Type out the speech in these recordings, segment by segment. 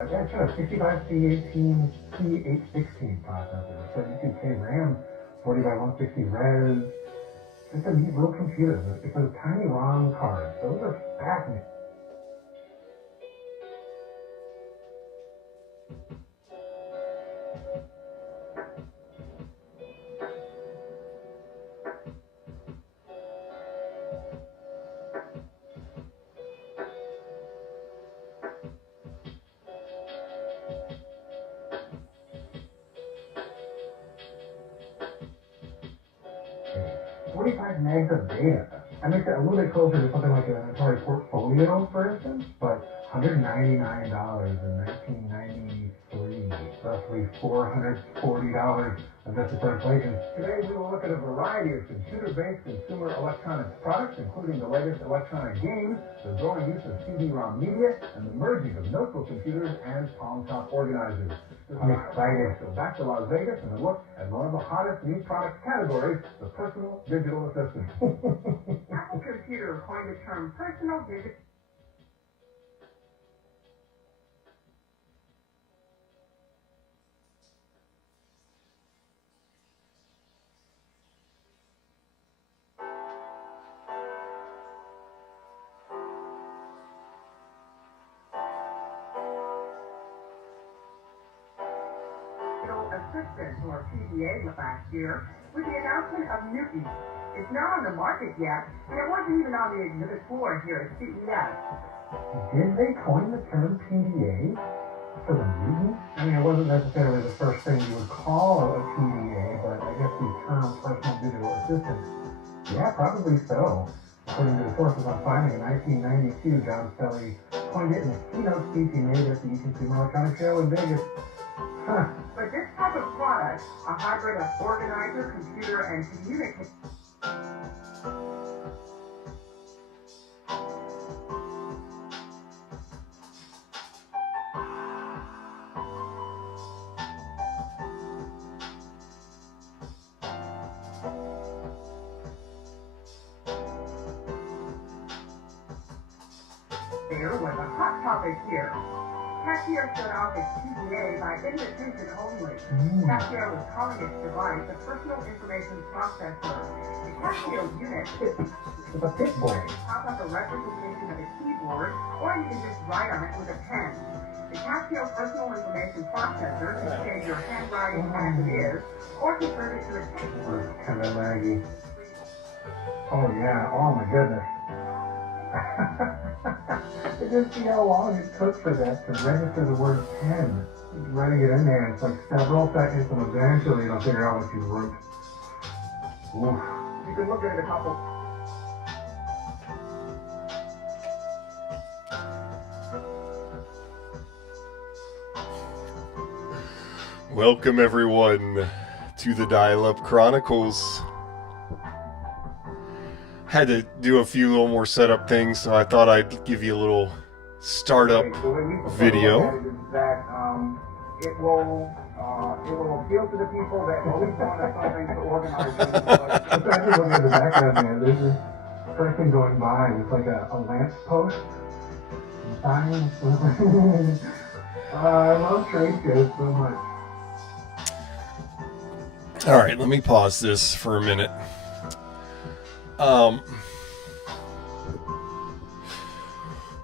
Yeah, it's got a 65C18 P816 processor, 32K RAM, 40 by 160 res. It's a neat little computer. It's a tiny ROM card. Those are fascinating. Okay. 45 megs of data. That makes it a little bit closer to something like an Atari Portfolio, for instance, but $199 in 1993, roughly $440 adjusted for inflation. Today we will look at a variety of computer-based consumer electronics products, including the latest electronic games, the growing use of CD-ROM media, and the merging of notebook computers and palm-top organizers. I'm excited. So back to Las Vegas and a look at one of the hottest new product categories, the personal digital assistant. Apple Computer coined the term personal digital. Assistant, or PDA, last year with the announcement of Newton. It's not on the market yet, and it wasn't even on the exhibit floor here at CES. Did they coin the term PDA for the mutant? I mean, it wasn't necessarily the first thing you would call a PDA, but I guess the term personal digital assistant, yeah, probably so. According to the sources I'm finding, in 1992, John Stelly coined it in a keynote speech he made at the Consumer Electronics Show in Vegas. Huh. But this type of product, a hybrid of organizer, computer, and communicator, was a hot topic here. Casio showed off its PDA by invitation only. Casio was calling its device a personal information processor. The Casio unit It's a pit boy. pop up a representation of a keyboard, or you can just write on it with a pen. The Casio personal information processor can save your handwriting as it is, or convert it to a text. It's kind of laggy. Oh yeah, oh my goodness. I didn't see how long it took for that to register the word pen. Writing it in there, it's like several seconds, and eventually it'll figure out what you wrote. Oof. You can look at it a couple. Welcome everyone to the Dial-Up Chronicles. Had to do a few little more setup things, so I thought I'd give you a little startup video. That it will appeal to the people that always want something to organize. Especially looking at the background there, there's this person going by with like a lamp post. Signs. I love trade shows so much. All right, let me pause this for a minute.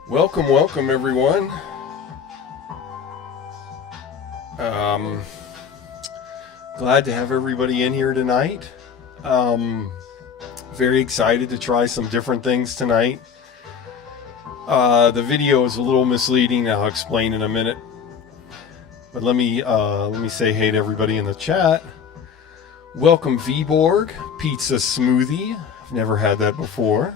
Welcome everyone. Glad to have everybody in here tonight. Very excited to try some different things tonight. The video is a little misleading. I'll explain in a minute. But let me say hey to everybody in the chat. Welcome Viborg, Pizza Smoothie. I've never had that before.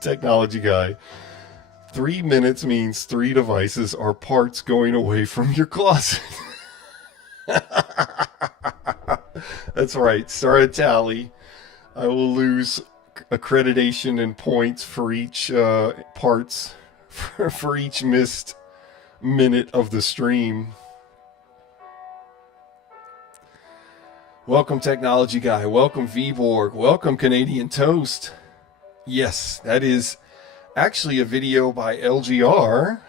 Technology guy. 3 minutes means 3 devices are parts going away from your closet. That's right. Start a tally. I will lose accreditation and points for each parts for each missed minute of the stream. Welcome Technology Guy. Welcome Viborg. Welcome Canadian Toast. Yes, that is actually a video by LGR,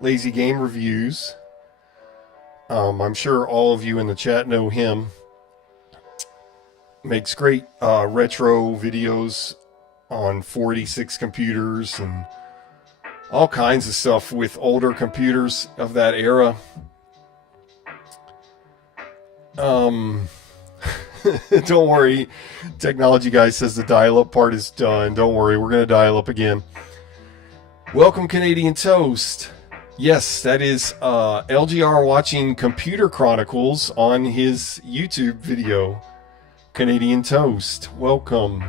Lazy Game Reviews. I'm sure all of you in the chat know him. Makes great retro videos on 486 computers and all kinds of stuff with older computers of that era. Don't worry, Technology Guy says the dial-up part is done. Don't worry, we're going to dial up again. Welcome, Canadian Toast. Yes, that is LGR watching Computer Chronicles on his YouTube video. Canadian Toast, welcome.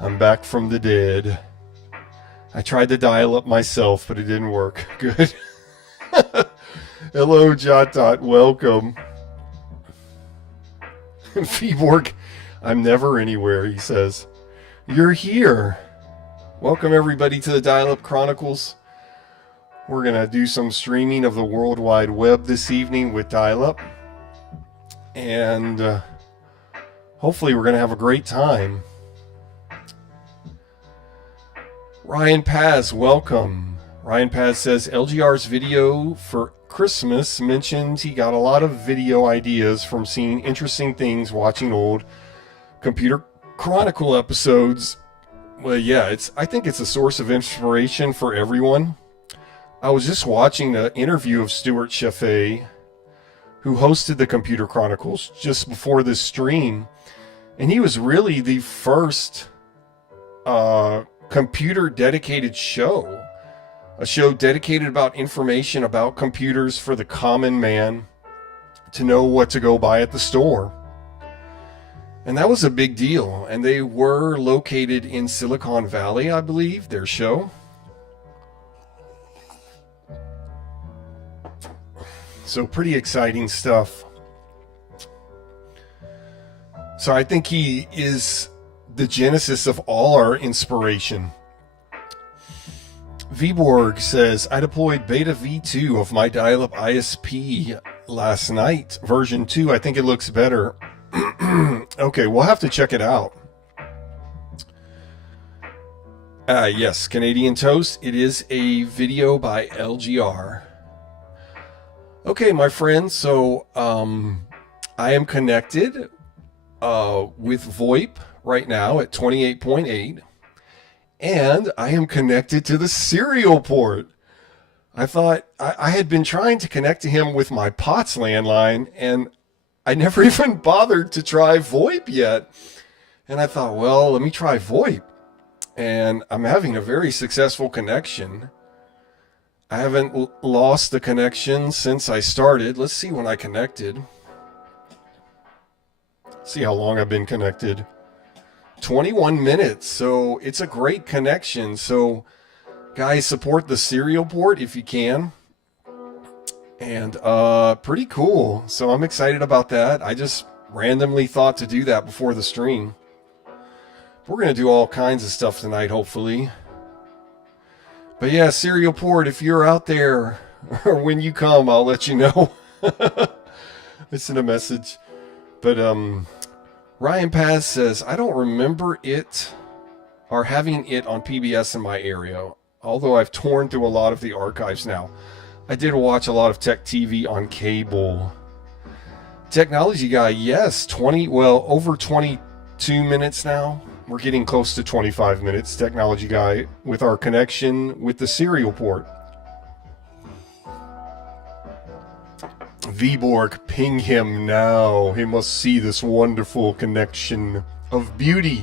I'm back from the dead. I tried to dial up myself, but it didn't work. Good. Hello, JotDot, welcome. Feeborg, I'm never anywhere, he says. You're here. Welcome everybody to the Dial-Up Chronicles. We're going to do some streaming of the World Wide Web this evening with Dial-Up. And hopefully we're going to have a great time. Ryan Paz, welcome. Ryan Paz says LGR's video for Christmas mentions he got a lot of video ideas from seeing interesting things watching old Computer Chronicle episodes. Well, yeah, I think it's a source of inspiration for everyone. I was just watching the interview of Stuart Chaffee, who hosted the Computer Chronicles just before this stream, and he was really the first computer dedicated show. A show dedicated about information about computers for the common man to know what to go buy at the store. And that was a big deal. And they were located in Silicon Valley, I believe, their show. So pretty exciting stuff. So I think he is the genesis of all our inspiration. Viborg says, I deployed beta V2 of my dial-up ISP last night. Version 2, I think it looks better. Okay, we'll have to check it out. Yes, Canadian Toast, it is a video by LGR. Okay, my friends, so I am connected with Voip right now at 28.8. And I am connected to the serial port. I thought I had been trying to connect to him with my POTS landline, and I never even bothered to try Voip yet. And I thought, well, let me try Voip. And I'm having a very successful connection. I haven't lost the connection since I started. Let's see when I connected. See how long I've been connected. 21 minutes, so it's a great connection. So guys, support the serial port if you can. And pretty cool. So I'm excited about that. I just randomly thought to do that before the stream. We're going to do all kinds of stuff tonight, hopefully. But yeah, serial port, if you're out there, or when you come, I'll let you know. I sent a message. But Ryan Paz says, I don't remember it or having it on PBS in my area, although I've torn through a lot of the archives now. I did watch a lot of Tech TV on cable. Technology Guy, yes, over 22 minutes now. We're getting close to 25 minutes, Technology Guy, with our connection with the serial port. Viborg, ping him now. He must see this wonderful connection of beauty.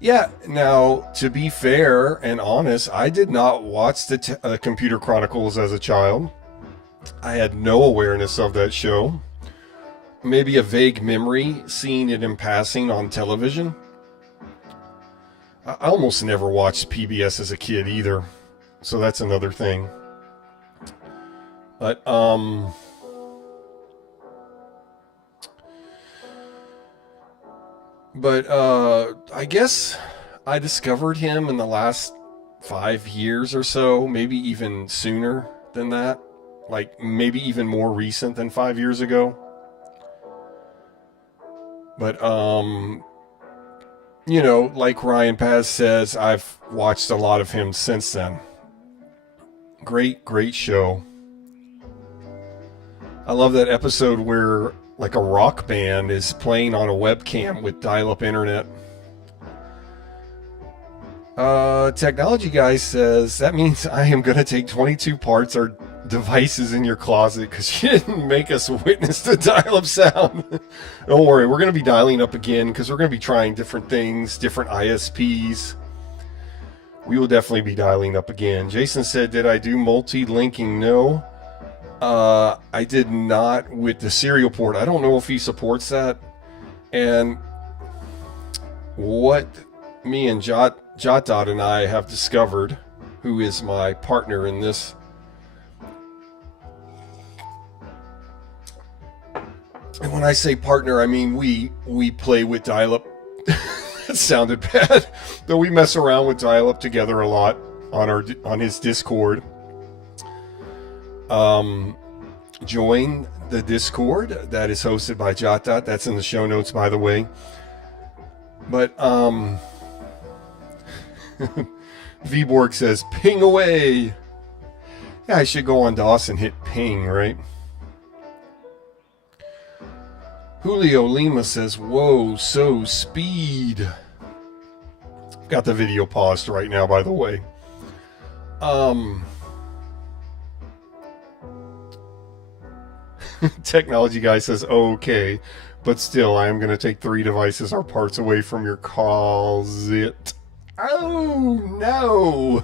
Yeah, now, to be fair and honest, I did not watch the Computer Chronicles as a child. I had no awareness of that show. Maybe a vague memory, seeing it in passing on television. I almost never watched PBS as a kid either. So that's another thing. But, I guess I discovered him in the last 5 years or so, maybe even sooner than that. Like, maybe even more recent than 5 years ago. But, you know, like Ryan Paz says, I've watched a lot of him since then. Great show. I love that episode where like a rock band is playing on a webcam with dial-up internet. Technology Guy says, that means I am going to take 22 parts or devices in your closet because you didn't make us witness the dial-up sound. Don't worry, we're going to be dialing up again because we're going to be trying different things, different ISPs. We will definitely be dialing up again. Jason said, did I do multi-linking? No. I did not with the serial port. I don't know if he supports that. And what me and JotDot and I have discovered, who is my partner in this, and when I say partner, I mean we play with dial-up. That sounded bad, though we mess around with dial-up together a lot on his Discord. Join the Discord that is hosted by JotDot. That's in the show notes, by the way. But Vborg says ping away. Yeah, I should go on DOS and hit ping, right? Julio Lima says, whoa, so speed. Got the video paused right now, by the way. Technology Guy says, okay, but still, I am going to take 3 devices or parts away from your closet. Oh, no.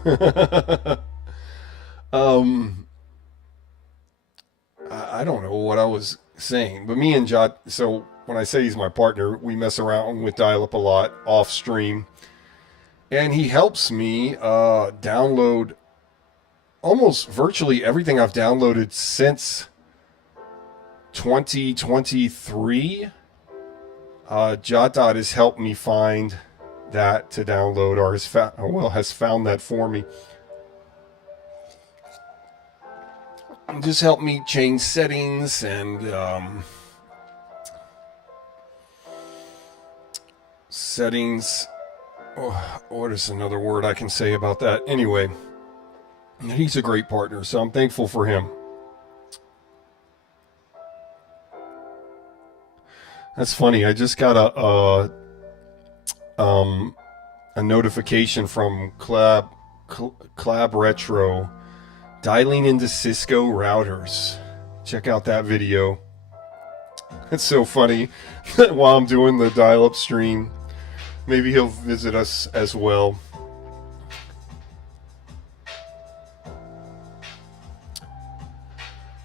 I don't know what I was saying, but me and Jot, so when I say he's my partner, we mess around with dial-up a lot off stream, and he helps me download almost virtually everything I've downloaded since 2023. JotDot has helped me find that to download, or has found that for me. Just help me change settings and settings. Oh, what is another word I can say about that? Anyway, he's a great partner, so I'm thankful for him. That's funny. I just got a notification from Clab Retro dialing into Cisco routers. Check out that video. It's so funny. While I'm doing the dial-up stream, maybe he'll visit us as well.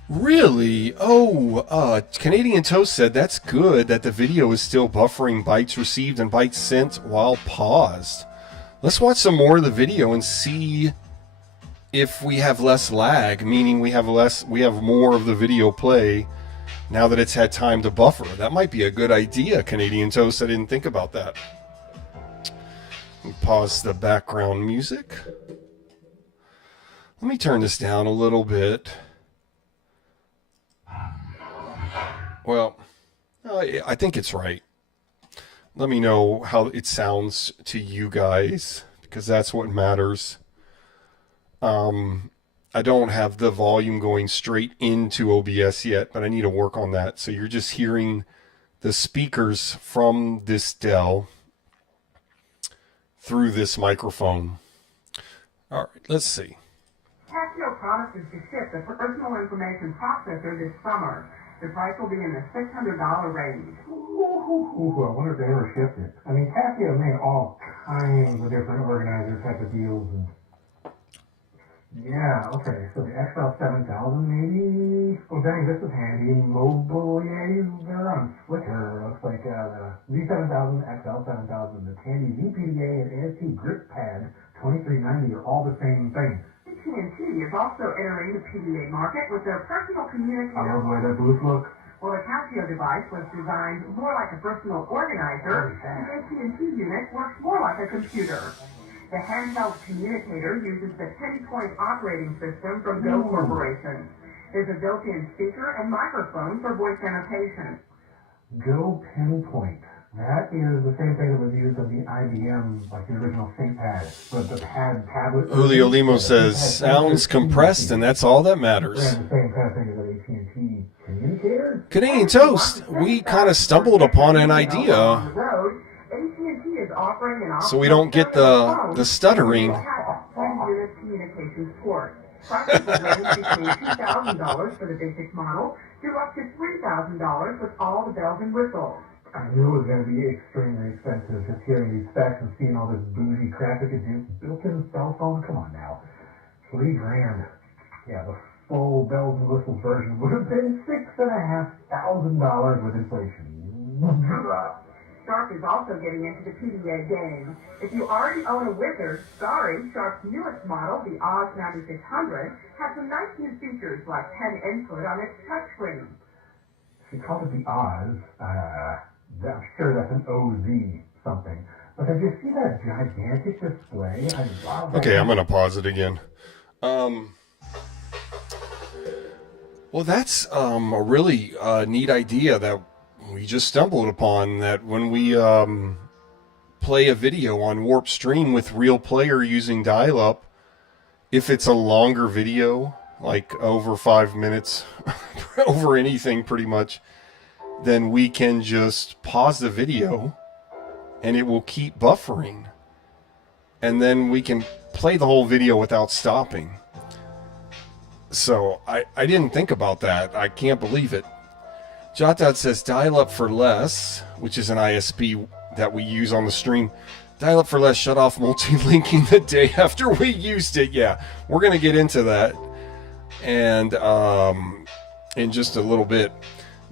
Really? Oh, Canadian Toast said that's good that the video is still buffering bytes received and bytes sent while paused. Let's watch some more of the video and see if we have less lag, meaning we have more of the video play now that it's had time to buffer. That might be a good idea, Canadian Toast. I didn't think about that. Pause the background music. Let me turn this down a little bit. Well, I think it's right. Let me know how it sounds to you guys, because that's what matters. I don't have the volume going straight into OBS yet, but I need to work on that. So you're just hearing the speakers from this Dell through this microphone. All right, let's see. Casio promises to ship the personal information processor this summer. The price will be in the $600 range. Ooh, I wonder if they ever shipped it. I mean, Casio made all kinds of different organizer type of deals. And yeah, okay, so the XL 7000 maybe? Oh dang, this is handy. Mobile, yeah, they're on Flickr. Looks like the Z7000, XL 7000, the Tandy ZPDA and AST Grip Pad 2390 are all the same thing. AT&T is also entering the PDA market with their personal communicator. I love the way that booth looks. Well, the Casio device was designed more like a personal organizer. The AT&T unit works more like a computer. The handheld communicator uses the 10-point operating system from Go Corporation. There's a built-in speaker and microphone for voice annotation. Go Pinpoint. That is the same thing that was used on the IBM, like the original ThinkPad, but the pad tablet. Julio Limo says, sounds compressed, and that's all that matters. The same kind of thing as an AT&T communicator. Canadian Toast, we kind of stumbled upon an idea so we don't get the stuttering. Communications port. Prices range between $2,000 for the basic model to up to $3,000 with all the bells and whistles. I knew it was going to be extremely expensive just hearing these specs and seeing all this bougie crap it could do. Built-in cell phone, come on now. $3,000. Yeah, the full bells and whistles version would have been $6,500 with inflation. Sharp is also getting into the PDA game. If you already own a Wizard, sorry, Sharp's newest model, the Oz 9600, has some nice new features like pen input on its touchscreen. She called it the Oz. I'm sure that's an OZ something. But did you see that gigantic display? I love that. Okay, I'm going to pause it again. Well, that's a really neat idea that we just stumbled upon, that when we play a video on Warpstream with real player using dial-up, if it's a longer video, like over 5 minutes, over anything pretty much, then we can just pause the video and it will keep buffering. And then we can play the whole video without stopping. So I didn't think about that. I can't believe it. JotDot says dial-up for less, which is an ISP that we use on the stream. Dial-up for less shut off multilinking the day after we used it. Yeah, we're going to get into that and in just a little bit.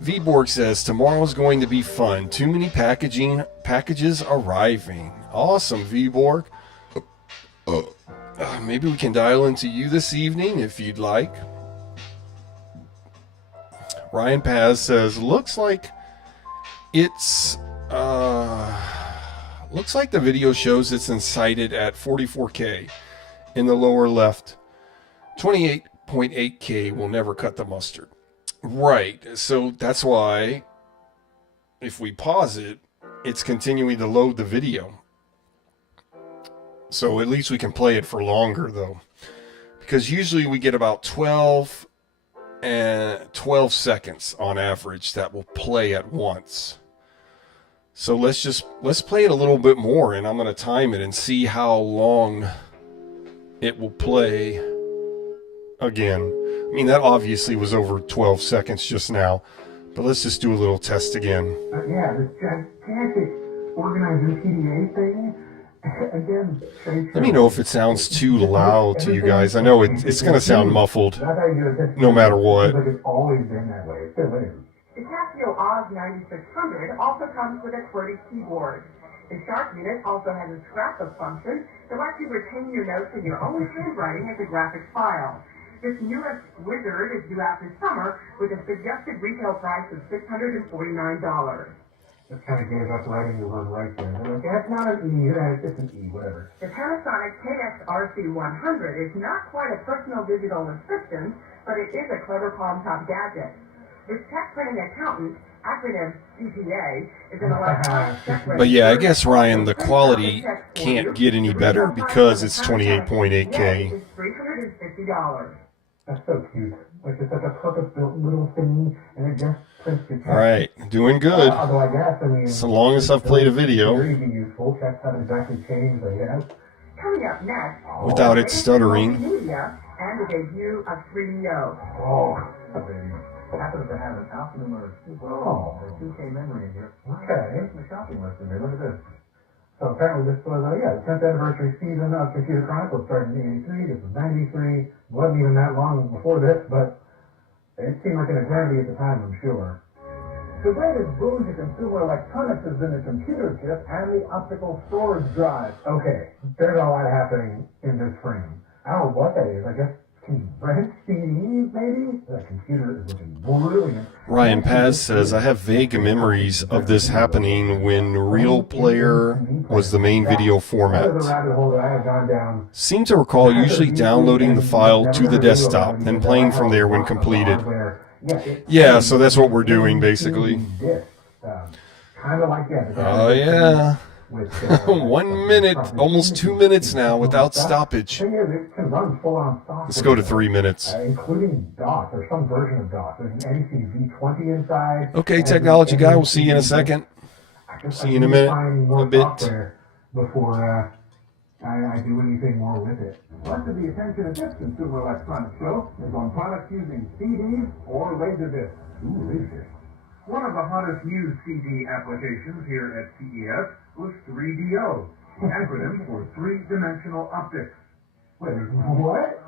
Vborg says tomorrow's going to be fun. Too many packages arriving. Awesome, Vborg. Maybe we can dial into you this evening if you'd like. Ryan Paz says, looks like it's looks like the video shows it's incited at 44K in the lower left. 28.8K will never cut the mustard. Right, so that's why if we pause it, it's continuing to load the video. So at least we can play it for longer though, because usually we get about 12 seconds on average that will play at once. So let's play it a little bit more, and I'm going to time it and see how long it will play again. I mean, that obviously was over 12 seconds just now, but let's just do a little test again. Yeah, this gigantic organizing PDA thing. Again, let me know if it sounds too loud to you guys. I know it's going to sound muffled no matter what. It's always been that way. It still is. The Casio Oz 9600 also comes with a QWERTY keyboard. The Sharp unit also has a scrapbook function that lets you retain your notes in your own handwriting as a graphic file. This newest Wizard is due out this summer with a suggested retail price of $649. Just kind of gave up writing the word right there. They're like, that's not an E, it's an E, whatever. The Panasonic KXRC100 is not quite a personal digital assistant, but it is a clever palm-top gadget. This tech printing accountant, acronym CPA, is an electronic check register. But yeah, I guess, Ryan, the quality can't get any better because it's 28.8K. It's $350. That's so cute. Like it's like a purpose-built little thing, and it just prints your text. All right, doing good. Although I guess, I mean, so long as I've played a video. Very useful. Checks haven't exactly changed, but yes. Coming up next, Without it stuttering. Media and the debut of 3DO. Oh, baby. Happens to have an alphanumeric 2K memory in here. Okay. There's the shopping list in there. Look at this. So apparently this was, the 10th anniversary season of Computer Chronicles started in 83. This was 93. Wasn't even that long before this, but it seemed like an eternity at the time, I'm sure. The greatest boon to consumer electronics has been the computer chip and the optical storage drive. Okay, there's a lot happening in this frame. I don't know what that is. I guess rent CDs, maybe? The computer is looking brilliant. Ryan Paz says, I have vague memories of this happening when Real Player was the main video format. Seem to recall usually downloading the file to the desktop, then playing from there when completed. Yeah, so that's what we're doing, basically. kind of like that. Oh yeah. With 1 minute, almost 2 minutes now without stoppage. The thing is, it can run full-on software. Let's go to 3 minutes. Including DOS, or some version of DOS. There's an NEC V20 inside. Okay, technology guy, we'll see you in a second. See you in a minute. A bit. Before I do anything more with it. Much of the attention of this consumer electronics show is on products using CDs or Laserdiscs. Ooh, Laserdiscs. One of the hottest used CD applications here at CES was 3DO, the acronym for three-dimensional optics. Wait, what?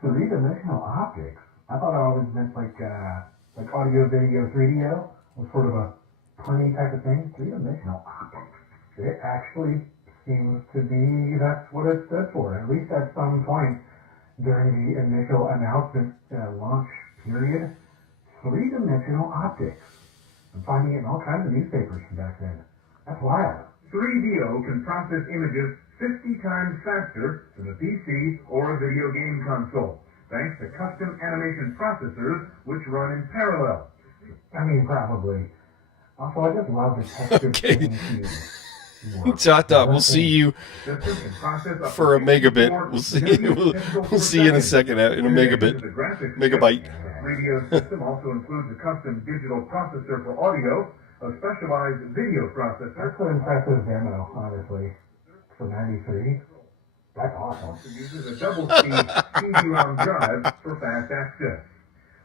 Three-dimensional optics? I thought it always meant like audio, video, 3DO was sort of a punny type of thing. Three-dimensional optics. It actually seems to be that's what it stood for, at least at some point during the initial announcement launch period. Three-dimensional optics. I'm finding it in all kinds of newspapers from back then. That's wild. 3DO can process images 50 times faster than a PC or a video game console, thanks to custom animation processors which run in parallel. I mean, probably. Also, I just love the texture. Okay. JotDot, we'll see you for a megabit. We'll see you in a second in a megabit. Megabyte. Radio system also includes a custom digital processor for audio, a specialized video processor. That's an impressive demo, honestly. For 93. That's awesome. It uses a double-speed CD-ROM drive for fast access.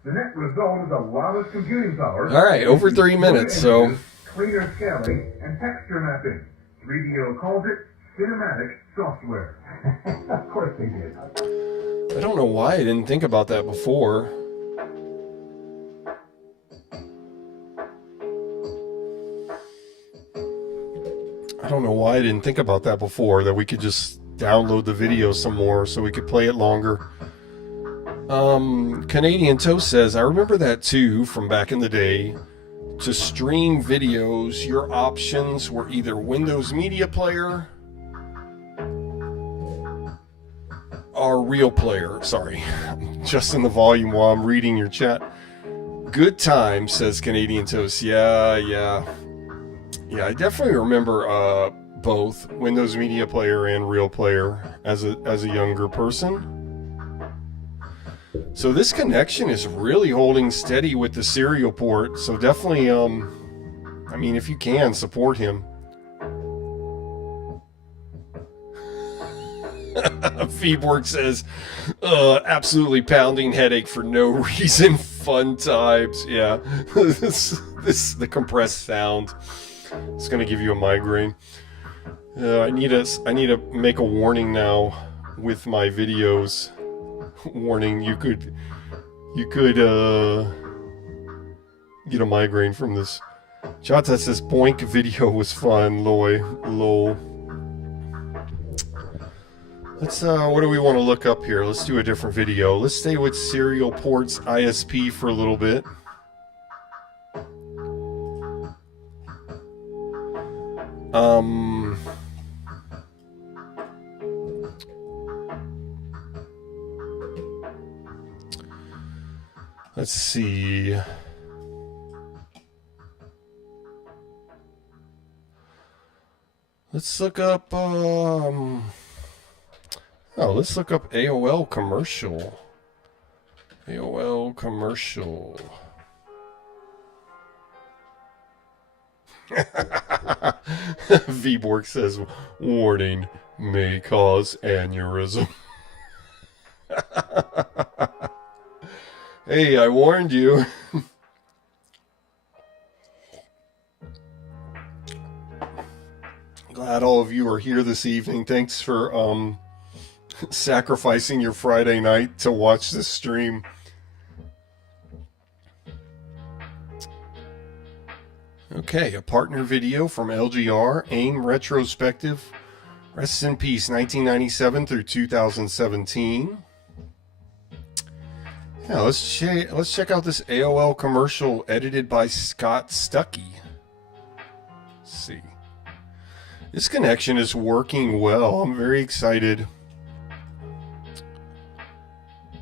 The net result is a lot of computing power. All right, over 3 minutes, so. Cleaner scaling and texture mapping. 3DO calls it cinematic software. Of course they did. I don't know why I didn't think about that before. I don't know why I didn't think about that before, that we could just download the video some more so we could play it longer. Canadian Toast says, I remember that too from back in the day. To stream videos, your options were either Windows Media Player or Real Player. Sorry, just in the volume while I'm reading your chat. Good time, says Canadian Toast. Yeah, I definitely remember both Windows Media Player and Real Player as a younger person. So this connection is really holding steady with the serial port. So definitely, I mean, if you can, support him. Feedwork says, absolutely pounding headache for no reason. Fun times. Yeah, the compressed sound. It's gonna give you a migraine. I need to make a warning now with my videos. Warning: you could get a migraine from this. JotDot says Boink video was fun. Lol. Let's what do we want to look up here? Let's do a different video. Let's stay with Serial Ports ISP for a little bit. Let's see. Let's look up let's look up AOL commercial. AOL commercial. Vborg says, warning, may cause aneurysm. Hey, I warned you. Glad all of you are here this evening. Thanks for sacrificing your Friday night to watch this stream. Okay, a partner video from LGR, AIM Retrospective. Rest in peace, 1997 through 2017. Yeah, let's check out this AOL commercial edited by Scott Stuckey. Let's see. This connection is working well. I'm very excited.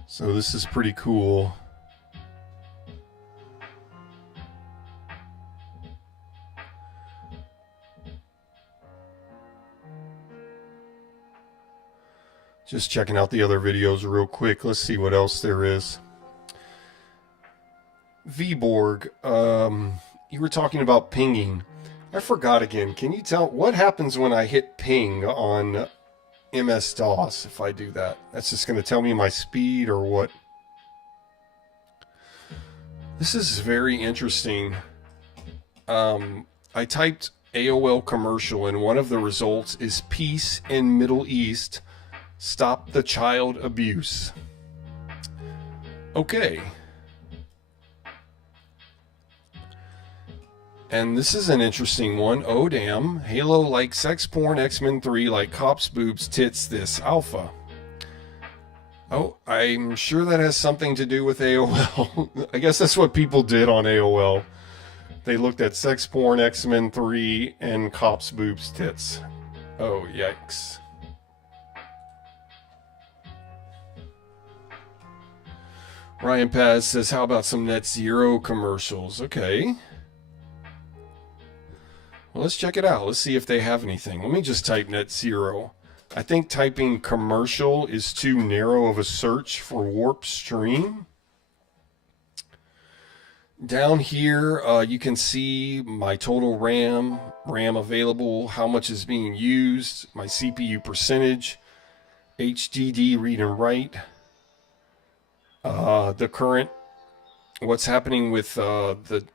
So this is pretty cool. Just checking out the other videos real quick. Let's see what else there is. Vborg, you were talking about pinging. I forgot again. Can you tell what happens when I hit ping on MS-DOS if I do that? That's just going to tell me my speed or what? This is very interesting. I typed AOL commercial and one of the results is peace in Middle East. Stop the child abuse. Okay. And this is an interesting one. Oh damn. Halo like sex porn, X-Men 3 like cops boobs tits this alpha. Oh, I'm sure that has something to do with AOL. I guess that's what people did on AOL. They looked at sex porn, X-Men 3, and cops boobs tits. Oh, yikes. Ryan Paz says, how about some Net Zero commercials? Okay. Well, let's check it out. Let's see if they have anything. Let me just type Net Zero. I think typing commercial is too narrow of a search for Warpstream. Down here, you can see my total RAM available, how much is being used, my CPU percentage, HDD read and write, the current, what's happening with the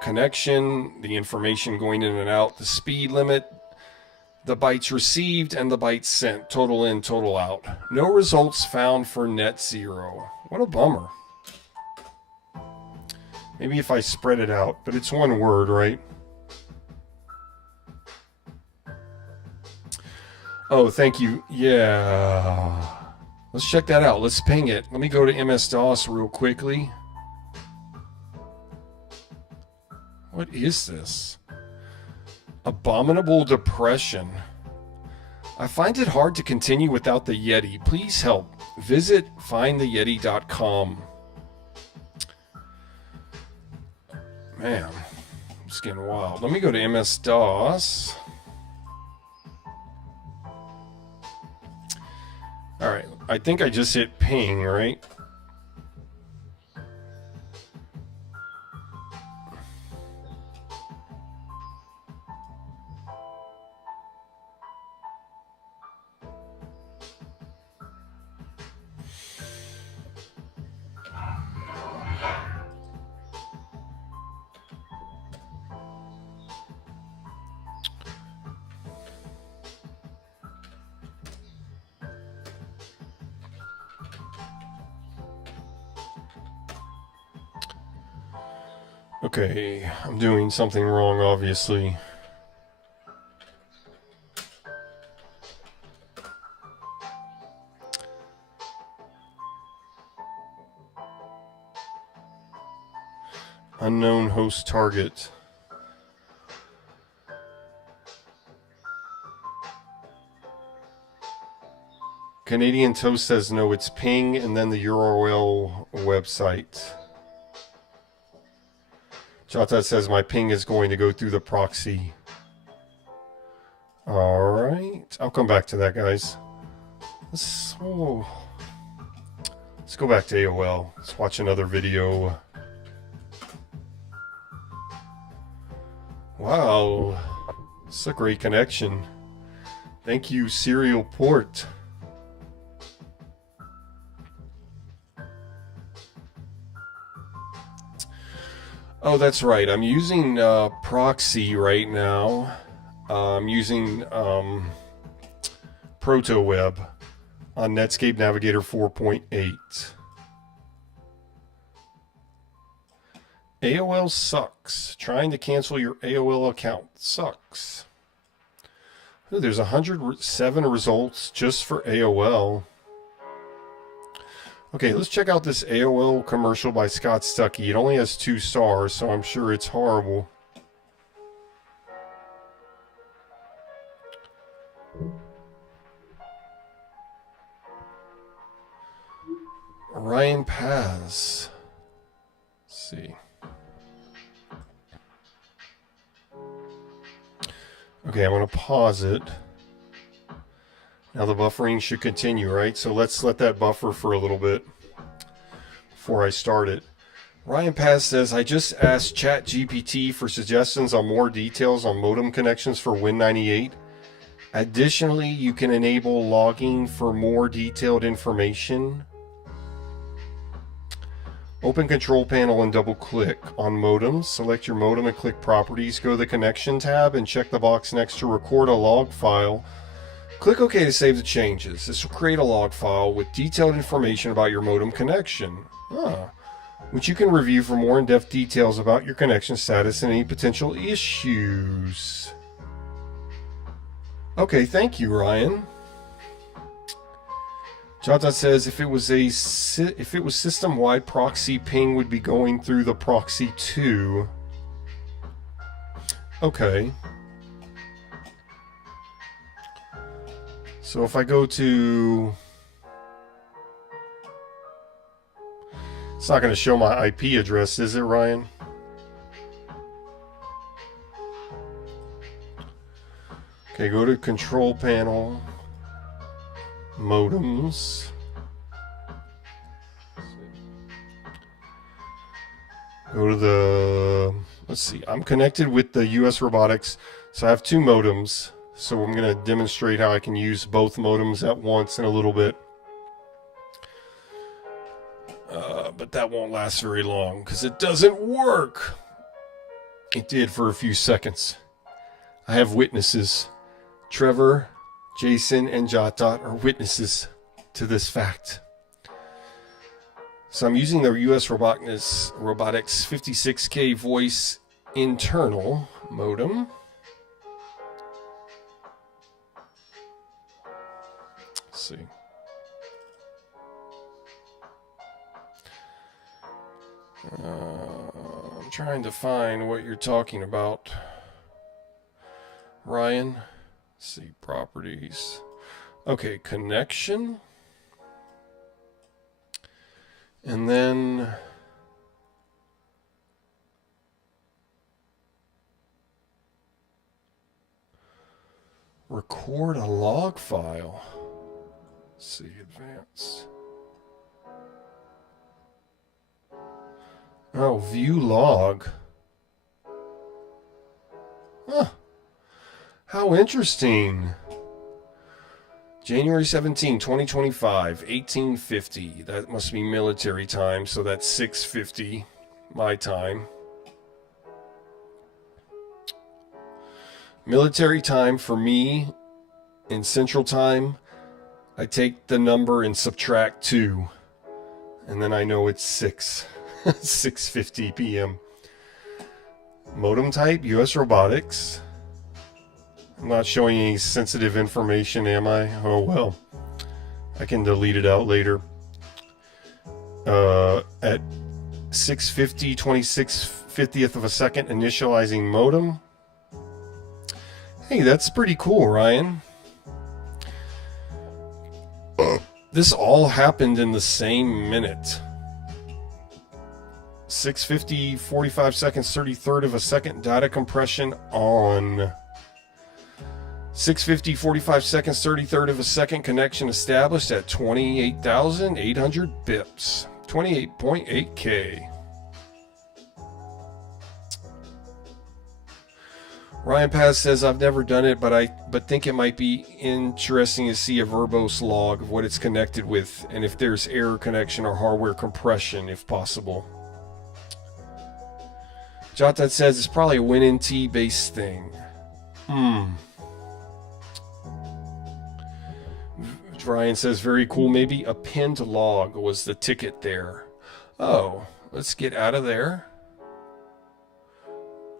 connection, the information going in and out, the speed limit, the bytes received, and the bytes sent, total in, total out. No results found for Net Zero. What a bummer. Maybe if I spread it out, but it's one word, right? Oh, thank you. Yeah. Let's check that out. Let's ping it. Let me go to MS-DOS real quickly. What is this? Abominable Depression. I find it hard to continue without the Yeti. Please help. Visit findtheyeti.com. Man, it's getting wild. Let me go to MS-DOS. Alright, I think I just hit ping, right? Okay, I'm doing something wrong, obviously. Unknown host target. Canadian Toast says no, it's ping and then the URL website. JotDot says my ping is going to go through the proxy. Alright, I'll come back to that, guys. Let's go back to AOL. Let's watch another video. Wow, it's a great connection. Thank you, Serial Port. Oh, that's right. I'm using proxy right now. I'm using ProtoWeb on Netscape Navigator 4.8. AOL sucks. Trying to cancel your AOL account sucks. Ooh, there's 107 results just for AOL. Okay, let's check out this AOL commercial by Scott Stuckey. It only has 2 stars, so I'm sure it's horrible. Ryan Paz. Let's see. Okay, I'm going to pause it. Now the buffering should continue, right? So let's let that buffer for a little bit before I start it. Ryan Paz says, I just asked ChatGPT for suggestions on more details on modem connections for Win98. Additionally, you can enable logging for more detailed information. Open Control Panel and double-click on Modems. Select your modem and click Properties. Go to the Connection tab and check the box next to Record a Log File. Click OK to save the changes. This will create a log file with detailed information about your modem connection, which you can review for more in-depth details about your connection status and any potential issues. Okay, thank you, Ryan. JotDot says if it was system-wide proxy, ping would be going through the proxy too. Okay. So if I go to, it's not going to show my IP address, is it, Ryan? Okay, go to Control Panel, Modems. Go to the, let's see, I'm connected with the US Robotics, so I have two modems. So I'm going to demonstrate how I can use both modems at once in a little bit. But that won't last very long because it doesn't work. It did for a few seconds. I have witnesses. Trevor, Jason, and JotDot are witnesses to this fact. So I'm using the US Robotics 56K voice internal modem. Let's see. I'm trying to find what you're talking about, Ryan. Let's see, properties. Okay, connection. And then record a log file. Let's see, advance. Oh, view log. Huh. How interesting. January 17, 2025, 1850. That must be military time, so that's 6:50 my time. Military time for me in Central Time, I take the number and subtract 2, and then I know it's 6. 6:50 p.m. Modem type, US Robotics. I'm not showing any sensitive information, am I? Oh well. I can delete it out later. At 6:50, 26/50th of a second, initializing modem. Hey, that's pretty cool, Ryan. This all happened in the same minute. 6:50, 45 seconds, 33rd of a second, data compression on. 6:50, 45 seconds, 33rd of a second, connection established at 28,800 bips. 28.8K. Ryan Paz says, I've never done it, but think it might be interesting to see a verbose log of what it's connected with and if there's error connection or hardware compression, if possible. JotDot says it's probably a WinNT based thing. Ryan says, very cool. Maybe a pinned log was the ticket there. Oh, let's get out of there.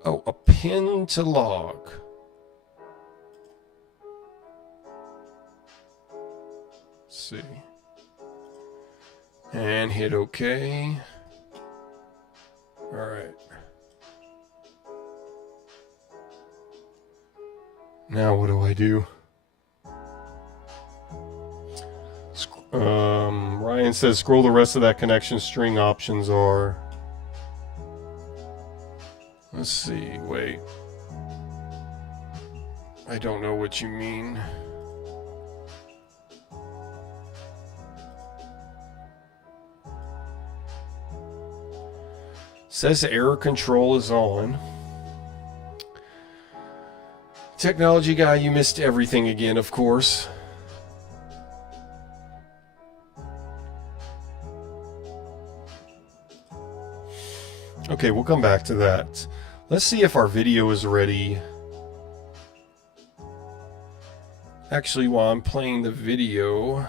Oh, a pin to log. Let's see. And hit OK. All right. Now what do I do? Ryan says scroll the rest of that connection string. Options are, let's see, wait, I don't know what you mean. Says error control is on. Technology guy, you missed everything again, of course. Okay, we'll come back to that. Let's see if our video is ready. Actually, while I'm playing the video,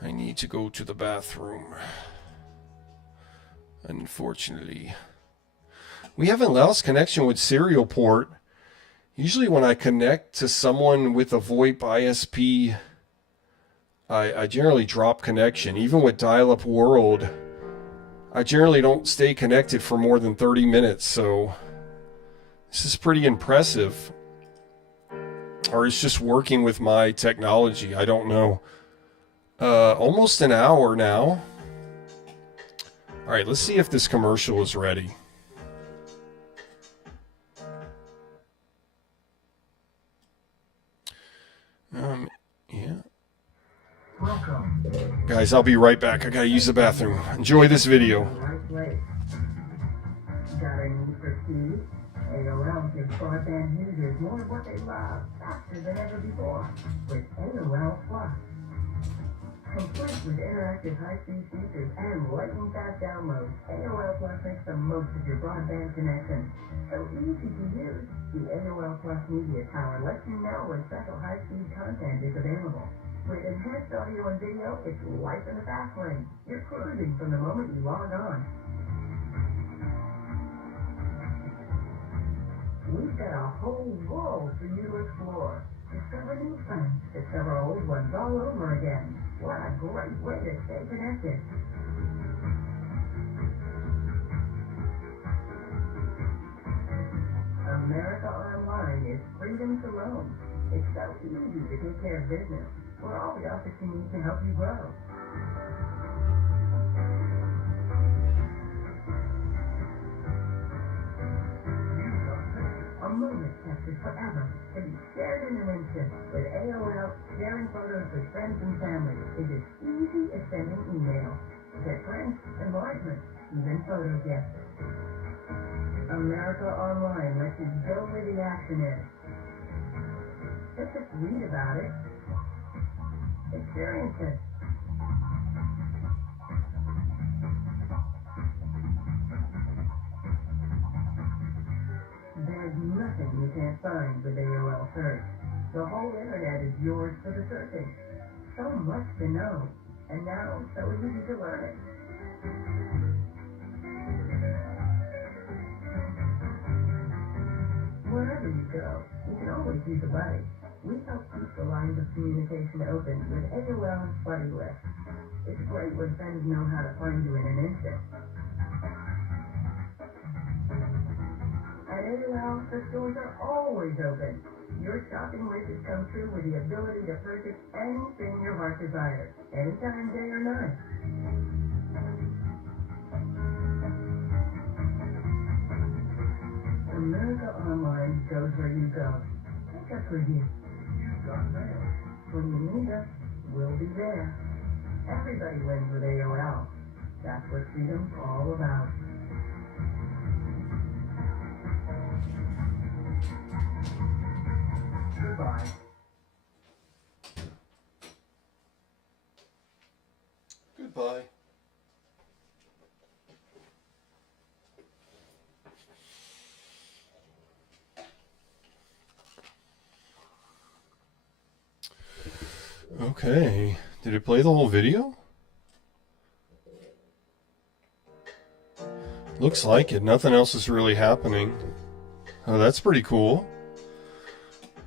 I need to go to the bathroom. Unfortunately. We haven't lost connection with serial port. Usually when I connect to someone with a VoIP ISP, I generally drop connection. Even with dial-up world, I generally don't stay connected for more than 30 minutes, so this is pretty impressive. Or it's just working with my technology, I don't know. Almost an hour now. Alright, let's see if this commercial is ready. Yeah. Welcome. Guys, I'll be right back. I gotta use the bathroom. Enjoy this video. Got a need for speed? AOL gives broadband users more of what they love, faster than ever before, with AOL Plus. Complete with interactive high-speed features and lightning-fast downloads, AOL Plus makes the most of your broadband connection. So easy to use, the AOL Plus Media Tower lets you know when special high-speed content is available. With enhanced audio and video, it's life in the fast lane. You're cruising from the moment you log on. We've got a whole world for you to explore. Discover new friends, discover old ones all over again. What a great way to stay connected. America Online is freedom to roam. It's so easy to take care of business. We're all the office you need to help you grow. A moment captured forever to be shared in an instant. With AOL, sharing photos with friends and family is as easy as sending email. Get prints, enlargements, even photo gifts. America Online lets you go where the action is. Don't just read about it. Experience it. There's nothing you can't find with AOL Search. The whole internet is yours for the searching. So much to know, and now so easy to learn it. Wherever you go, you can always use a buddy. We help keep the lines of communication open with AOL's Buddy List. It's great when friends know how to find you in an instant. At AOL, the stores are always open. Your shopping wishes come true with the ability to purchase anything your heart desires, anytime, day or night. America Online goes where you go. Think us for you. You've got mail. When you need us, we'll be there. Everybody wins with AOL. That's what freedom's all about. Goodbye. Goodbye. Okay. Did it play the whole video? Looks like it. Nothing else is really happening. Oh, that's pretty cool.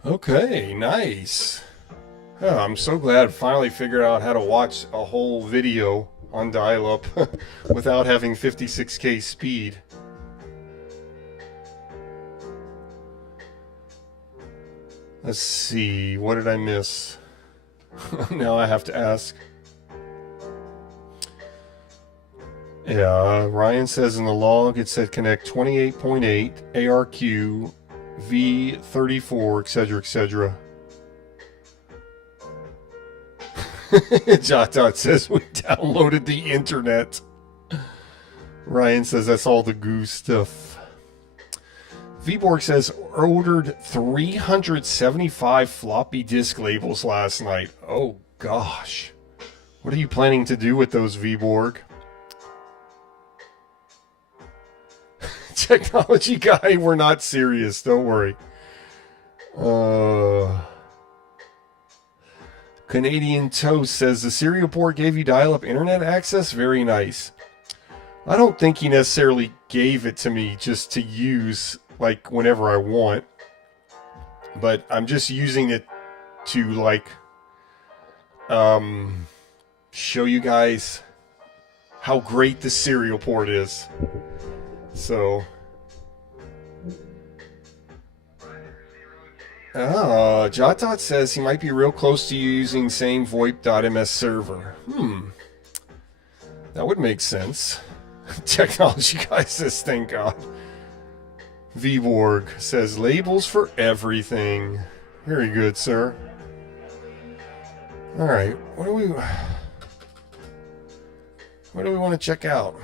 Okay, nice. Oh, I'm so glad I finally figured out how to watch a whole video on dial-up without having 56K speed. Let's see, what did I miss? Now I have to ask. Yeah, Ryan says in the log it said connect 28.8 ARQ V34, etc., etc. JotDot says we downloaded the internet. Ryan says that's all the goo stuff. Vborg says ordered 375 floppy disk labels last night. Oh gosh. What are you planning to do with those, Vborg? Technology guy, we're not serious. Don't worry. Canadian Toast says the serial port gave you dial-up internet access. Very nice. I don't think he necessarily gave it to me just to use like whenever I want, but I'm just using it to like show you guys how great the serial port is. So JotDot says he might be real close to you using same Voip.ms server. That would make sense. Technology guy says thank God. Vborg says labels for everything. Very good, sir. Alright, what do we want to check out?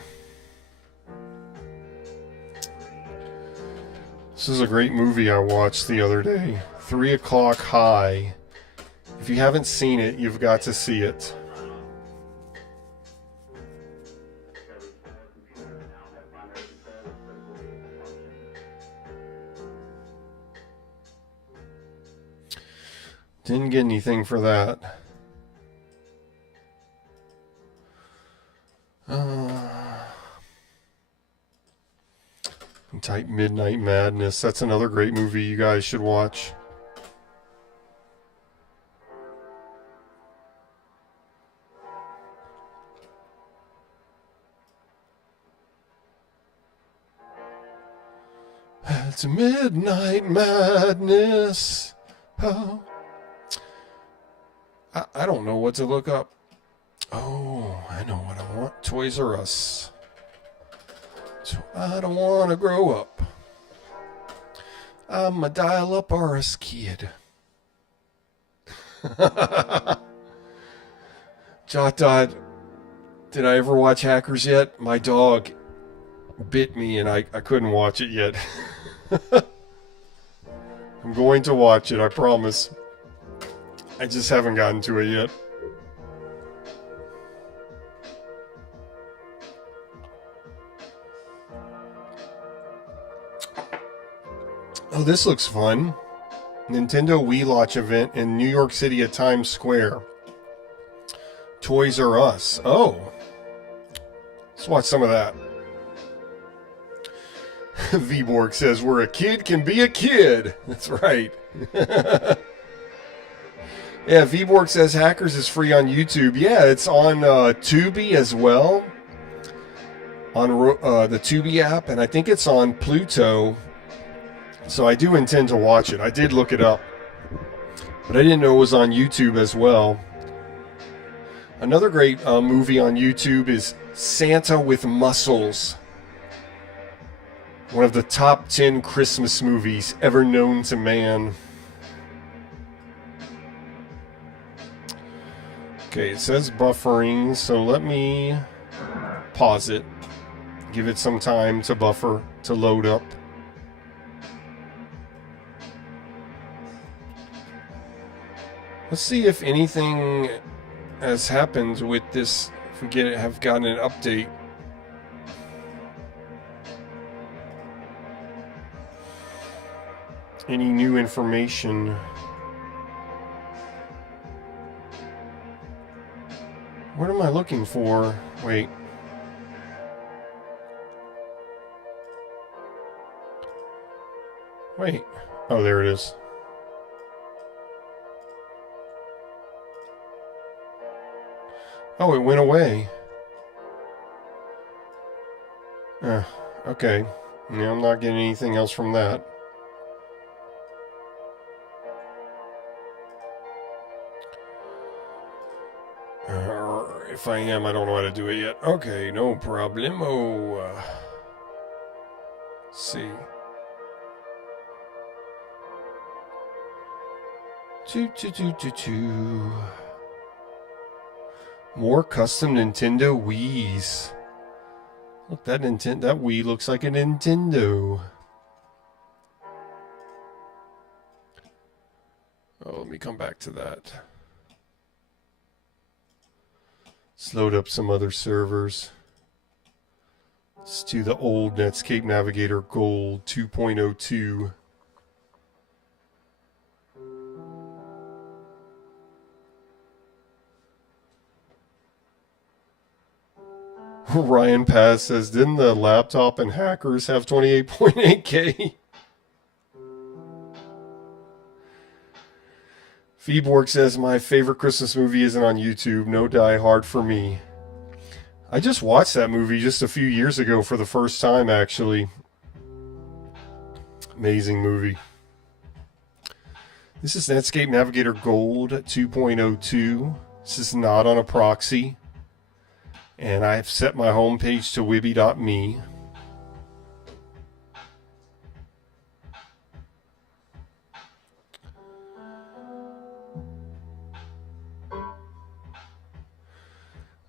This is a great movie I watched the other day. 3 O'Clock High. If you haven't seen it, you've got to see it. Didn't get anything for that. Type Midnight Madness. That's another great movie you guys should watch. It's Midnight Madness. Oh. I don't know what to look up. Oh, I know what I want. Toys R Us. So I don't want to grow up. I'm a dial-up RS kid. JotDot, did I ever watch Hackers yet? My dog bit me and I couldn't watch it yet. I'm going to watch it, I promise. I just haven't gotten to it yet. Oh, this looks fun. Nintendo Wii launch event in New York City at Times Square. Toys R Us. Oh. Let's watch some of that. Vborg says, where a kid can be a kid. That's right. Yeah, Vborg says Hackers is free on YouTube. Yeah, it's on Tubi as well. On the Tubi app. And I think it's on Pluto. So I do intend to watch it. I did look it up. But I didn't know it was on YouTube as well. Another great movie on YouTube is Santa with Muscles. One of the top 10 Christmas movies ever known to man. Okay, it says buffering, so let me pause it. Give it some time to buffer, to load up. Let's see if anything has happened with this, if we have gotten an update. Any new information? What am I looking for? Wait. Wait. Oh, there it is. Oh, it went away. Okay. Yeah, I'm not getting anything else from that. If I am, I don't know how to do it yet. Okay, no problemo. Let's see. More custom Nintendo Wiis. Look, that Wii looks like a Nintendo. Oh, let me come back to that. Let's load up some other servers. Let's do the old Netscape Navigator Gold 2.02. Ryan Paz says, didn't the laptop and hackers have 28.8K? Feeborg says, my favorite Christmas movie isn't on YouTube. No Die Hard for me. I just watched that movie just a few years ago for the first time, actually. Amazing movie. This is Netscape Navigator Gold 2.02. This is not on a proxy. And I've set my home page to wibby.me.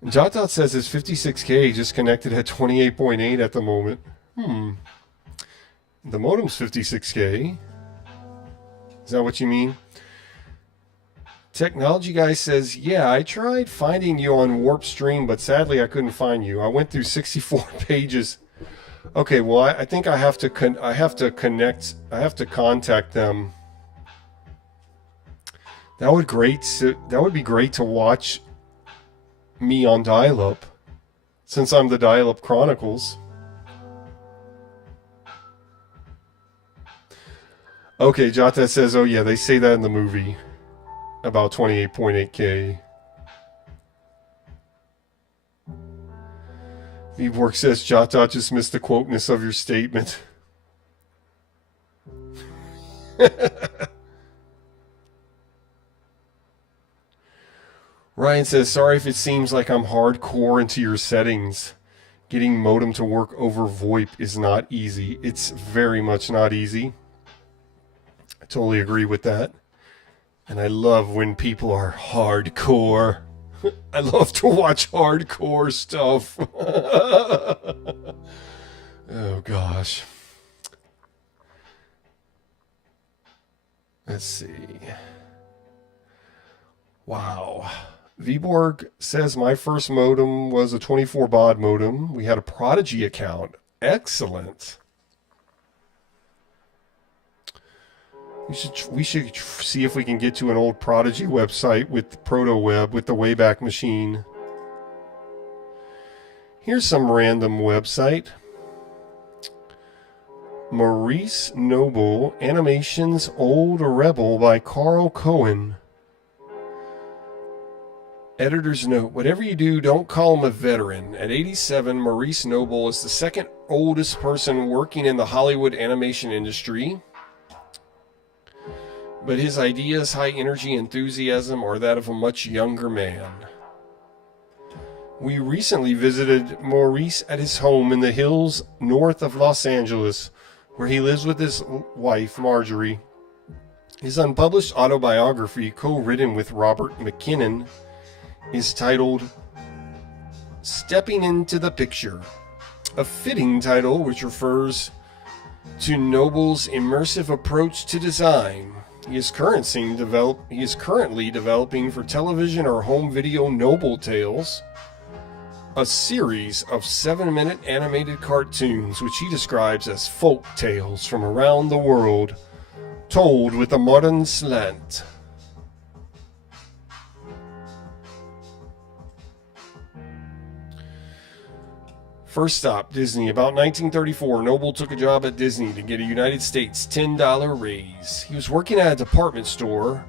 JotDot says it's 56K, just connected at 28.8 at the moment. The modem's 56K. Is that what you mean? Technology Guy says, yeah, I tried finding you on Warpstream, but sadly I couldn't find you. I went through 64 pages. Okay, well, I think I have to contact them. That would be great to watch me on dial-up, since I'm the Dial-Up Chronicles. Okay, Jota says, oh yeah, they say that in the movie about 28.8K. Vwork says, Jota just missed the quoteness of your statement. Ryan says, sorry if it seems like I'm hardcore into your settings. Getting modem to work over Voip is not easy. It's very much not easy. I totally agree with that. And I love when people are hardcore. I love to watch hardcore stuff. Oh gosh. Let's see. Wow. Vborg says my first modem was a 24 baud modem. We had a Prodigy account. Excellent. We should see if we can get to an old Prodigy website with ProtoWeb, with the Wayback Machine. Here's some random website. Maurice Noble, Animations Old Rebel by Carl Cohen. Editor's note, whatever you do, don't call him a veteran. At 87, Maurice Noble is the second oldest person working in the Hollywood animation industry. But his ideas, high energy, enthusiasm are that of a much younger man. We recently visited Maurice at his home in the hills north of Los Angeles, where he lives with his wife, Marjorie. His unpublished autobiography, co-written with Robert McKinnon, is titled Stepping into the Picture, a fitting title which refers to Noble's immersive approach to design. He is currently developing for television or home video Noble Tales, a series of 7-minute animated cartoons which he describes as folk tales from around the world, told with a modern slant. First stop, Disney. About 1934, Noble took a job at Disney to get a United States $10 raise. He was working at a department store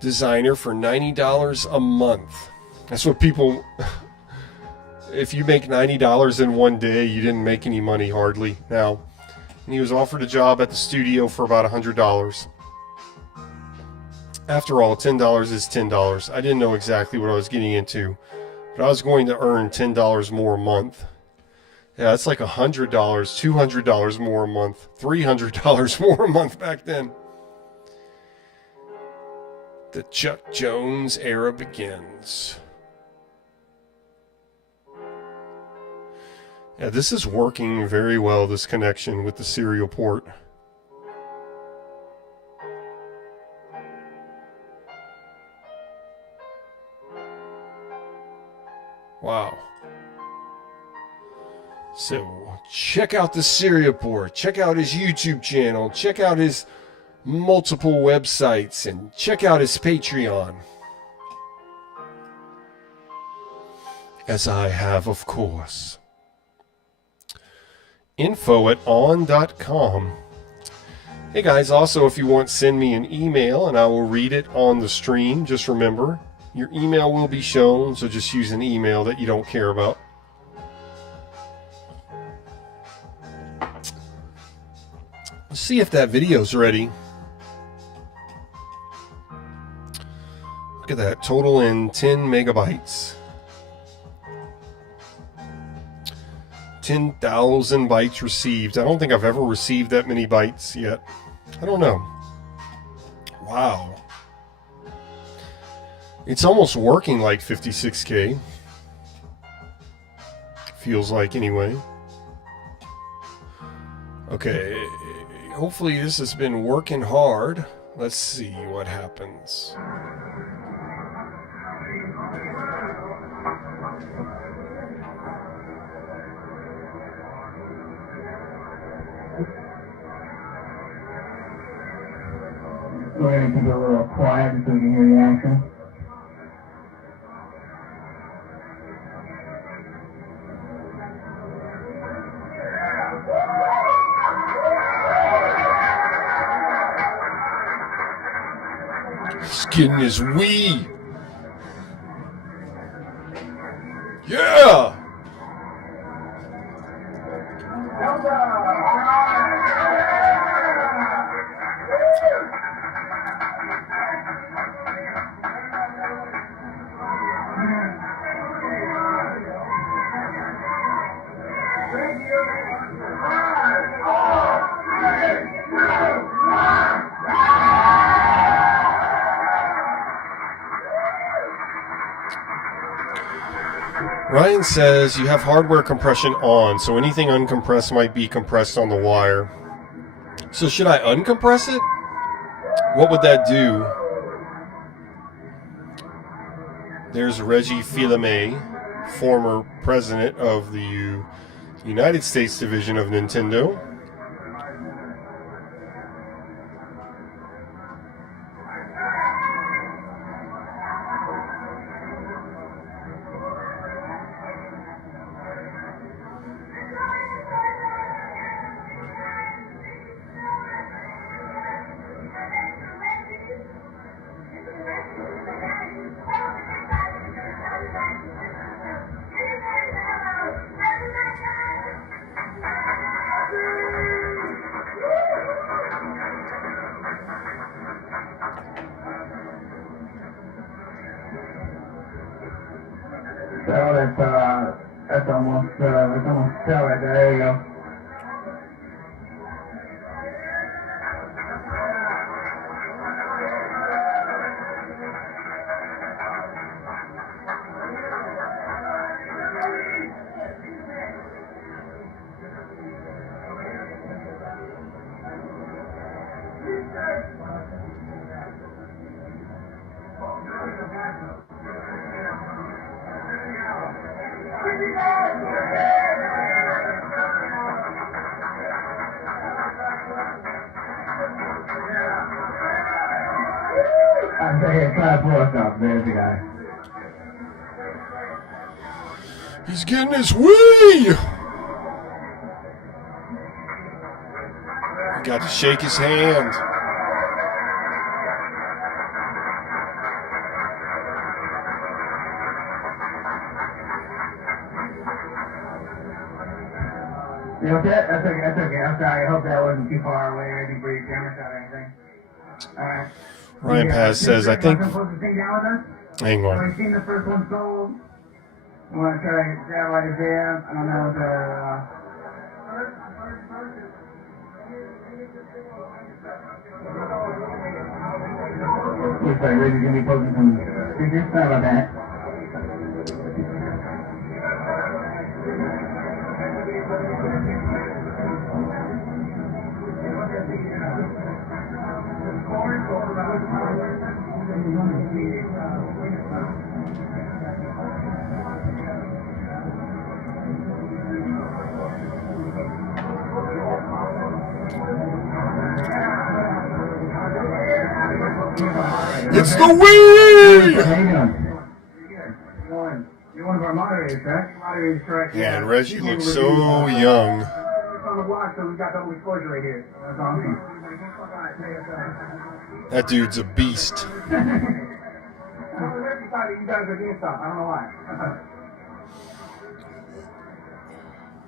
designer for $90 a month. That's what people... If you make $90 in one day, you didn't make any money hardly. Now, and he was offered a job at the studio for about $100. After all, $10 is $10. I didn't know exactly what I was getting into, but I was going to earn $10 more a month. Yeah, that's like $100, $200 more a month, $300 more a month back then. The Chuck Jones era begins. Yeah, this is working very well, this connection with the serial port. Wow. So, check out the serial port, check out his YouTube channel, check out his multiple websites, and check out his Patreon. As I have, of course. info@on.com. Hey guys, also if you want, send me an email and I will read it on the stream. Just remember, your email will be shown, so just use an email that you don't care about. Let's see if that video's ready. Look at that, total in 10 megabytes. 10,000 bytes received. I don't think I've ever received that many bytes yet. I don't know. Wow. It's almost working like 56K. Feels like, anyway. Okay. Hopefully this has been working hard. Let's see what happens. We're going to keep it a little quiet so we can hear the action. He's getting his wee. Yeah! Ryan says you have hardware compression on, so anything uncompressed might be compressed on the wire. So should I uncompress it? What would that do? There's Reggie Fils-Aimé, former president of the United States division of Nintendo. So that's almost tell right there. There you go. I say, try to pull us up. There's the guy. He's getting his wee! I got to shake his hand. You okay? That's okay. That's okay. I'm sorry. I hope that wasn't too far away or anything for your camera shot or anything. All right. Ryan Paz says, I think... Hang on. Have you seen the first one sold? You want to try to grab right there? I don't know if looks like Ray's going to be posting some pictures. Sorry about that. It's the Wii! You're one of our moderators, right? Moderators, correct? Yeah, and Reggie looks so young. It's on the block, so we got double exposure right here. That's awesome. That dude's a beast. I'm really excited you guys are doing stuff. I don't know why.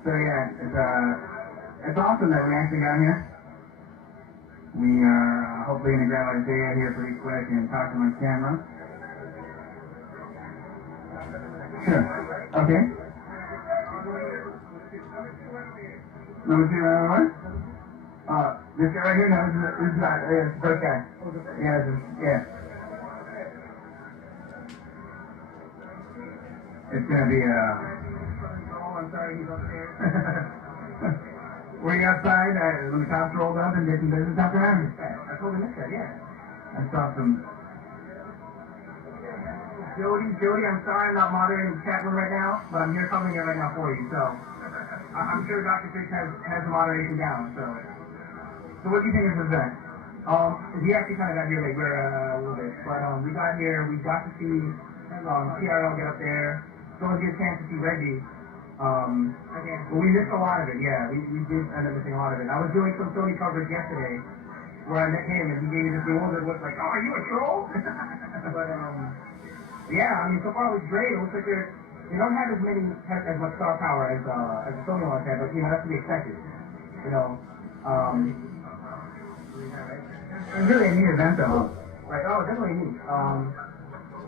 So yeah, it's awesome that we actually got here. We are hopefully going to grab Isaiah here pretty quick and talk to my camera. Sure. Okay. Number 2, what? This guy right here? No, this is not. It's the first guy. Yeah. It's going to be, oh, I'm sorry, he's upstairs. Were you outside when the cops rolled up and did some business out there? I totally missed that, yeah. I saw some... Jody, I'm sorry I'm not moderating the chat room right now, but I'm here covering it right now for you, so... I'm sure Dr. Fish has the moderation down, so... So what do you think of this event? We actually kind of got here late, a little bit, but we got here, we got to see TRL get up there, so we get a chance to see Reggie. But we missed a lot of it, yeah. We did end up missing a lot of it. I was doing some Sony coverage yesterday where I met him and he gave me this bewildered look like, oh, are you a troll? But, yeah, I mean, so far it looks great. It looks like they don't have as much star power as the Sony ones have, but, you know, that's to be expected. You know, it's really a neat event, though. Right, oh, definitely neat.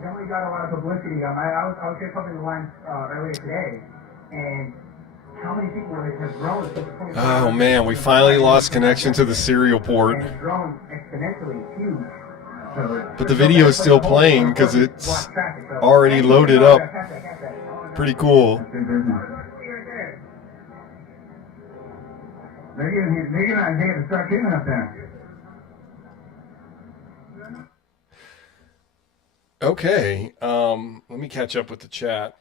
Definitely got a lot of publicity. I was here covering the lines earlier today. And how many people have grown since the 25 Oh man, we finally lost connection to the serial port. and it's grown exponentially huge. So But the video is still playing because it's already loaded up. Pretty cool. They're getting Isaiah to start getting up there. Okay, let me catch up with the chat.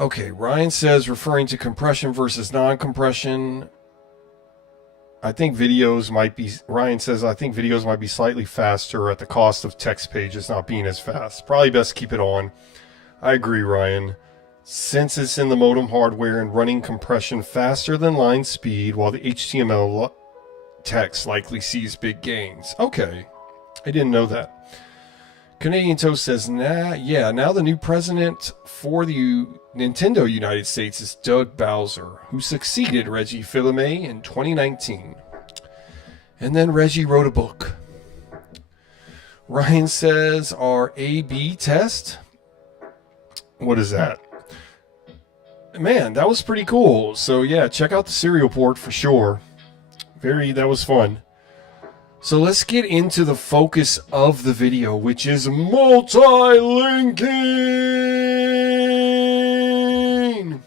Okay, Ryan says, referring to compression versus non-compression, I think videos might be, Ryan says, I think videos might be slightly faster at the cost of text pages not being as fast. Probably best keep it on. I agree, Ryan. Since it's in the modem hardware and running compression faster than line speed, while the HTML text likely sees big gains. Okay, I didn't know that. Canadian Toast says, now the new president for the Nintendo United States is Doug Bowser, who succeeded Reggie Fils-Aimé in 2019. And then Reggie wrote a book. Ryan says, our A/B test? What is that? Man, that was pretty cool. So yeah, check out the serial port for sure. That was fun. So let's get into the focus of the video, which is multilinking.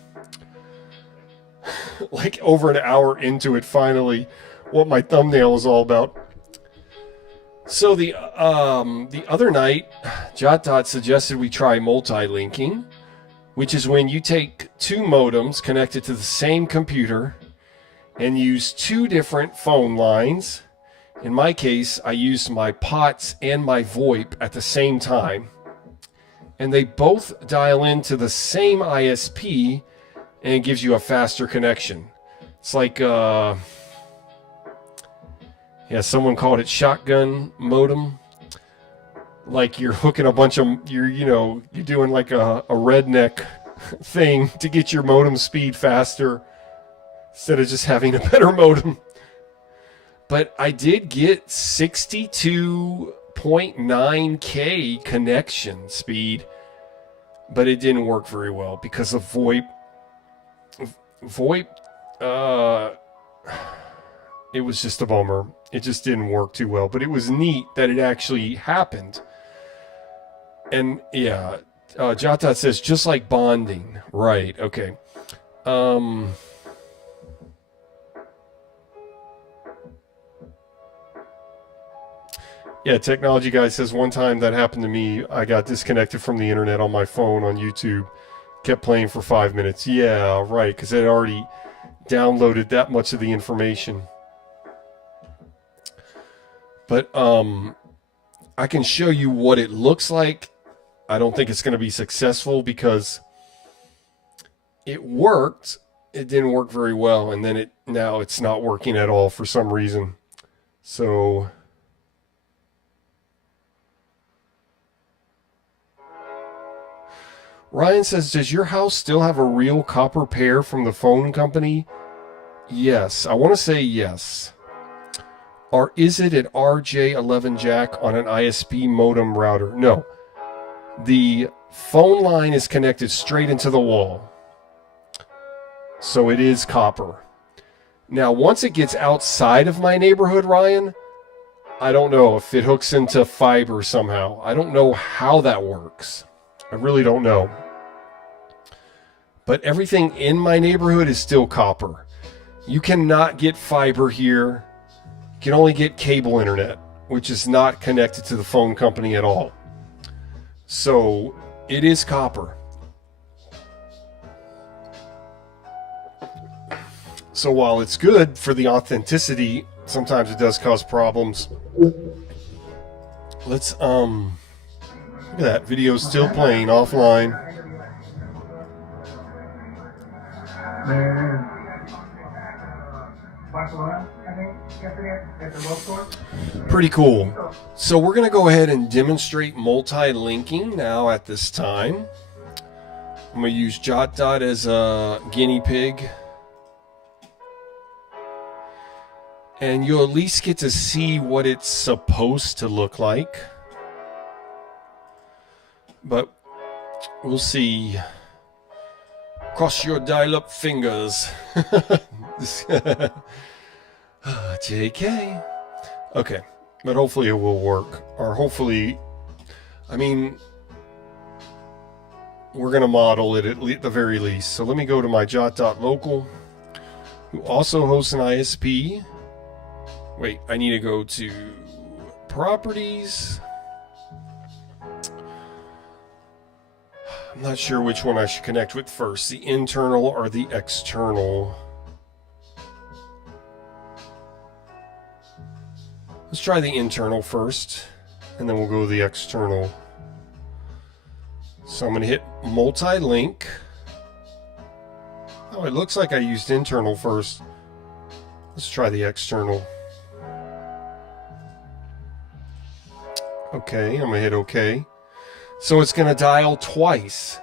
Like over an hour into it, finally, what my thumbnail is all about. So the other night, JotDot suggested we try multilinking, which is when you take two modems connected to the same computer and use two different phone lines. In my case, I used my POTS and my Voip at the same time, and they both dial into the same ISP, and it gives you a faster connection. It's like, someone called it shotgun modem. Like you're hooking a bunch of, you're doing like a redneck thing to get your modem speed faster instead of just having a better modem. But I did get 62.9K connection speed, but it didn't work very well because of Voip. Voip, it was just a bummer. It just didn't work too well, but it was neat that it actually happened. And yeah, JotDot says, just like bonding. Right, okay. Yeah, Technology Guy says one time that happened to me. I got disconnected from the internet on my phone on YouTube. Kept playing for 5 minutes. Yeah, right, because it had already downloaded that much of the information. But I can show you what it looks like. I don't think it's going to be successful because it worked. It didn't work very well, and then now it's not working at all for some reason. So Ryan says, does your house still have a real copper pair from the phone company? Yes. I want to say yes. Or is it an RJ11 jack on an ISP modem router? No. The phone line is connected straight into the wall. So it is copper. Now, once it gets outside of my neighborhood, Ryan, I don't know if it hooks into fiber somehow. I don't know how that works. I really don't know. But everything in my neighborhood is still copper. You cannot get fiber here. You can only get cable internet, which is not connected to the phone company at all. So it is copper. So while it's good for the authenticity, sometimes it does cause problems. Let's look at that video still playing offline. Pretty cool. So we're going to go ahead and demonstrate multi-linking now at this time. I'm going to use JotDot as a guinea pig. And you'll at least get to see what it's supposed to look like. But we'll see. Cross your dial-up fingers. JK. Okay, but hopefully it will work. Or hopefully, I mean, we're going to model it at the very least. So let me go to my JotDot local, who also hosts an ISP. Wait, I need to go to properties. I'm not sure which one I should connect with first, the internal or the external. Let's try the internal first, and then we'll go to the external. So I'm going to hit multi-link. Oh, it looks like I used internal first. Let's try the external. Okay, I'm going to hit OK. So it's going to dial twice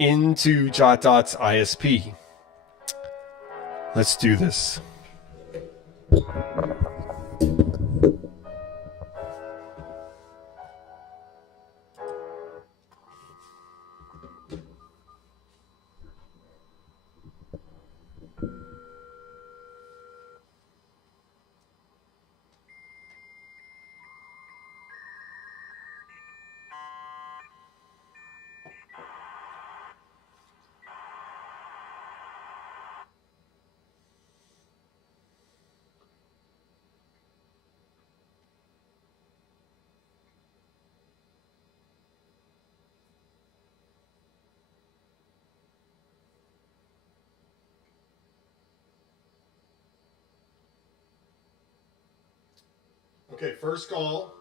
into JotDot's ISP. Let's do this. Okay, first call.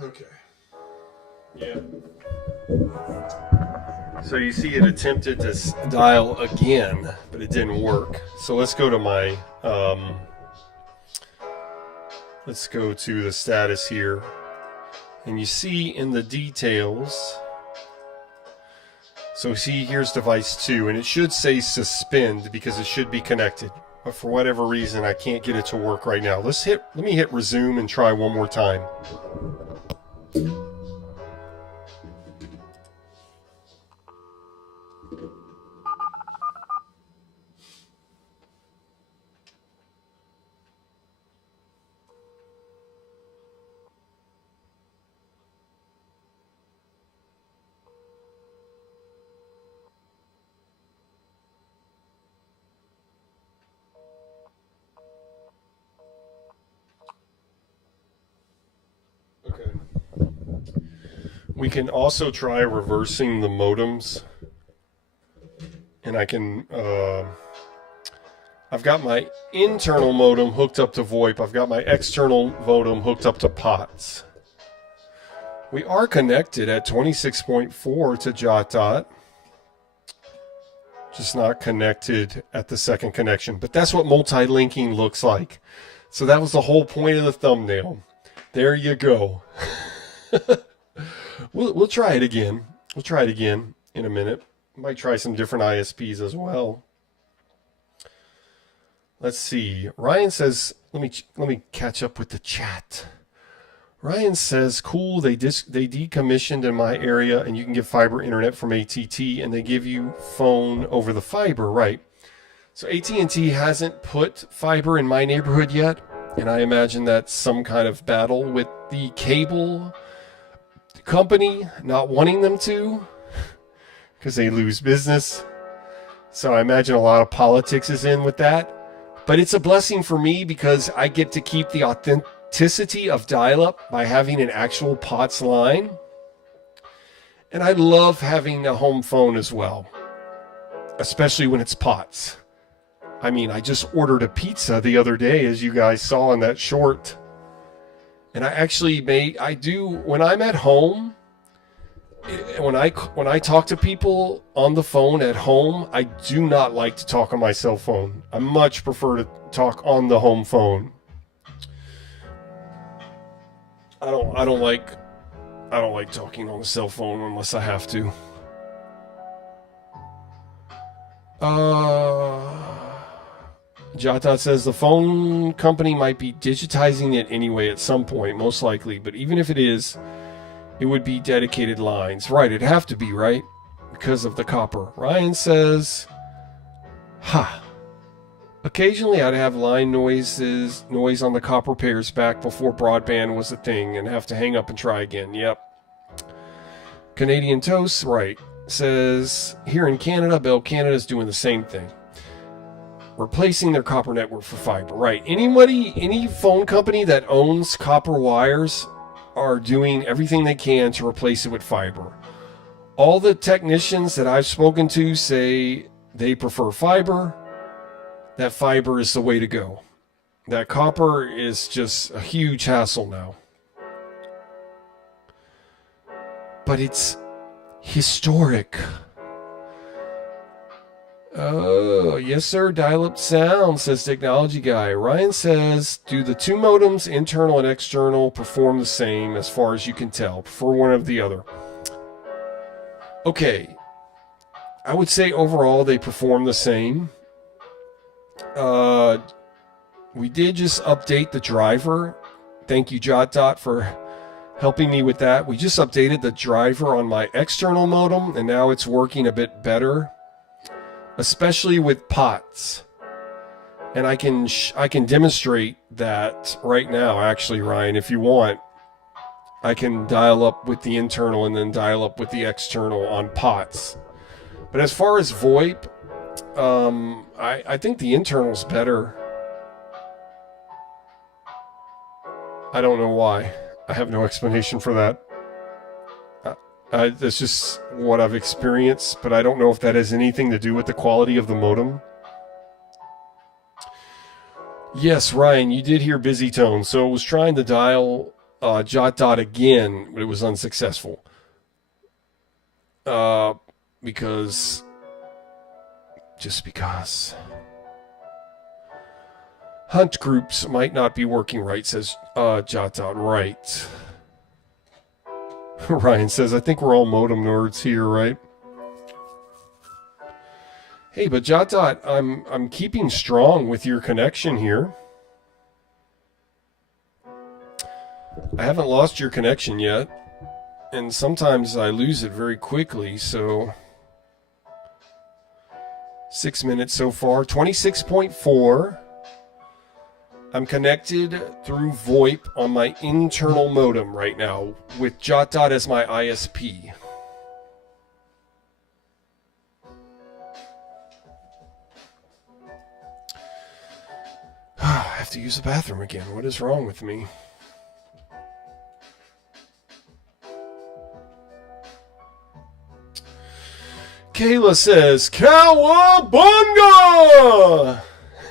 Okay. Yeah. So you see it attempted to dial again, but it didn't work. So let's go to my, let's go to the status here. And you see in the details, so see here's device 2, and it should say suspend because it should be connected. but for whatever reason, I can't get it to work right now. Let me hit resume and try one more time. Okay. We can also try reversing the modems, and I can, I've got my internal modem hooked up to Voip. I've got my external modem hooked up to POTS. We are connected at 26.4 to JotDot. Just not connected at the second connection. But that's what multilinking looks like. So that was the whole point of the thumbnail. There you go. We'll try it again. We'll try it again in a minute. Might try some different ISPs as well. Let's see. Ryan says, let me catch up with the chat. Ryan says, cool, they decommissioned in my area and you can get fiber internet from AT&T and they give you phone over the fiber, right? So AT&T hasn't put fiber in my neighborhood yet, and I imagine that's some kind of battle with the cable company not wanting them to because they lose business. So I imagine a lot of politics is in with that. But it's a blessing for me because I get to keep the authenticity of dial-up by having an actual POTS line. And I love having a home phone as well, especially when it's POTS. I mean, I just ordered a pizza the other day, as you guys saw in that short. And I actually when I'm at home, when I talk to people on the phone at home, I do not like to talk on my cell phone. I much prefer to talk on the home phone. I don't like talking on the cell phone unless I have to. JotDot says the phone company might be digitizing it anyway at some point, most likely. But even if it is, it would be dedicated lines. Right, it'd have to be, right? Because of the copper. Ryan says, occasionally I'd have line noise on the copper pairs back before broadband was a thing and have to hang up and try again. Yep. Canadian Toast, right, says, here in Canada, Bell Canada's doing the same thing. Replacing their copper network for fiber. Right. Any phone company that owns copper wires are doing everything they can to replace it with fiber. All the technicians that I've spoken to say they prefer fiber. That fiber is the way to go. That copper is just a huge hassle now. But it's historic. Oh, yes, sir. Dial-up sound, says Technology Guy. Ryan says, do the two modems, internal and external, perform the same as far as you can tell? Prefer one or the other? Okay. I would say overall they perform the same. We did just update the driver. Thank you, JotDot, for helping me with that. We just updated the driver on my external modem, and now it's working a bit better. Especially with POTS. And I can demonstrate that right now, actually, Ryan, if you want. I can dial up with the internal and then dial up with the external on POTS. But as far as Voip, I think the internal's better. I don't know why. I have no explanation for that. That's just what I've experienced, but I don't know if that has anything to do with the quality of the modem. Yes, Ryan, you did hear busy tone. So I was trying to dial JotDot again, but it was unsuccessful. Because hunt groups might not be working right, says JotDot. Right. Ryan says, I think we're all modem nerds here, right? Hey, but JotDot, I'm keeping strong with your connection here. I haven't lost your connection yet, and sometimes I lose it very quickly, so 6 minutes so far, 26.4. I'm connected through Voip on my internal modem right now with JotDot as my ISP. I have to use the bathroom again. What is wrong with me? Kayla says, Cowabunga!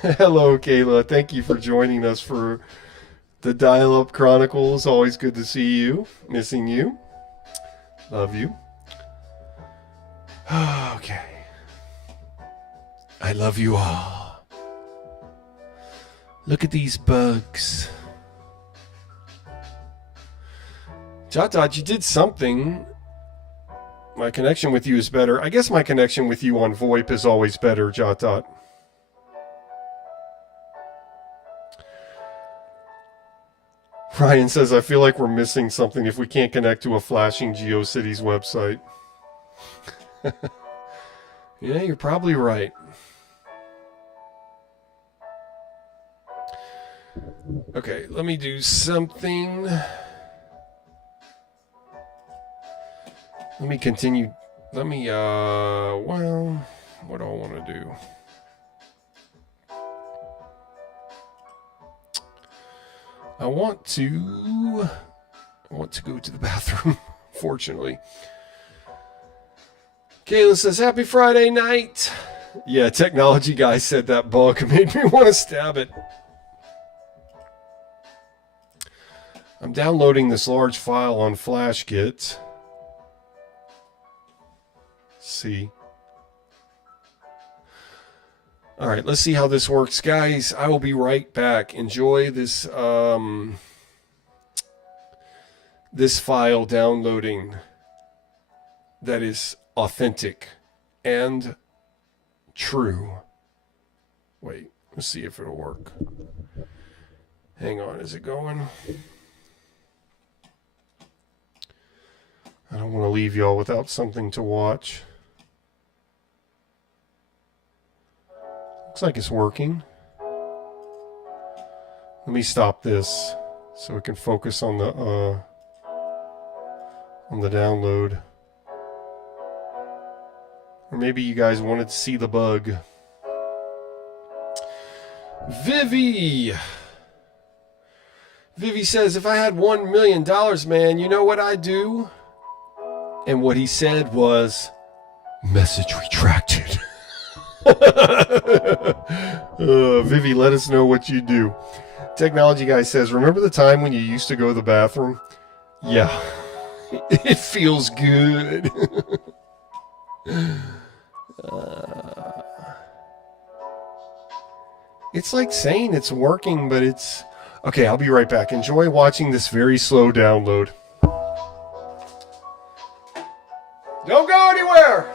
Hello, Kayla. Thank you for joining us for the Dial-Up Chronicles. Always good to see you. Missing you. Love you. Okay. I love you all. Look at these bugs. JotDot, you did something. My connection with you is better. I guess my connection with you on Voip is always better, JotDot. Ryan says, I feel like we're missing something if we can't connect to a flashing GeoCities website. Yeah, you're probably right. Okay, let me do something. Let me continue. Let me, well, what do I want to do? I want to go to the bathroom, fortunately. Kayla says, happy Friday night. Yeah, technology guy said that bug made me want to stab it. I'm downloading this large file on FlashGit. See. All right, let's see how this works, guys. I will be right back. Enjoy this this file downloading that is authentic and true. Wait, let's see if it'll work. Hang on, is it going? I don't want to leave y'all without something to watch. Looks like it's working. Let me stop this so we can focus on the download. Or maybe you guys wanted to see the bug. Vivi says, if I had $1 million, man, you know what I'd do? And what he said was, message retracted. Vivi, let us know what you do. Technology guy says, remember the time when you used to go to the bathroom? Yeah, it feels good. It's like saying it's working, but it's... Okay, I'll be right back. Enjoy watching this very slow download. Don't go anywhere!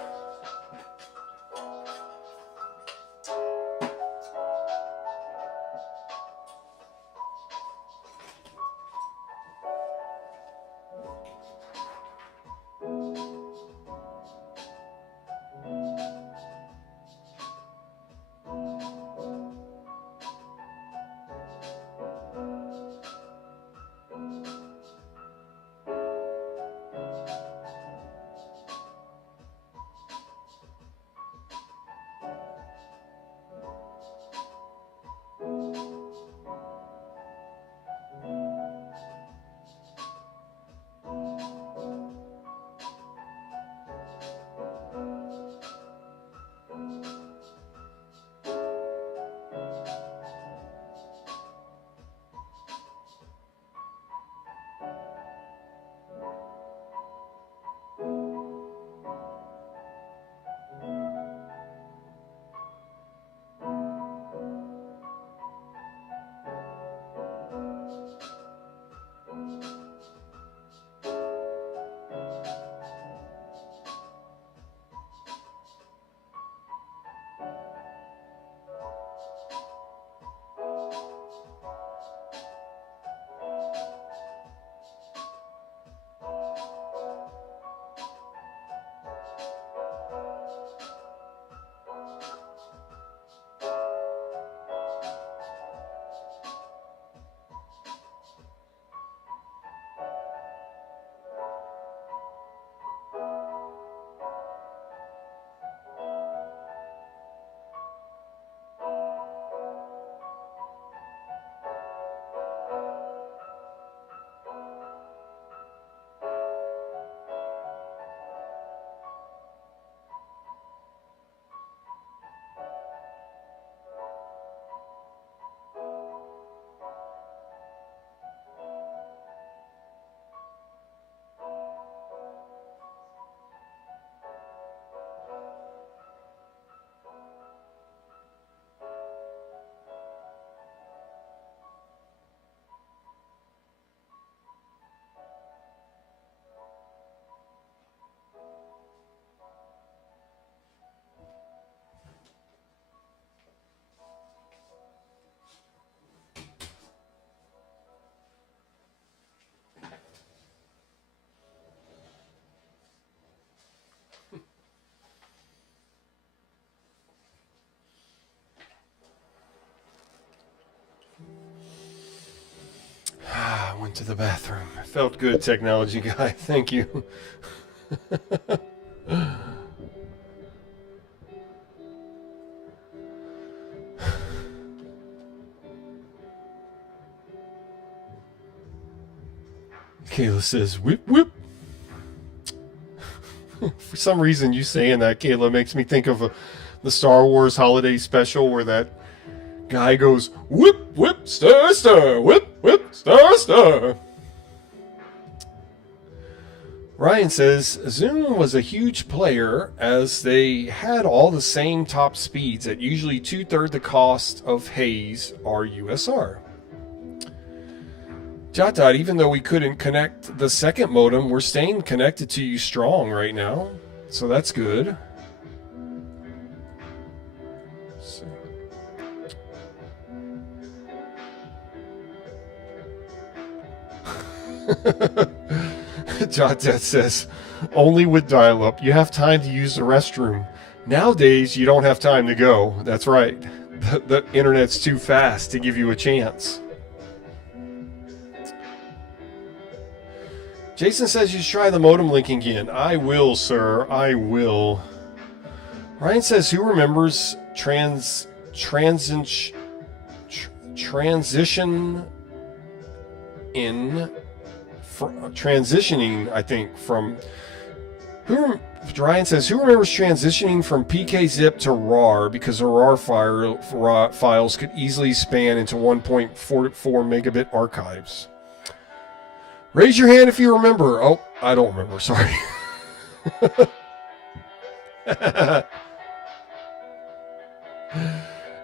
went to the bathroom. Felt good, technology guy. Thank you. Kayla says, whip, whip. For some reason, you saying that, Kayla, makes me think of the Star Wars holiday special where that guy goes, whip, whip, stir, stir, whip, whip, stir, stir. Ryan says, Zoom was a huge player as they had all the same top speeds at usually 2/3 the cost of Hayes or USR. JotDot, even though we couldn't connect the second modem, we're staying connected to you strong right now. So that's good. Let's see. JotDot says, only with dial-up. You have time to use the restroom. Nowadays, you don't have time to go. That's right. The internet's too fast to give you a chance. Jason says you should try the modem link again. I will, sir. I will. Ryan says, who remembers transition in transitioning, I think, from Ryan says, who remembers transitioning from PKZip to RAR, because the RAR files could easily span into 1.44 megabit archives? Raise your hand if you remember. Oh, I don't remember. Sorry.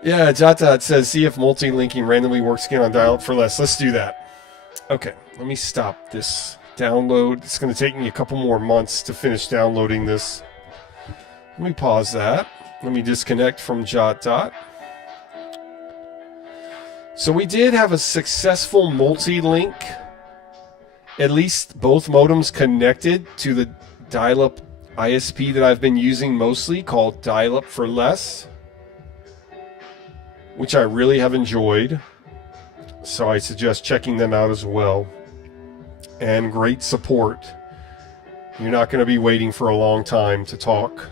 Yeah, JotDot says, see if multi-linking randomly works again on dial-up for less. Let's do that. Okay, let me stop this download. It's going to take me a couple more months to finish downloading this. Let me pause that. Let me disconnect from JotDot. So we did have a successful multi-link. At least both modems connected to the dial-up ISP that I've been using mostly, called Dial-Up for Less, which I really have enjoyed. So I suggest checking them out as well. And great support. You're not going to be waiting for a long time to talk.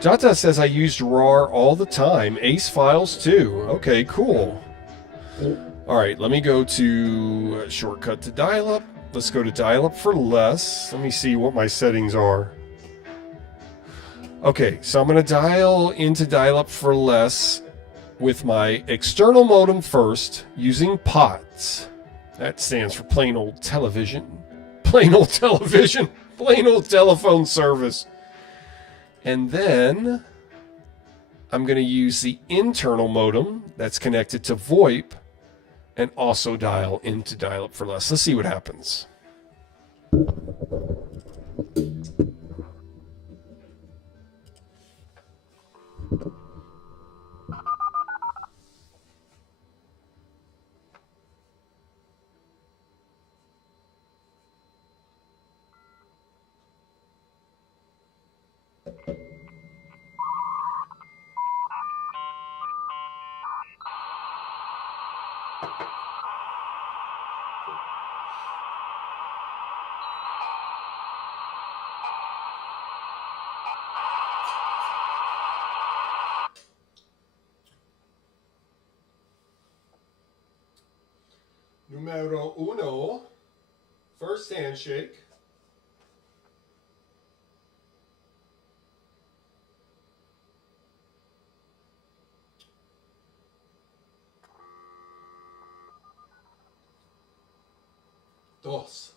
JotDot says I used RAR all the time. Ace files too. Okay, cool. All right, let me go to shortcut to dial-up. Let's go to dial-up for less. Let me see what my settings are. Okay, so I'm going to dial into dial-up for less with my external modem first, using POTS. That stands for plain old television. Plain old television. Plain old telephone service. And then I'm going to use the internal modem that's connected to Voip and also dial into dial-up for less. Let's see what happens. Numero uno, first handshake. Dos.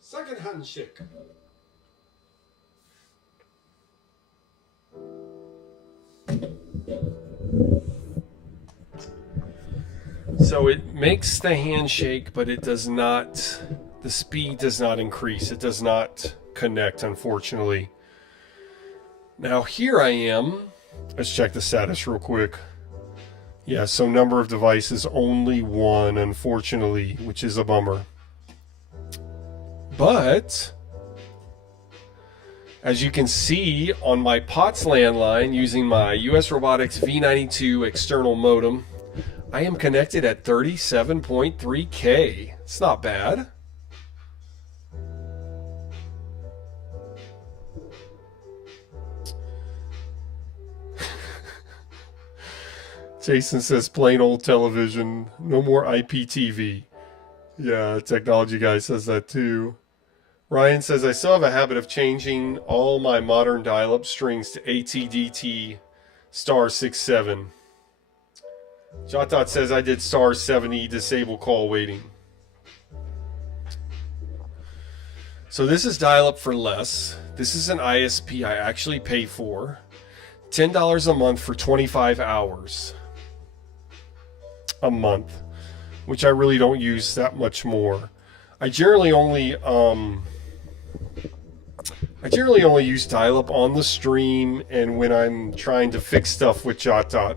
Second handshake. So it makes the handshake, but it does not, the speed does not increase. It does not connect, unfortunately. Now here I am. Let's check the status real quick. Yeah, so number of devices, only one, unfortunately, which is a bummer. But as you can see on my POTS landline using my US Robotics V.92 external modem, I am connected at 37.3K. It's not bad. Jason says plain old television, no more IPTV. Yeah, technology guy says that too. Ryan says, I still have a habit of changing all my modern dial-up strings to ATDT *67. JotDot says I did *70 disable call waiting. So this is dial-up for less. This is an ISP I actually pay for. $10 a month for 25 hours. A month. Which I really don't use that much more. I generally only use dial-up on the stream and when I'm trying to fix stuff with JotDot.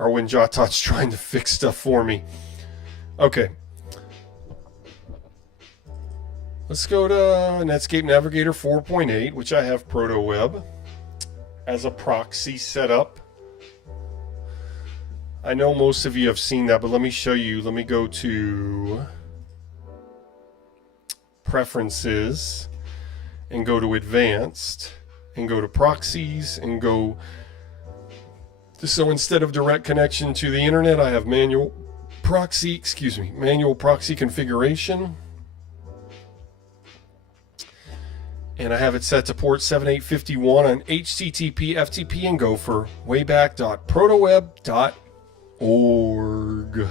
Or when JotDot's trying to fix stuff for me. Okay. Let's go to Netscape Navigator 4.8, which I have ProtoWeb as a proxy setup. I know most of you have seen that, but let me show you. Let me go to Preferences and go to Advanced and go to Proxies and go. So instead of direct connection to the internet, I have manual proxy configuration. And I have it set to port 7851 on HTTP FTP and go for wayback.protoweb.org.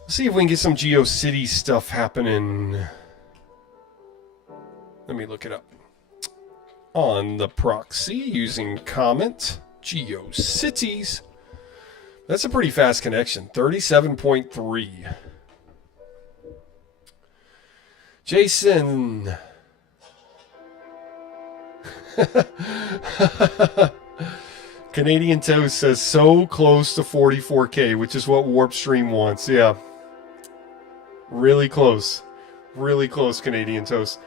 Let's see if we can get some GeoCities stuff happening. Let me look it up. On the proxy using comment GeoCities. That's a pretty fast connection. 37.3. Jason. Canadian Toast says so close to 44K, which is what Warpstream wants. Yeah. Really close. Really close, Canadian Toast.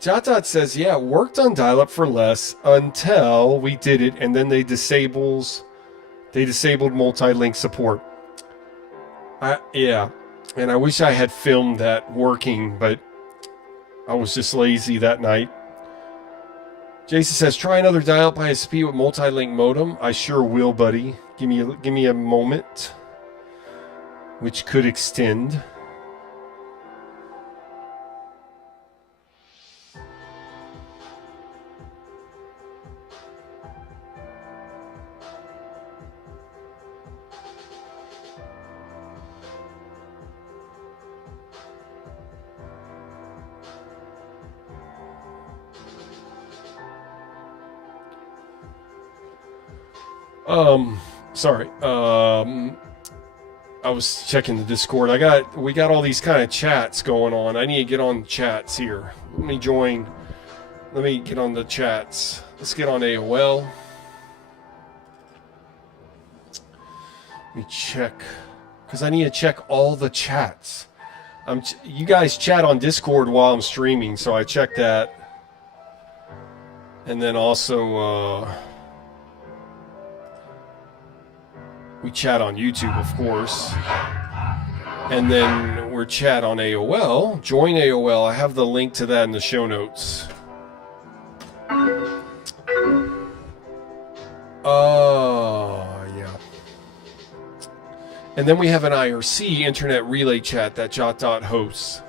JotDot says, yeah, worked on dial-up for less until we did it, and then they disabled multi-link support. Yeah. And I wish I had filmed that working, but I was just lazy that night. Jason says, try another dial-up ISP with multi-link modem. I sure will, buddy. Give me a moment, which could extend. Sorry. I was checking the Discord. We got all these kind of chats going on. I need to get on chats here. Let me get on the chats. Let's get on AOL. Let me check, because I need to check all the chats. You guys chat on Discord while I'm streaming, so I check that. And then also, we chat on YouTube, of course. And then we're chat on AOL. Join AOL. I have the link to that in the show notes. Yeah. And then we have an IRC, Internet Relay Chat, that JotDot hosts.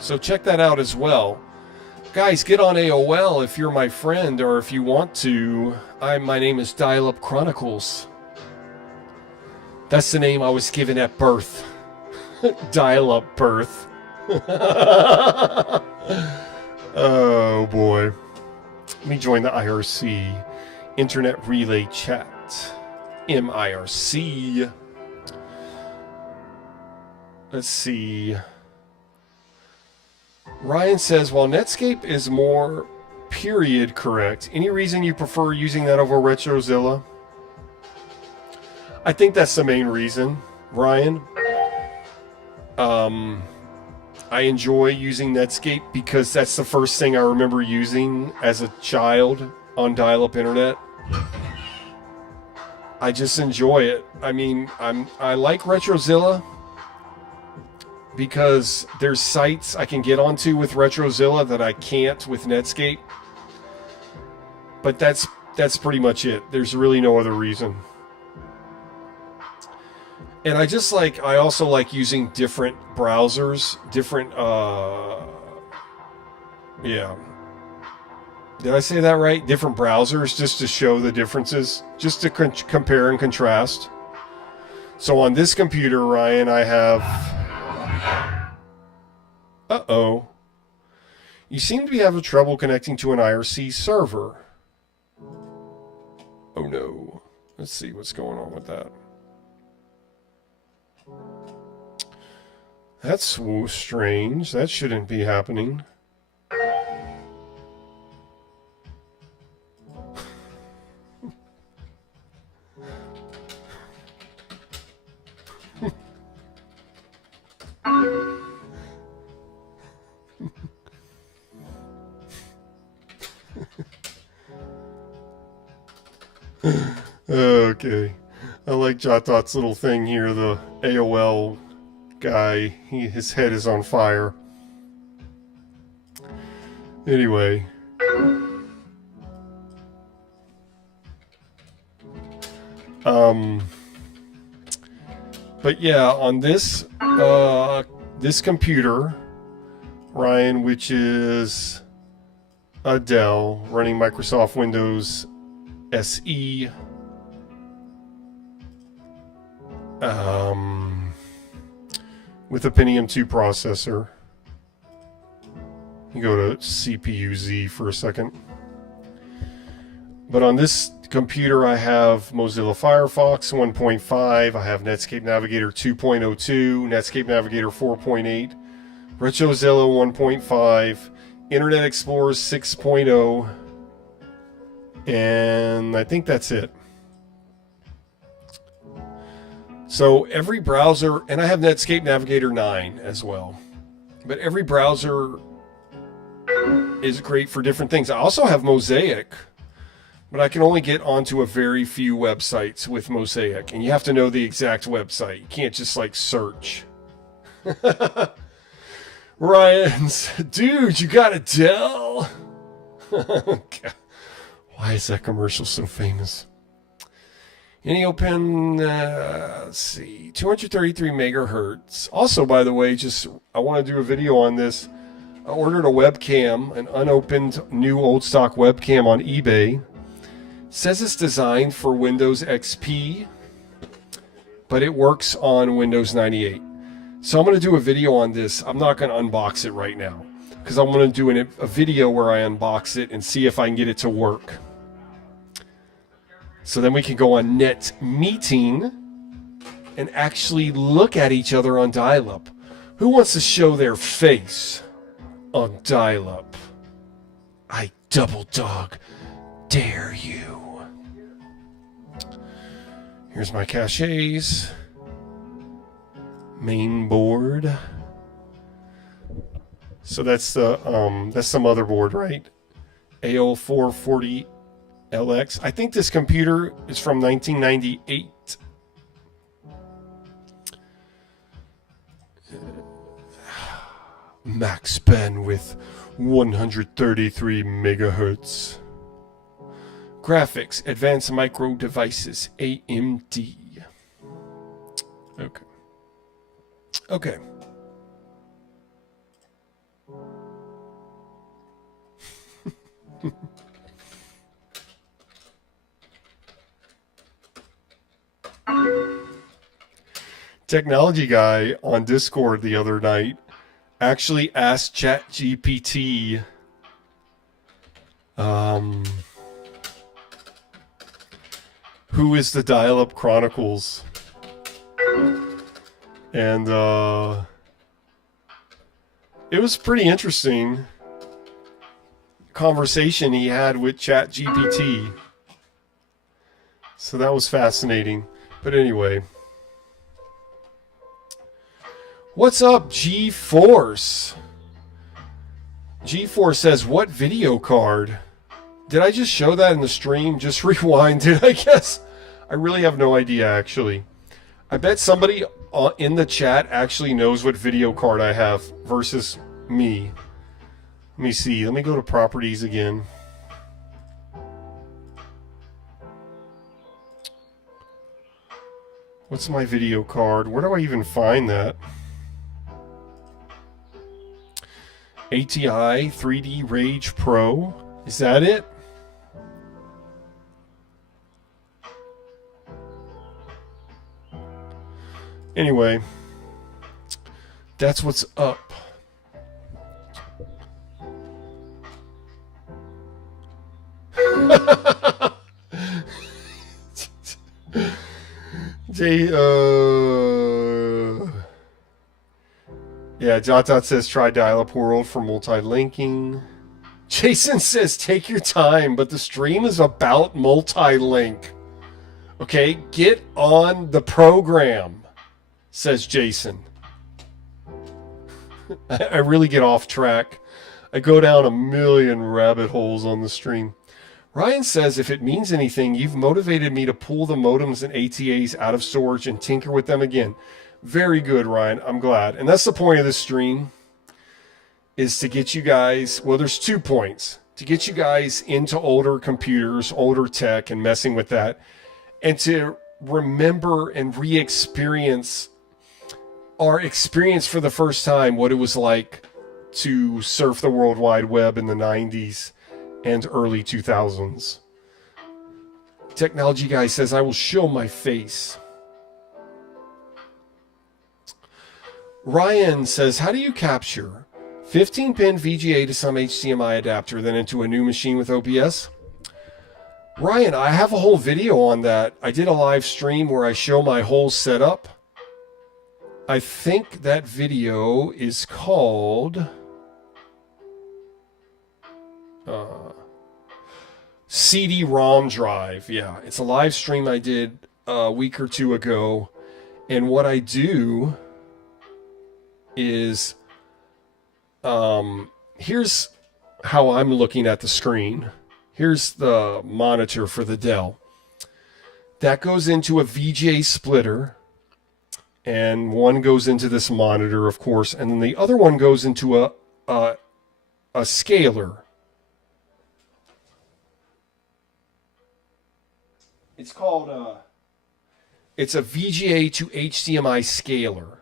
So check that out as well. Guys, get on AOL if you're my friend or if you want to. My name is Dial-Up Chronicles. That's the name I was given at birth. Dial-up birth. Oh boy. Let me join the IRC. Internet Relay Chat. MIRC. Let's see. Ryan says, while Netscape is more period correct. Any reason you prefer using that over Retrozilla? I think that's the main reason, Ryan. I enjoy using Netscape because that's the first thing I remember using as a child on dial-up internet. I just enjoy it. I mean, I like Retrozilla because there's sites I can get onto with Retrozilla that I can't with Netscape. But that's pretty much it. There's really no other reason. And I also like using different browsers, different, yeah. Did I say that right? Different browsers, just to show the differences, just to compare and contrast. So on this computer, Ryan, I have, uh-oh. You seem to be having trouble connecting to an IRC server. Oh no. Let's see what's going on with that. That's strange. That shouldn't be happening. Okay. I like JotDot's little thing here, the AOL guy. His head is on fire. Anyway. But yeah, on this this computer, Ryan, which is a Dell running Microsoft Windows SE, with a Pentium 2 processor. You go to CPU-Z for a second. But on this computer, I have Mozilla Firefox 1.5, I have Netscape Navigator 2.02, Netscape Navigator 4.8, Retrozilla 1.5, Internet Explorer 6.0, and I think that's it. So every browser, and I have Netscape Navigator 9 as well, but every browser is great for different things. I also have Mosaic, but I can only get onto a very few websites with Mosaic, and you have to know the exact website. You can't just like search. Ryan's, dude, you got a Dell? God. Why is that commercial so famous? Any open, let's see, 233 megahertz. Also, by the way, I want to do a video on this. I ordered a webcam, an unopened new old stock webcam on eBay. Says it's designed for Windows XP, but it works on Windows 98. So I'm going to do a video on this. I'm not going to unbox it right now, because I'm going to do a video where I unbox it and see if I can get it to work. So then we can go on Net Meeting and actually look at each other on dial-up. Who wants to show their face on dial-up? I double dog dare you. Here's my caches. Main board. So that's the motherboard, right? AO440 LX. I think this computer is from 1998. Max bandwidth 133 megahertz. Graphics, Advanced Micro Devices, AMD. Okay. Okay. Technology guy on Discord the other night actually asked ChatGPT who is the Dial-Up Chronicles, and it was pretty interesting. conversation he had with ChatGPT. So that was fascinating. But anyway. What's up, G-Force? G-Force says, what video card? Did I just show that in the stream? Just rewind it, I guess. I really have no idea, actually. I bet somebody in the chat actually knows what video card I have versus me. Let me see. Let me go to properties again. What's my video card? Where do I even find that? ATI 3D Rage Pro. Is that it? Anyway, that's what's up. Yeah, JotDot says try dial-up world for multi-linking. Jason says take your time, but the stream is about multi-link. Okay, get on the program, says Jason. I really get off track. I go down a million rabbit holes on the stream. Ryan says, if it means anything, you've motivated me to pull the modems and ATAs out of storage and tinker with them again. Very good, Ryan. I'm glad. And that's the point of this stream, is to get you guys, well, there's 2 points. To get you guys into older computers, older tech, and messing with that. And to remember and re-experience or experience for the first time what it was like to surf the World Wide Web in the 90s and early 2000s. Technology Guy says, I will show my face. Ryan says, how do you capture 15-pin VGA to some HDMI adapter, then into a new machine with OBS? Ryan, I have a whole video on that. I did a live stream where I show my whole setup. I think that video is called CD-ROM drive. Yeah, it's a live stream I did a week or 2 ago. And what I do is, here's how I'm looking at the screen. Here's the monitor for the Dell. That goes into a VGA splitter, and one goes into this monitor, of course, and then the other one goes into a scaler. It's called it's a VGA to HDMI scaler.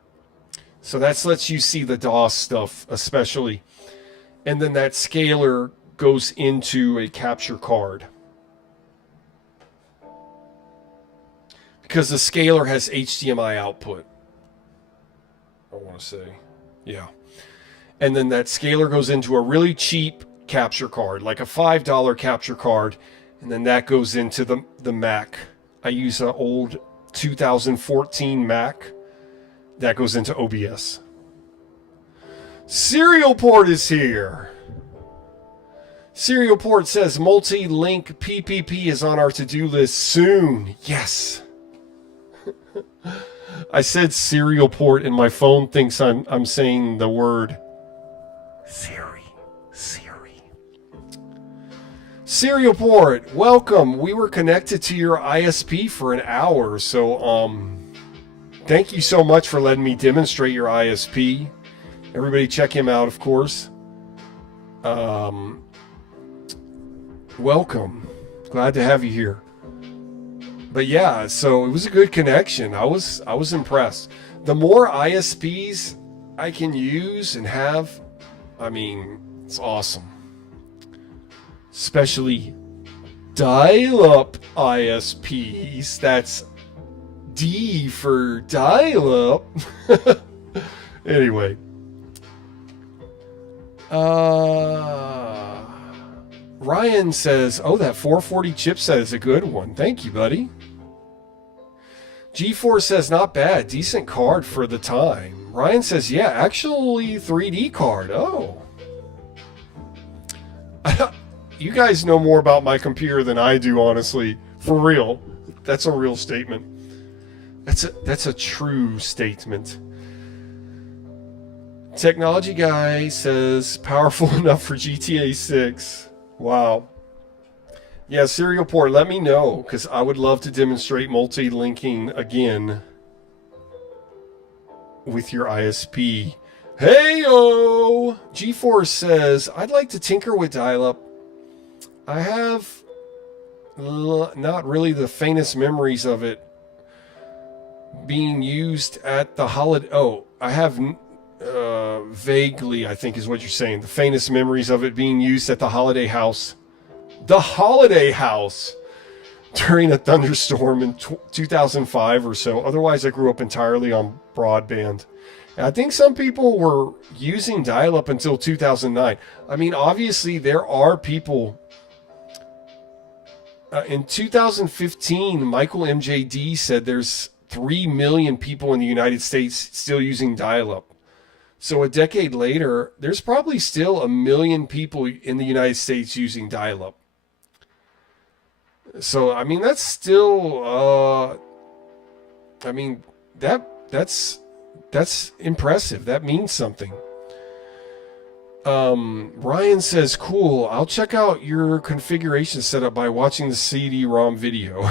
So that lets you see the DOS stuff, especially. And then that scaler goes into a capture card. Because the scaler has HDMI output. I want to say. Yeah. And then that scaler goes into a really cheap capture card, like a $5 capture card. And then that goes into the Mac. I use an old 2014 Mac. That goes into OBS. Serial Port is here. Serial Port says multi-link PPP is on our to-do list soon. Yes. I said Serial Port and my phone thinks I'm saying the word Siri. Serial Port, welcome. We were connected to your ISP for an hour, so thank you so much for letting me demonstrate your ISP. Everybody check him out, of course. Welcome. Glad to have you here. But yeah, so it was a good connection. I was impressed. The more ISPs I can use and have, I mean, it's awesome. Especially dial-up ISPs. That's D for dial-up. Anyway. Ryan says, oh, that 440 chipset is a good one. Thank you, buddy. G4 says, not bad. Decent card for the time. Ryan says, yeah, actually 3D card. Oh. you guys know more about my computer than I do, honestly. For real. That's a real statement. That's a true statement. Technology guy says powerful enough for GTA 6. Wow. Yeah, serial port, let me know, because I would love to demonstrate multi-linking again with your ISP. Hey-o! G4 says, I'd like to tinker with dial-up. I have not really the faintest memories of it being used at the holiday. Oh, I have vaguely, I think is what you're saying, the faintest memories of it being used at the holiday house. The holiday house! During a thunderstorm in 2005 or so. Otherwise, I grew up entirely on broadband. And I think some people were using dial-up until 2009. I mean, obviously, there are people. In 2015, Michael MJD said there's 3 million people in the United States still using dial-up. So a decade later, there's probably still 1 million people in the United States using dial-up. So, I mean, that's still, I mean, that's impressive. That means something. Ryan says, cool. I'll check out your configuration setup by watching the CD-ROM video.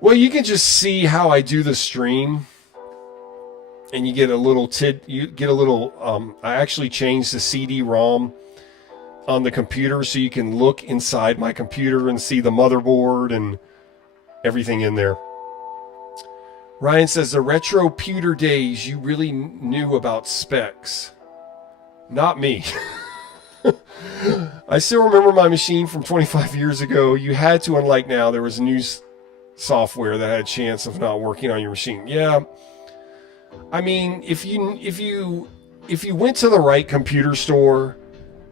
Well, you can just see how I do the stream. And you get a little I actually changed the CD-ROM on the computer so you can look inside my computer and see the motherboard and everything in there. Ryan says, the retro pewter days, you really knew about specs. Not me. I still remember my machine from 25 years ago. You had to, unlike now, there was new software that had a chance of not working on your machine. Yeah. I mean, if you went to the right computer store,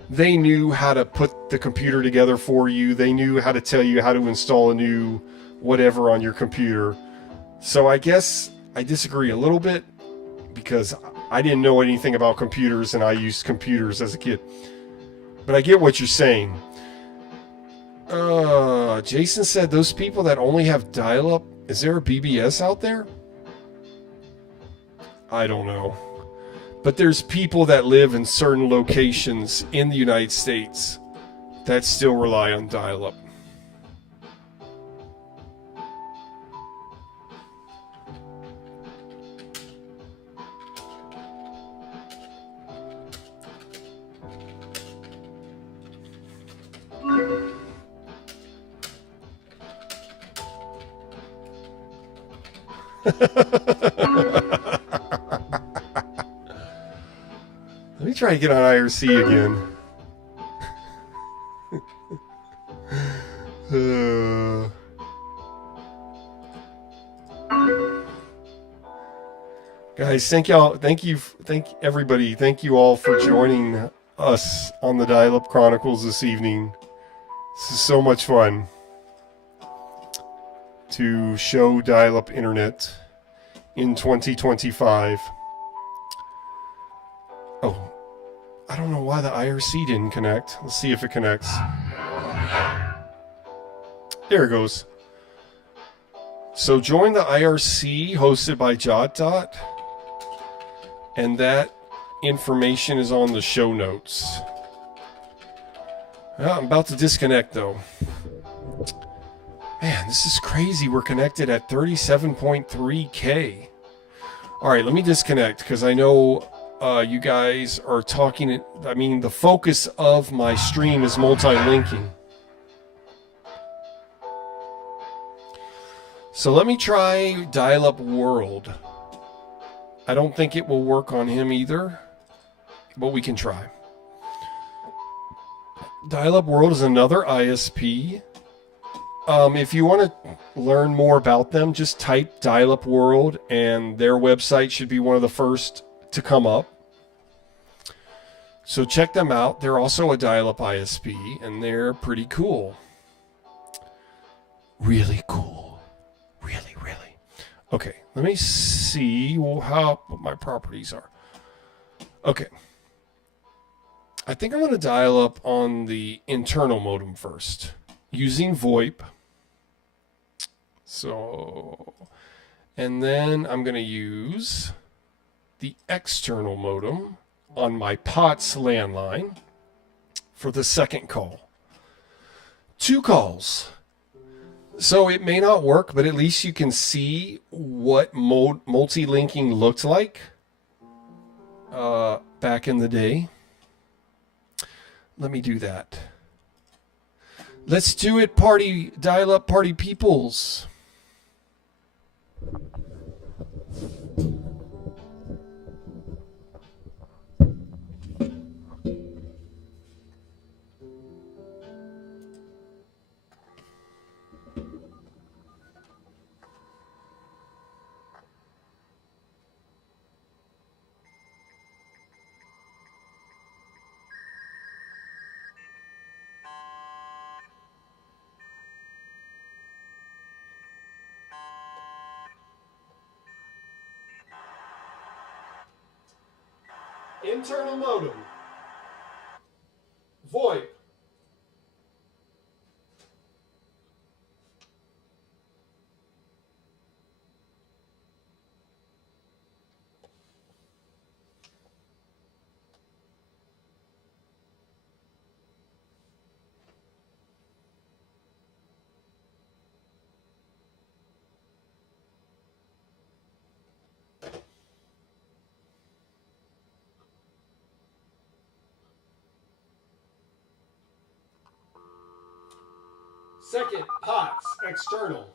they knew how to put the computer together for you. They knew how to tell you how to install a new whatever on your computer. So I guess I disagree a little bit because I didn't know anything about computers and I used computers as a kid. But I get what you're saying. Jason said those people that only have dial-up, is there a BBS out there? I don't know. But there's people that live in certain locations in the United States that still rely on dial-up. Let me try to get on IRC again. Guys, thank everybody. Thank you all for joining us on the Dial-Up Chronicles this evening. This is so much fun to show dial-up internet in 2025. Oh, I don't know why the IRC didn't connect. Let's see if it connects. There it goes. So join the IRC hosted by JotDot, and that information is on the show notes. Well, I'm about to disconnect though. Man, this is crazy. We're connected at 37.3K. All right, let me disconnect because I know you guys are talking. I mean, the focus of my stream is multi-linking. So let me try Dial-Up World. I don't think it will work on him either, but we can try. Dial-Up World is another ISP. If you want to learn more about them, just type Dial-Up World and their website should be one of the first to come up. So check them out. They're also a dial-up ISP and they're pretty cool. Really cool. Really, really. Okay, let me see what my properties are. Okay. I think I'm going to dial up on the internal modem first using Voip. So, and then I'm going to use the external modem on my POTS landline for the second call. 2 calls. So it may not work, but at least you can see what multilinking looked like back in the day. Let me do that. Let's do it, party, dial up party peoples. Internal modem. Voip. Second, POTS, external.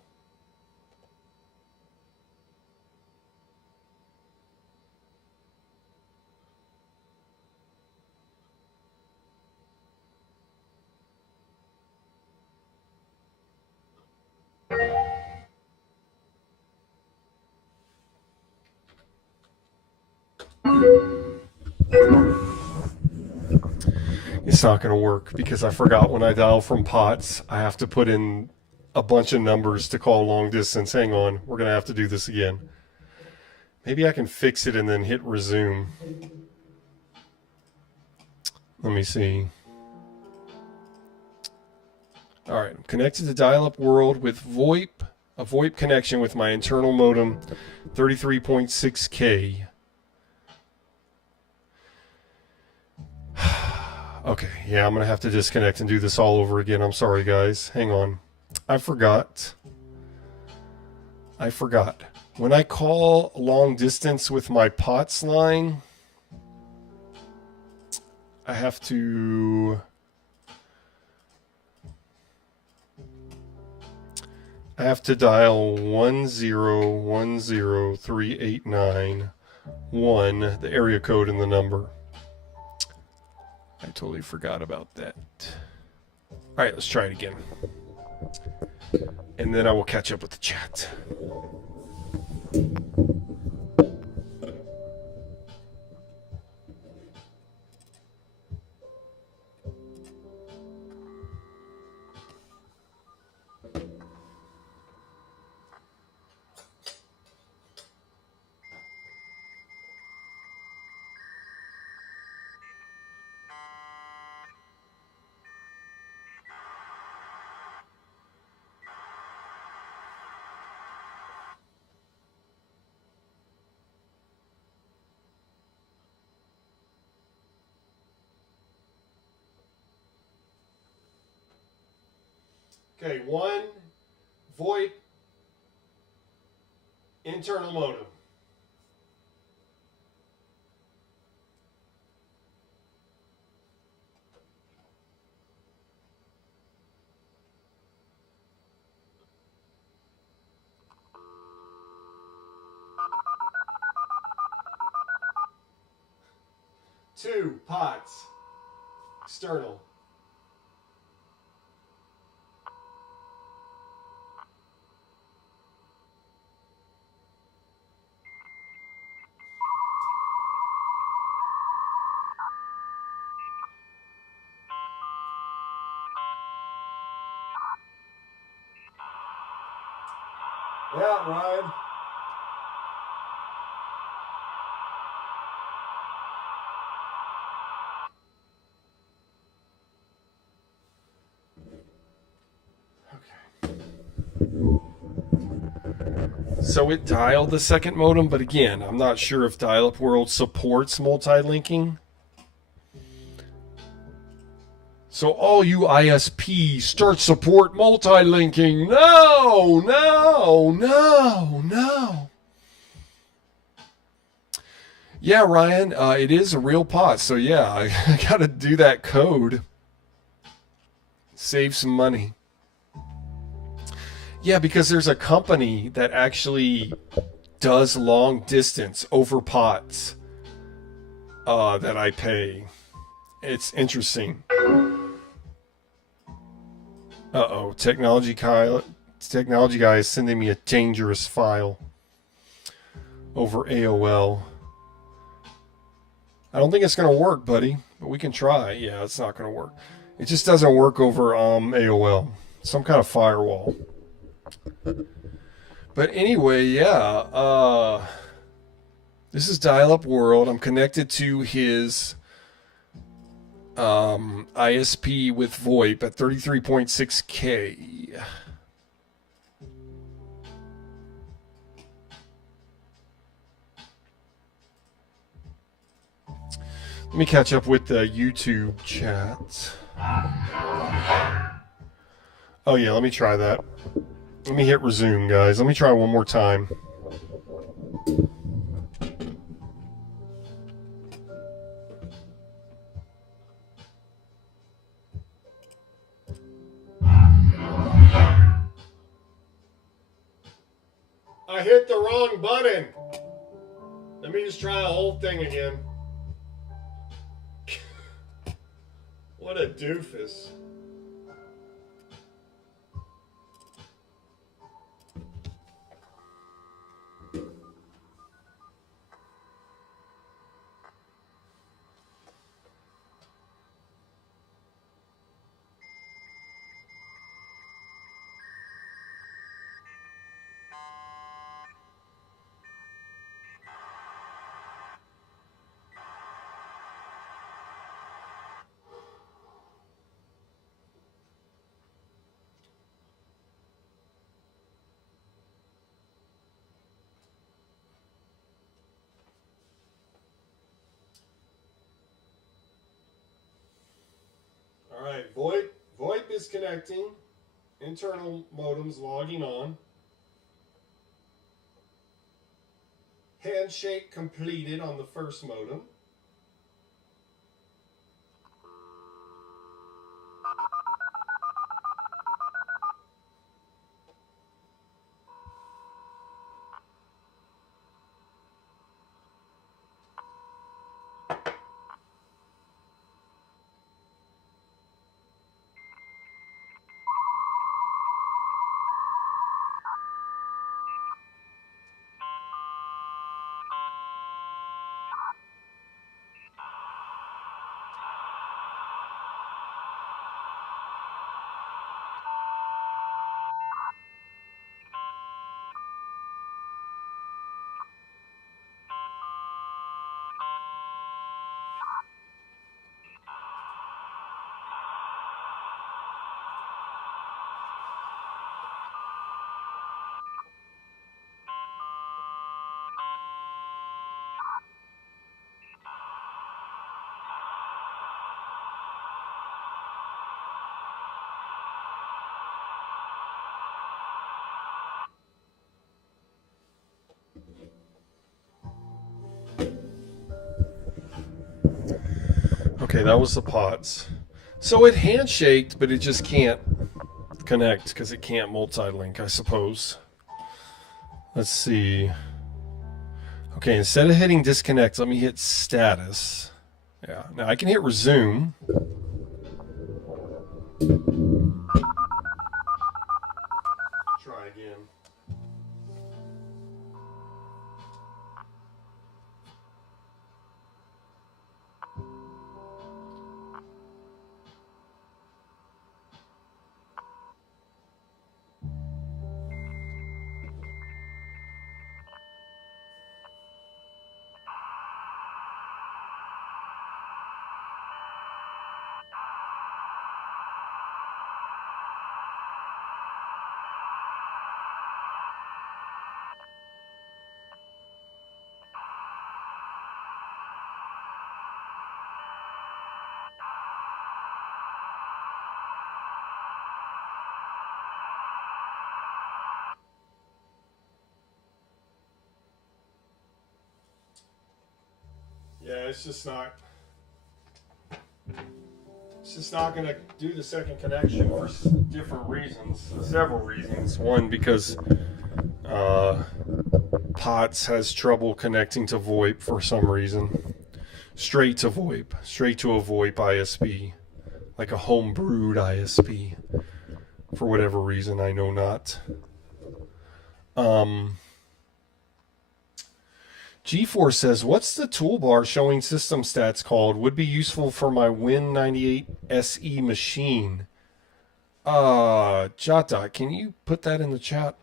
It's not going to work because I forgot when I dial from POTS, I have to put in a bunch of numbers to call long distance. Hang on, we're going to have to do this again. Maybe I can fix it and then hit resume. Let me see. All right, I'm connected to dial-up world with Voip, a Voip connection with my internal modem, 33.6K. Okay, yeah, I'm going to have to disconnect and do this all over again. I'm sorry, guys. Hang on. I forgot. When I call long distance with my POTS line, I have to... dial 1010389 the area code and the number. I totally forgot about that. All right, let's try it again. And then I will catch up with the chat. Okay, 1 Voip internal modem. Two POTS external. Yeah, Ryan. So it dialed the second modem, but again, I'm not sure if Dial-Up World supports multilinking. So all you ISPs, start support multilinking. No, no, no, no. Yeah, Ryan, it is a real pot. So yeah, I got to do that code. Save some money. Yeah, because there's a company that actually does long distance over pots that I pay. It's interesting. Uh-oh, technology guy is sending me a dangerous file over AOL. I don't think it's going to work, buddy, but we can try. Yeah, it's not going to work. It just doesn't work over AOL. Some kind of firewall. But anyway, yeah. This is Dial-Up World. I'm connected to his ISP with Voip at 33.6K. Let me catch up with the YouTube chat. Oh yeah, let me try that. Let me hit resume, guys. Let me try one more time. I hit the wrong button. Let me just try the whole thing again. What a doofus. All right, Voip is connecting. Internal modems logging on. Handshake completed on the first modem. Okay, that was the pods. So it handshaked, but it just can't connect because it can't multi-link, I suppose. Let's see. Okay, instead of hitting disconnect, let me hit status. Yeah, now I can hit resume. Try again. Yeah, it's just not going to do the second connection for different reasons, several reasons. One, because POTS has trouble connecting to VoIP for some reason. Straight to VoIP, straight to a VoIP ISP, like a home-brewed ISP, for whatever reason, I know not. G4 says, what's the toolbar showing system stats called? Would be useful for my Win98 SE machine. JotDot, can you put that in the chat?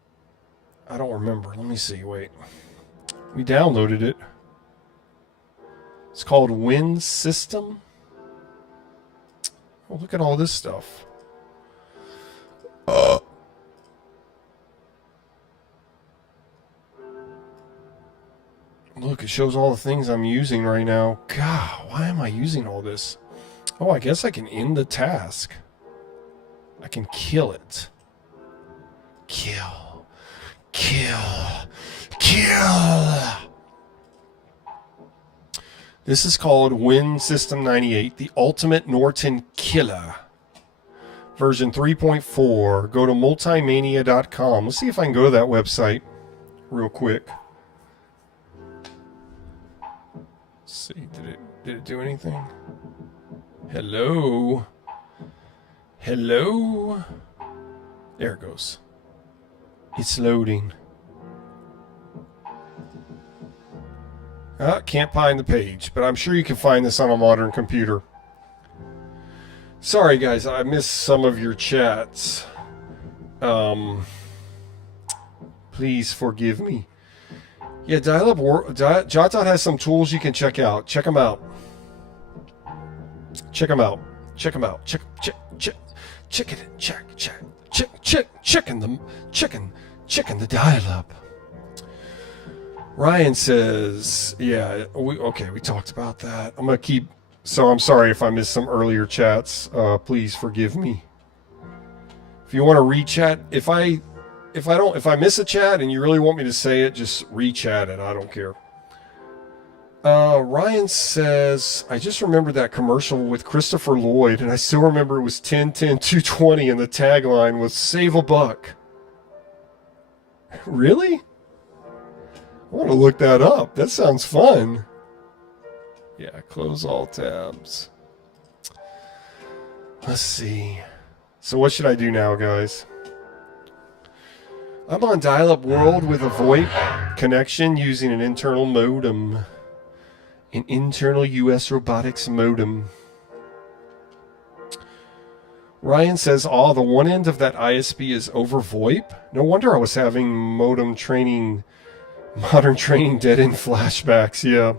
I don't remember. Let me see. Wait. We downloaded it. It's called Win System. Oh, look at all this stuff. Look, it shows all the things I'm using right now. God, why am I using all this? Oh, I guess I can end the task. I can kill it. Kill. Kill. Kill. This is called Win System 98, the Ultimate Norton Killer. Version 3.4. Go to multimania.com. Let's see if I can go to that website real quick. See, did it do anything? Hello? Hello? There it goes. It's loading. Can't find the page, but I'm sure you can find this on a modern computer. Sorry guys, I missed some of your chats. Please forgive me. Yeah, JotDot has some tools you can check out. Check them out. Check them out. Check them out. Checking the dial-up. Ryan says, yeah, we talked about that. I'm gonna keep. So I'm sorry if I missed some earlier chats. Please forgive me. If you want to re-chat, if I miss a chat and you really want me to say it, just re-chat it. I don't care. Ryan says, I just remembered that commercial with Christopher Lloyd, and I still remember it was 10-10-220, and the tagline was "Save a buck." Really? I want to look that up. That sounds fun. Yeah, close all tabs. Let's see. So what should I do now, guys? I'm on dial-up world with a VoIP connection using an internal modem. An internal US Robotics modem. Ryan says, the one end of that ISP is over VoIP? No wonder I was having modern training dead-end flashbacks, yeah.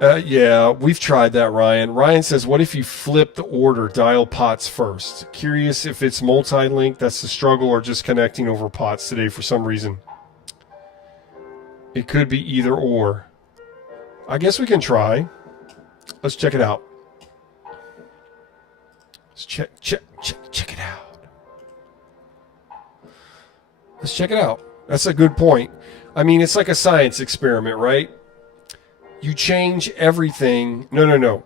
Yeah, we've tried that, Ryan. Ryan says, what if you flip the order, dial POTS first? Curious if it's multi-link, that's the struggle, or just connecting over POTS today for some reason. It could be either or. I guess we can try. Let's check it out. Let's check it out. Let's check it out. That's a good point. I mean, it's like a science experiment, right? You change everything. No.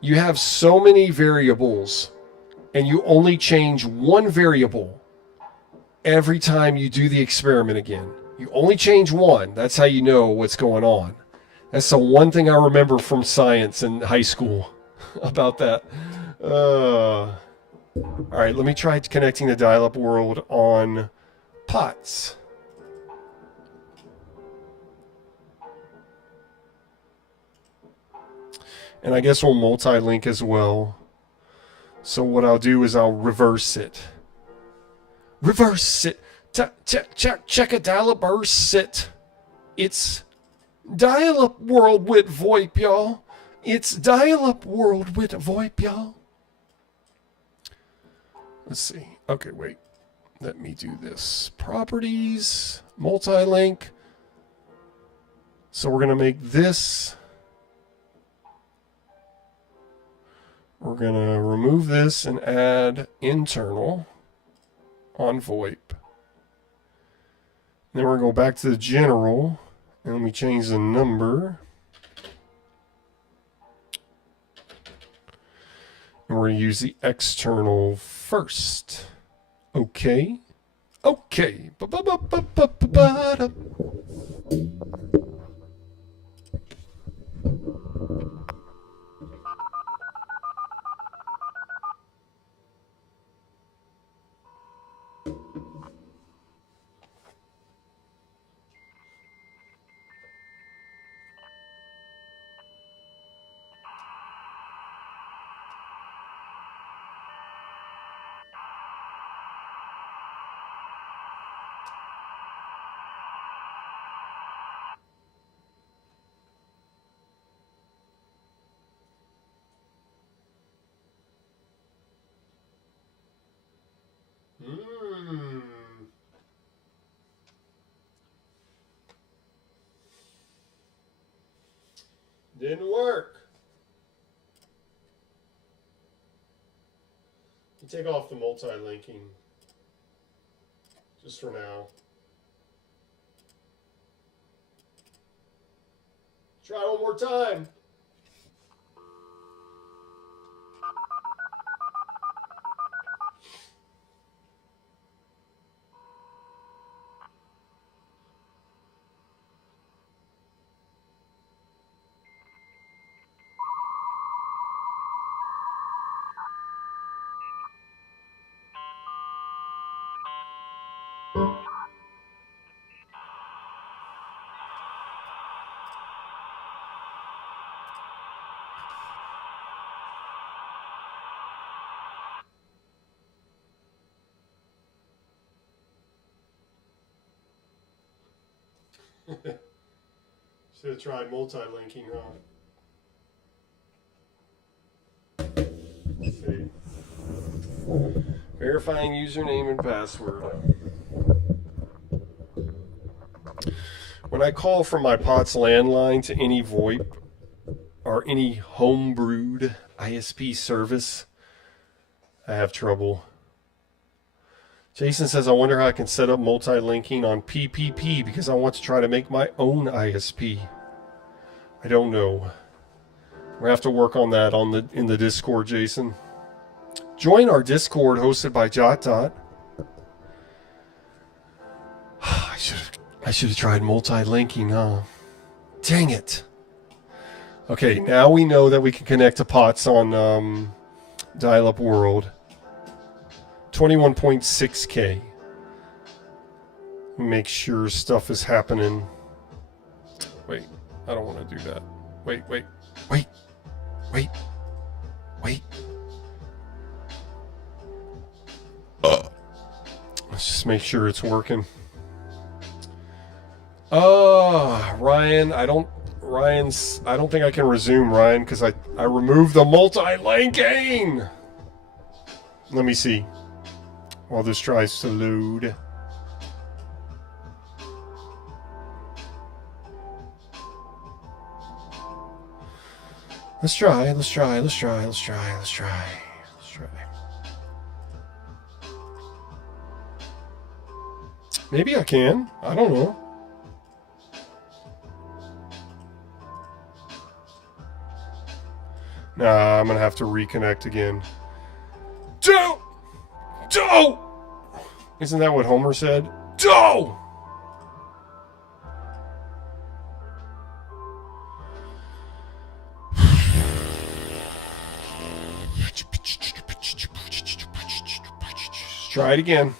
You have so many variables, and you only change one variable every time you do the experiment again. You only change one. That's how you know what's going on. That's the one thing I remember from science in high school about that. All right, let me try connecting the dial-up world on POTS. And I guess we'll multi-link as well. So what I'll do is I'll reverse it. Reverse it. Check a dial-up reverse it. It's dial-up world with VoIP, y'all. It's dial-up world with VoIP, y'all. Let's see. Okay, wait. Let me do this. Properties, multi-link. So we're going to make this. We're going to remove this and add internal on VoIP. Then we're going to go back to the general And let me change the number. And we're going to use the external first. Okay. Okay. Ba-ba-ba-ba-ba-ba-da. Didn't work. You take off the multi-linking just for now. Try one more time. Should have tried multi-linking, huh? Let's see. Verifying username and password. When I call from my POTS landline to any Voip or any homebrewed ISP service, I have trouble. Jason says, I wonder how I can set up multi-linking on PPP because I want to try to make my own ISP. I don't know. We have to work on that in the Discord, Jason. Join our Discord hosted by JotDot. I should have tried multi-linking, huh? Dang it. Okay, now we know that we can connect to POTS on Dial-Up World. 21.6K. Make sure stuff is happening. Wait, I don't want to do that. Wait. Let's just make sure it's working. Ryan, I don't think I can resume, Ryan, because I removed the multi-linking. Let me see. While this tries to load. Let's try. Maybe I can. I don't know. Nah, I'm gonna have to reconnect again. Don't! Isn't that what Homer said? Don't! Try it again.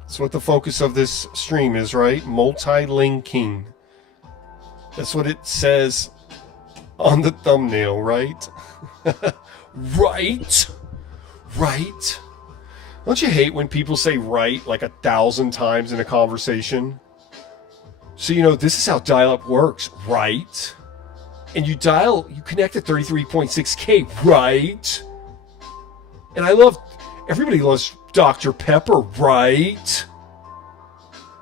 That's what the focus of this stream is, right? Multi-linking. That's what it says on the thumbnail, right? Right? Don't you hate when people say right like 1,000 times in a conversation? So, this is how dial-up works, right? And you connect at 33.6K, right? And everybody loves Dr. Pepper, right?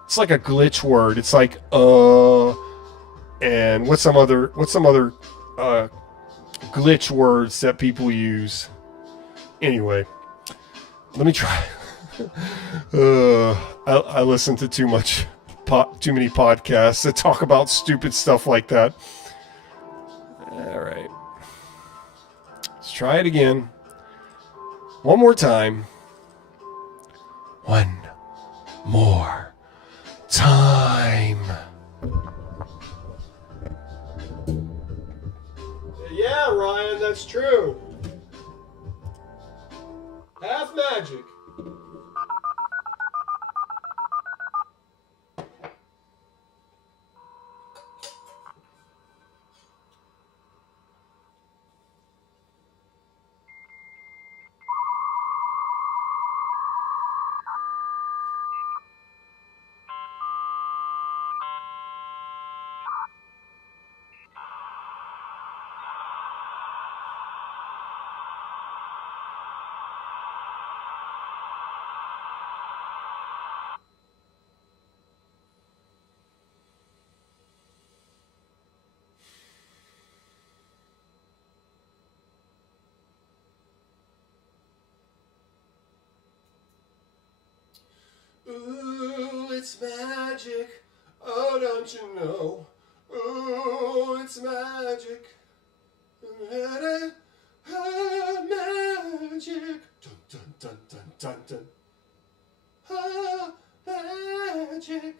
It's like a glitch word. It's like, and what's some other glitch words that people use? Anyway, let me try. I listen to too much too many podcasts that talk about stupid stuff like that. All right. Let's try it again. One more time. One more time. Yeah, Ryan, that's true. Half magic. Ooh, it's magic. Oh, don't you know? Ooh, it's magic. Ah, magic. Dun, dun, dun, dun, dun, dun. Ah, magic.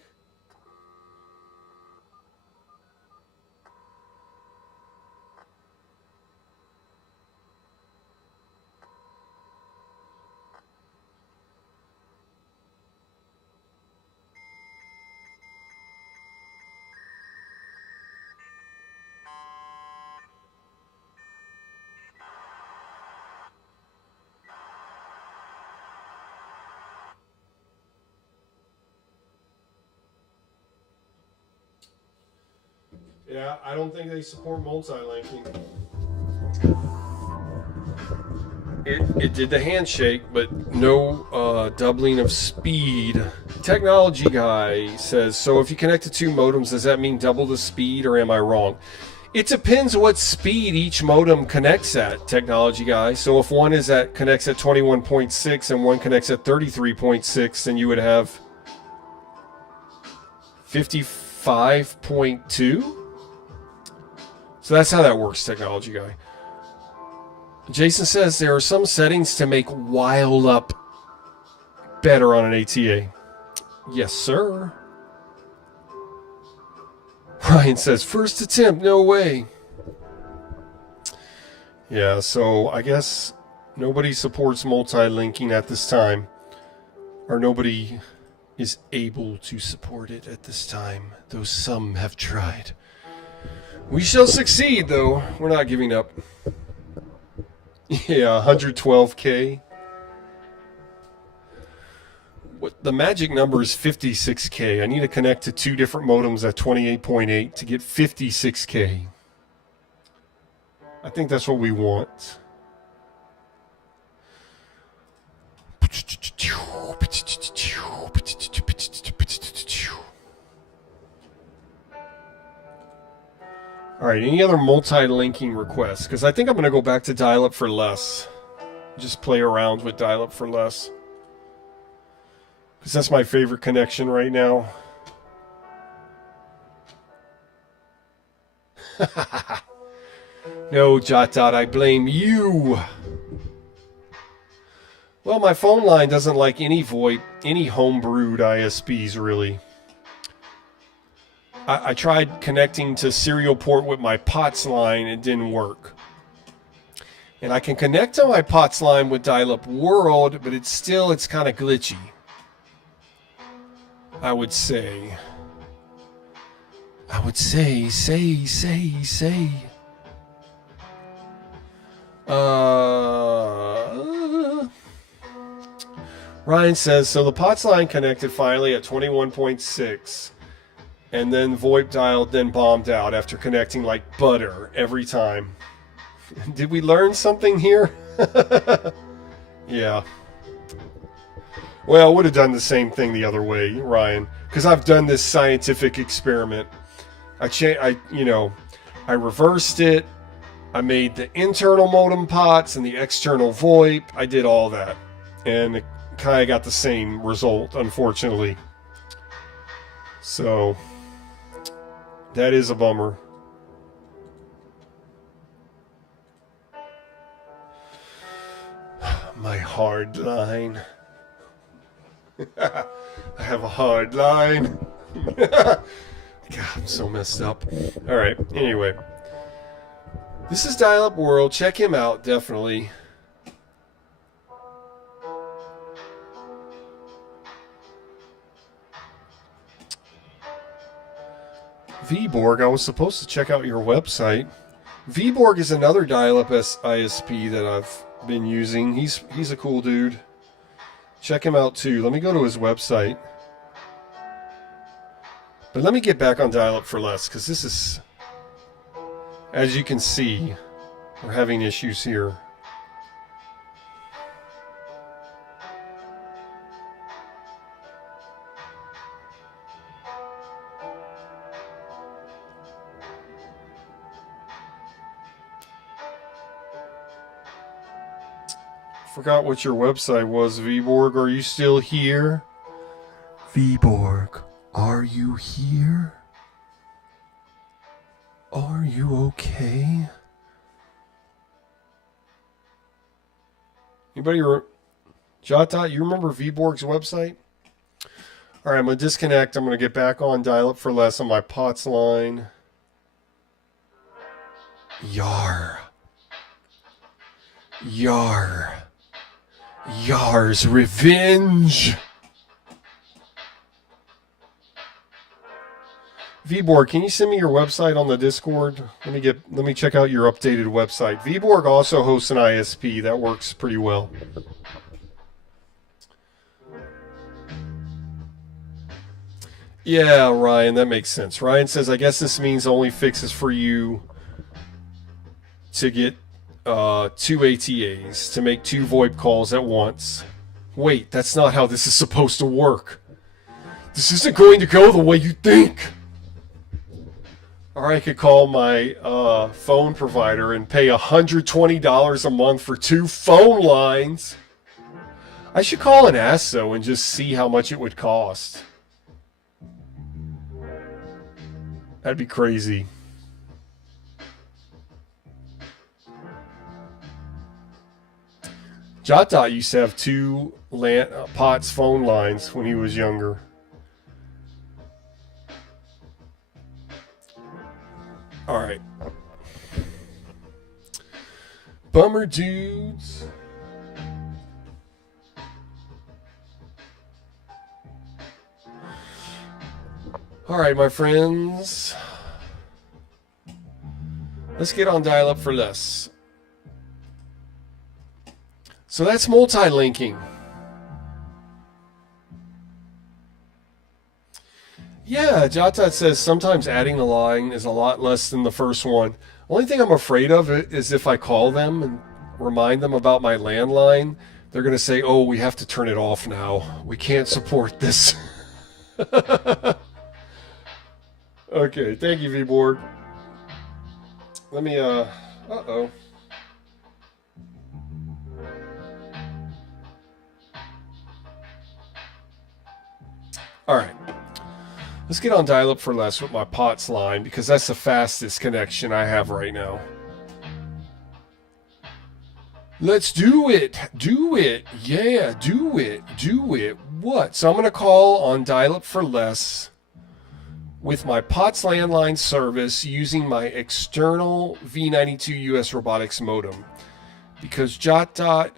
Yeah, I don't think they support multilinking. It did the handshake, but no doubling of speed. Technology guy says, so if you connect to two modems, does that mean double the speed, or am I wrong? It depends what speed each modem connects at, technology guy. So if one connects at 21.6 and one connects at 33.6, then you would have 55.2. So that's how that works, technology guy. Jason says there are some settings to make while up better on an ATA. Yes, sir. Ryan says, first attempt, no way. Yeah, so I guess nobody supports multi-linking at this time. Or nobody is able to support it at this time, though some have tried. We shall succeed, though. We're not giving up. Yeah, 112K. What the magic number is 56K. I need to connect to two different modems at 28.8 to get 56K. I think that's what we want. All right, any other multi-linking requests? Because I think I'm going to go back to dial-up for less. Just play around with dial-up for less. Because that's my favorite connection right now. No, JotDot, I blame you. Well, my phone line doesn't like any Voip, any homebrewed ISPs, really. I tried connecting to serial port with my POTS line. It didn't work. And I can connect to my POTS line with dial-up world, but it's kind of glitchy. I would say. Ryan says, so the POTS line connected finally at 21.6. And then Voip dialed, then bombed out after connecting like butter every time. Did we learn something here? Yeah. Well, I would have done the same thing the other way, Ryan, because I've done this scientific experiment. I reversed it. I made the internal modem POTS and the external Voip. I did all that, and it kind of got the same result, unfortunately. So that is a bummer. My hard line. I have a hard line. God, I'm so messed up. All right. Anyway, this is Dial Up World. Check him out, definitely. Vborg, I was supposed to check out your website. Vborg is another dial-up ISP that I've been using. He's a cool dude. Check him out too. Let me go to his website. But let me get back on dial-up for less, because this is, as you can see, we're having issues here. Forgot what your website was, Vborg. Are you still here? Vborg, are you here? Are you okay? Anybody JotDot, you remember Vborg's website? Alright, I'm going to disconnect. I'm going to get back on dial-up for less on my POTS line. Yar. Yar. Yar's revenge. Vborg, can you send me your website on the Discord? Let me check out your updated website. Vborg also hosts an ISP that works pretty well. Yeah, Ryan, that makes sense. Ryan says, I guess this means only fixes for you to get 2 ATAs, to make 2 VoIP calls at once. Wait, that's not how this is supposed to work. This isn't going to go the way you think. Or I could call my phone provider and pay $120 a month for 2 phone lines. I should call and ask though and just see how much it would cost. That'd be crazy. JotDot used to have 2 POTS phone lines when he was younger. Alright. Bummer dudes. Alright, my friends. Let's get on dial-up for less. So that's multilinking. Yeah, JotDot says sometimes adding the line is a lot less than the first one. Only thing I'm afraid of is if I call them and remind them about my landline, they're going to say, oh, we have to turn it off now. We can't support this. Okay, thank you, Vborg. Let me, uh-oh. Alright. Let's get on dial-up for less with my POTS line, because that's the fastest connection I have right now. Let's do it. Do it. Yeah, do it. Do it. What? So I'm going to call on dial-up for less with my POTS landline service using my external V.92 US Robotics modem, because JotDot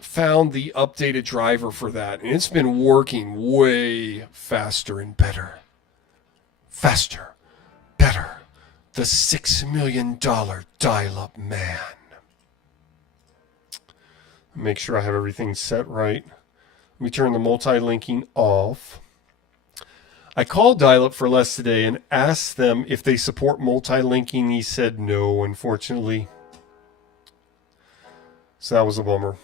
found the updated driver for that, and it's been working way faster and better. Faster, better. The $6 million dial-up man. Make sure I have everything set right. Let me turn the multi-linking off. I called dial-up for less today and asked them if they support multi-linking. He said no, unfortunately. So that was a bummer.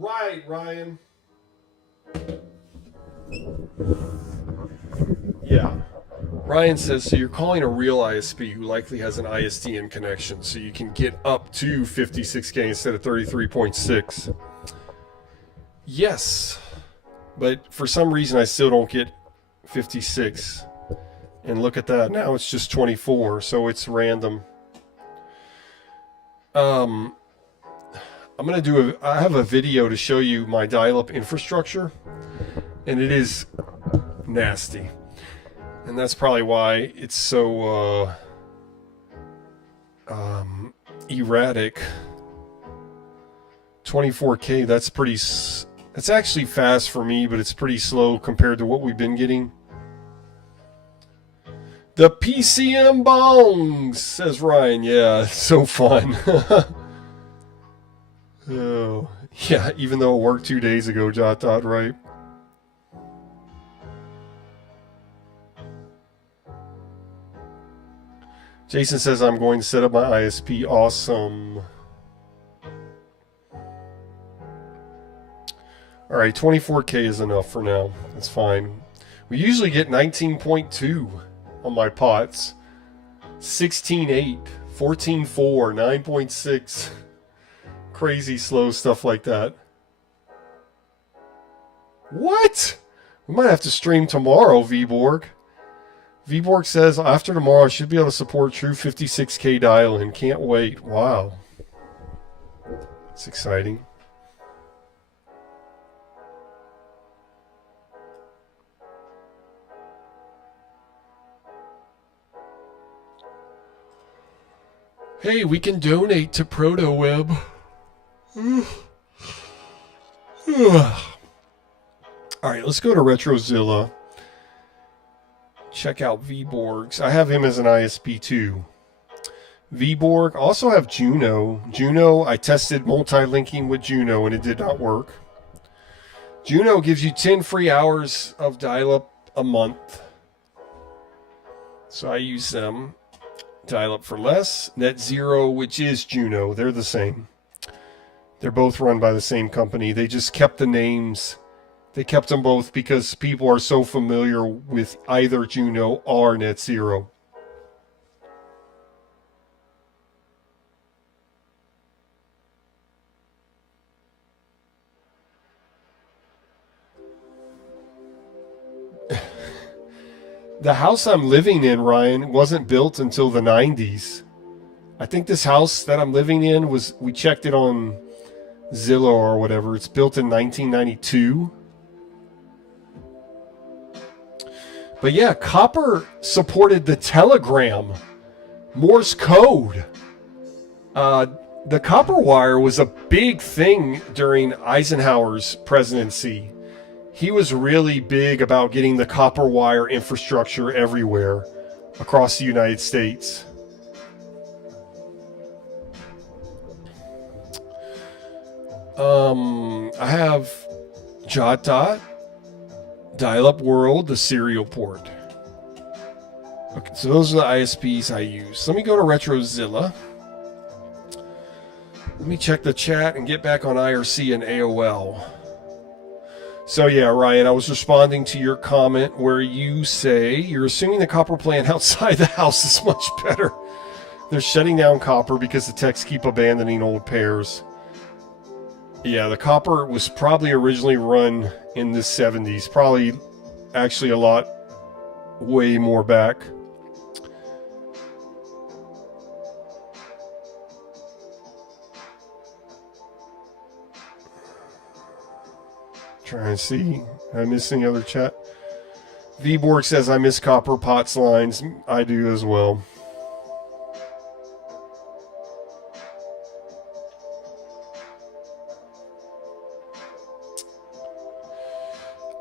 Right, Ryan. Yeah. Ryan says, so you're calling a real ISP who likely has an ISDN connection, so you can get up to 56K instead of 33.6. Yes. But for some reason, I still don't get 56. And look at that. Now it's just 24, so it's random. I'm going to I have a video to show you my dial-up infrastructure, and it is nasty. And that's probably why it's so erratic. 24K, that's actually fast for me, but it's pretty slow compared to what we've been getting. The PCM bongs, says Ryan. Yeah, it's so fun. Oh, yeah, even though it worked 2 days ago, JotDot, right? Jason says I'm going to set up my ISP. Awesome. All right, 24K is enough for now. That's fine. We usually get 19.2 on my pots. 16.8, 14.4, 9.6. Crazy slow stuff like that. What? We might have to stream tomorrow, Vborg. Vborg says, after tomorrow, I should be able to support true 56K dial-in. Can't wait. Wow. It's exciting. Hey, we can donate to ProtoWeb. Alright, let's go to Retrozilla. Check out Vborg's. I have him as an ISP too. Vborg. Also have Juno. Juno, I tested multi-linking with Juno and it did not work. Juno gives you 10 free hours of dial-up a month. So I use them. Dial-up for less. Net Zero, which is Juno. They're the same. They're both run by the same company. They just kept the names. They kept them both because people are so familiar with either Juno or Net Zero. The house I'm living in, Ryan, wasn't built until the 90s. I think this house that I'm living in we checked it on Zillow or whatever. It's built in 1992. But yeah, copper supported the telegram, Morse code. The copper wire was a big thing during Eisenhower's presidency. He was really big about getting the copper wire infrastructure everywhere across the United States. I have JotDot, Dial-Up World, the serial port. Okay, so those are the ISPs I use. Let me go to Retrozilla. Let me check the chat and get back on IRC and AOL. So yeah, Ryan, I was responding to your comment where you say you're assuming the copper plant outside the house is much better. They're shutting down copper because the techs keep abandoning old pairs. Yeah, the copper was probably originally run in the 70s. Probably actually a lot way more back. Trying to see. Am I missing other chat? Vborg says I miss copper pots lines. I do as well.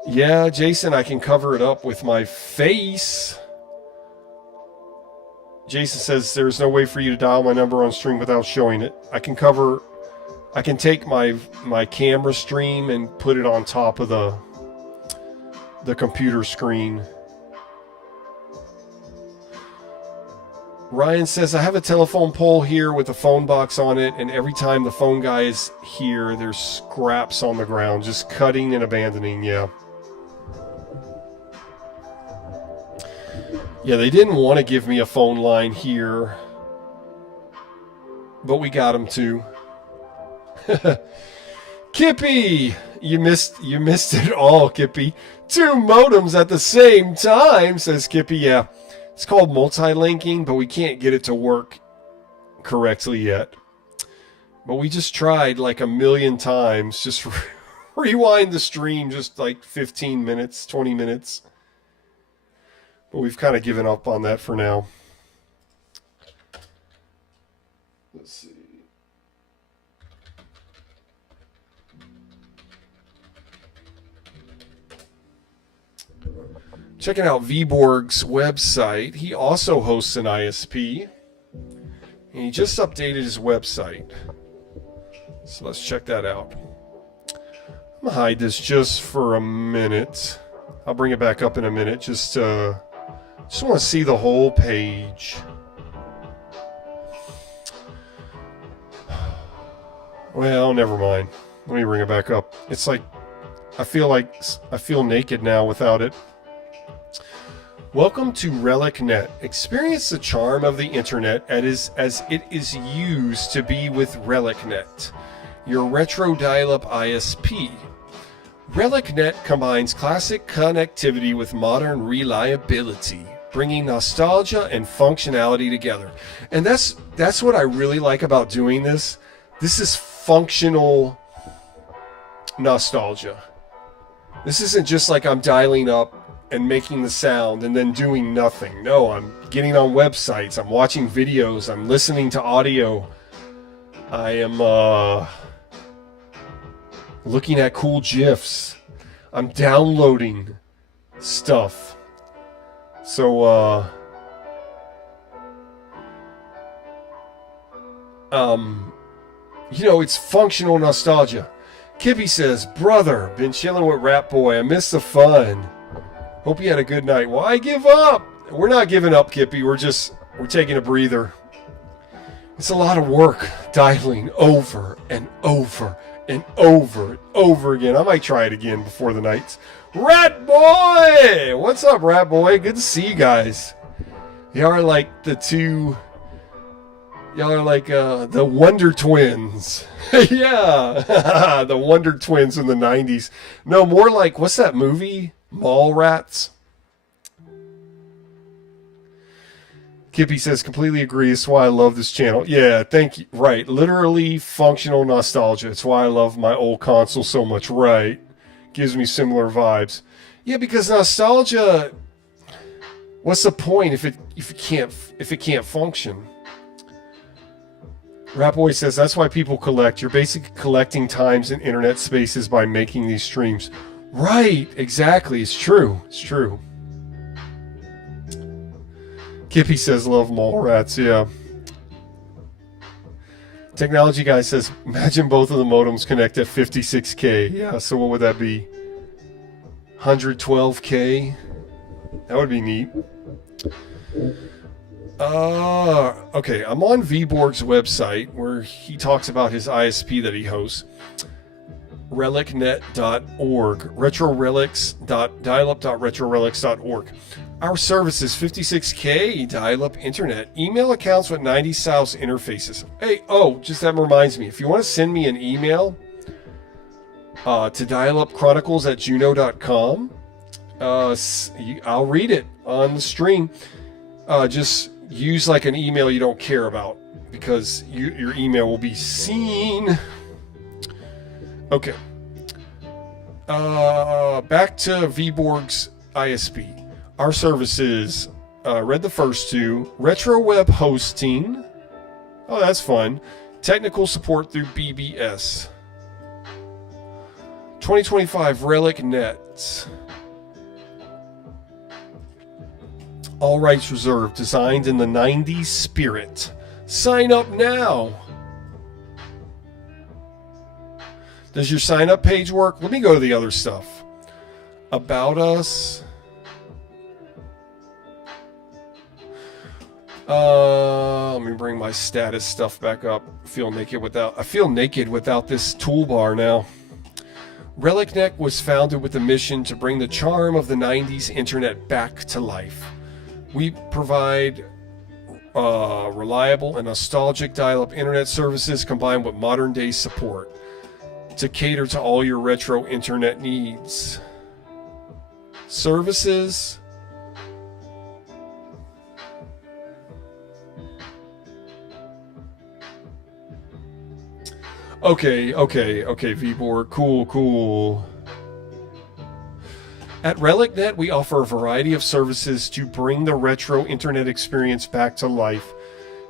Yeah, Jason, I can cover it up with my face. Jason says there's no way for you to dial my number on stream without showing it. I can take my camera stream and put it on top of the computer screen. Ryan says, I have a telephone pole here with a phone box on it, and every time the phone guy is here, there's scraps on the ground, just cutting and abandoning. Yeah. Yeah, they didn't want to give me a phone line here, but we got them to. Kippy! You missed it all, Kippy. 2 modems at the same time, says Kippy. Yeah. It's called multilinking, but we can't get it to work correctly yet. But we just tried like a million times. Just rewind the stream just like 15 minutes, 20 minutes. But we've kind of given up on that for now. Let's see. Checking out Viborg's website. He also hosts an ISP. And he just updated his website. So let's check that out. I'm going to hide this just for a minute. I'll bring it back up in a minute. Just want to see the whole page. Well, never mind. Let me bring it back up. It's like I feel naked now without it. Welcome to RelicNet. Experience the charm of the internet as it is used to be with RelicNet, your retro dial-up ISP. RelicNet combines classic connectivity with modern reliability, bringing nostalgia and functionality together. And that's what I really like about doing this. This is functional nostalgia. This isn't just like I'm dialing up and making the sound and then doing nothing. No, I'm getting on websites, I'm watching videos, I'm listening to audio, I am looking at cool GIFs, I'm downloading stuff. So it's functional nostalgia. Kippy says, brother, been chilling with Rat Boy, I miss the fun. Hope you had a good night. Why give up? We're not giving up, Kippy. We're taking a breather. It's a lot of work dialing over and over and over and over again. I might try it again before the night's. Rat Boy! What's up, Rat Boy? Good to see you guys. Y'all are like the Wonder Twins. Yeah. The Wonder Twins in the 90s. No, more like, what's that movie? Mallrats. Kippy says, completely agree. It's why I love this channel. Yeah, thank you. Right. Literally functional nostalgia. It's why I love my old console so much. Right. Gives me similar vibes. Yeah, because nostalgia, what's the point if it can't function? Rapboy says, that's why people collect. You're basically collecting times in internet spaces by making these streams. Right, exactly. It's true. It's true. Kippy says, love Mallrats. Yeah. Technology Guy says, imagine both of the modems connect at 56K. Yeah, so what would that be? 112K? That would be neat. Okay, I'm on Viborg's website where he talks about his ISP that he hosts. relicnet.org, retrorelics.dialup.retrorelics.org. Our service is 56K dial-up internet. Email accounts with 90 South interfaces. Hey, just that reminds me. If you want to send me an email to dialupchronicles@juno.com, I'll read it on the stream. Just use like an email you don't care about because your email will be seen. Okay. Back to Viborg's ISP. Our services, read the first two. RetroWeb hosting. Oh, that's fun. Technical support through BBS. 2025 RelicNet. All rights reserved. Designed in the 90s spirit. Sign up now. Does your sign up page work? Let me go to the other stuff. About us. Let me bring my status stuff back up. I feel naked without this toolbar now. RelicNet was founded with the mission to bring the charm of the 90s internet back to life. We provide reliable and nostalgic dial-up internet services combined with modern-day support to cater to all your retro internet needs. Services. Okay, VBoard. Cool. At RelicNet, we offer a variety of services to bring the retro internet experience back to life.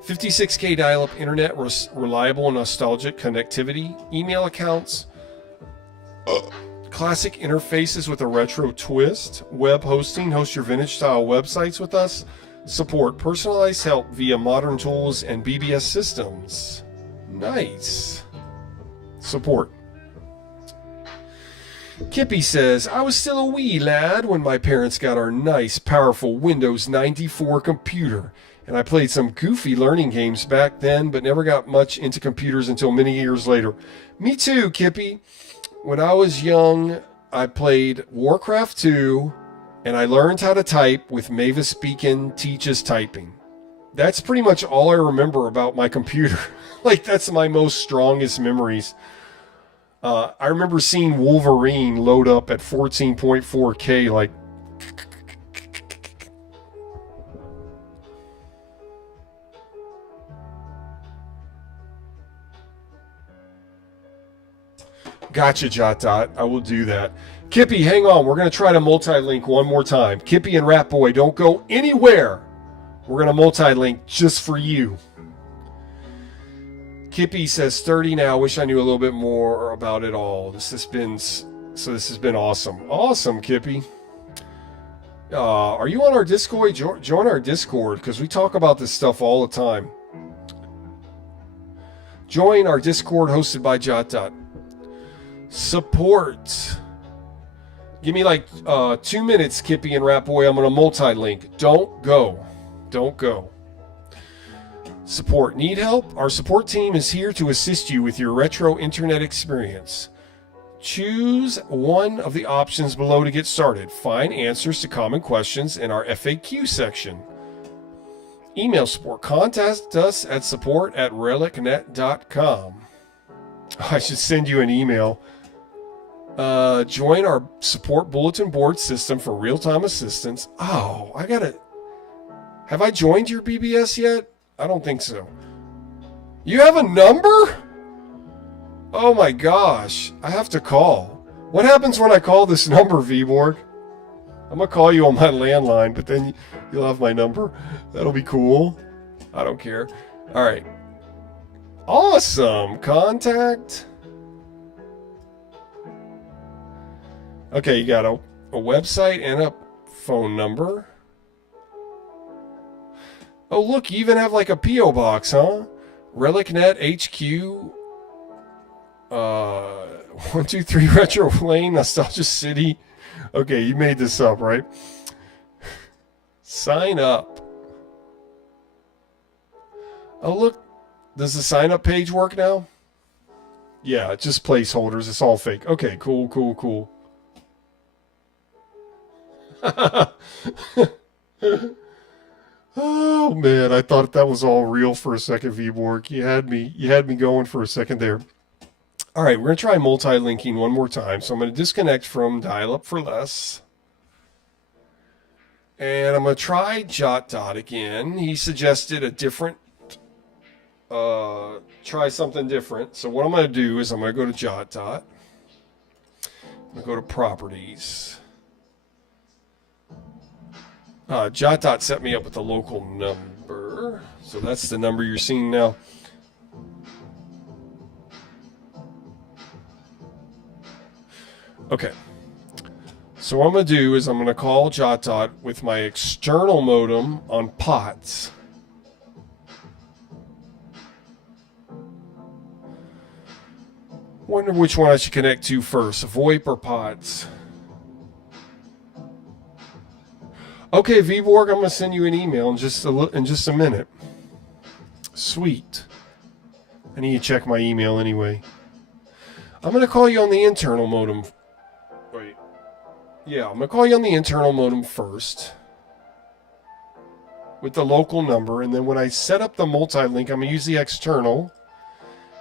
56K dial-up internet, reliable and nostalgic connectivity, email accounts, classic interfaces with a retro twist, web hosting, host your vintage-style websites with us, support personalized help via modern tools and BBS systems. Nice. Support. Kippy says, I was still a wee lad when my parents got our nice, powerful Windows 94 computer, and I played some goofy learning games back then, but never got much into computers until many years later. Me too, Kippy. When I was young, I played Warcraft 2, and I learned how to type with Mavis Beacon Teaches Typing. That's pretty much all I remember about my computer. Like, that's my most strongest memories. I remember seeing Wolverine load up at 14.4K, like... Gotcha, JotDot. I will do that. Kippy, hang on. We're going to try to multi-link one more time. Kippy and Ratboy, don't go anywhere. We're going to multi-link just for you. Kippy says 30 now. Wish I knew a little bit more about it all. This has been awesome. Awesome, Kippy. Are you on our Discord? Join our Discord because we talk about this stuff all the time. Join our Discord hosted by JotDot. Support. Give me like 2 minutes, Kippy and Ratboy. I'm going to multi-link. Don't go. Support. Need help? Our support team is here to assist you with your retro internet experience. Choose one of the options below to get started. Find answers to common questions in our FAQ section. Email support. Contact us at support@relicnet.com. I should send you an email. Join our support bulletin board system for real-time assistance. Oh, have I joined your BBS yet? I don't think so. You have a number? Oh my gosh. I have to call. What happens when I call this number, VBorg? I'm going to call you on my landline, but then you'll have my number. That'll be cool. I don't care. All right. Awesome. Contact. Okay, you got a website and a phone number. Oh, look, you even have like a P.O. box, huh? RelicNet HQ. 123 Retro Lane, Nostalgia City. Okay, you made this up, right? Sign up. Oh, look. Does the sign up page work now? Yeah, just placeholders. It's all fake. Okay, cool. Oh man, I thought that was all real for a second, VBorg. You had me going for a second there. All right, we're gonna try multi-linking one more time. So I'm gonna disconnect from dial-up for less, and I'm gonna try JotDot again. He suggested a different, try something different. So what I'm gonna do is I'm gonna go to JotDot. I'm gonna go to Properties. JotDot set me up with a local number. So that's the number you're seeing now. Okay. So what I'm going to do is I'm going to call JotDot with my external modem on POTS. Wonder which one I should connect to first, Voip or POTS. Okay, Vborg, I'm going to send you an email in just a minute. Sweet. I need to check my email anyway. I'm going to call you on the internal modem. Wait. Yeah, I'm going to call you on the internal modem first with the local number, and then when I set up the multi-link, I'm going to use the external,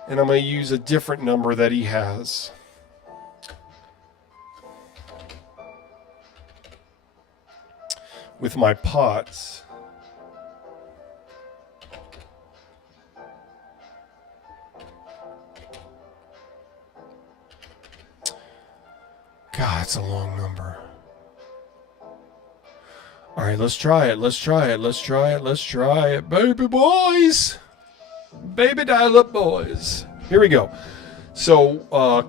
and I'm going to use a different number that he has. With my pots. God, it's a long number. All right, let's try it. Let's try it. Let's try it. Let's try it. Baby boys. Baby dial-up boys. Here we go. So,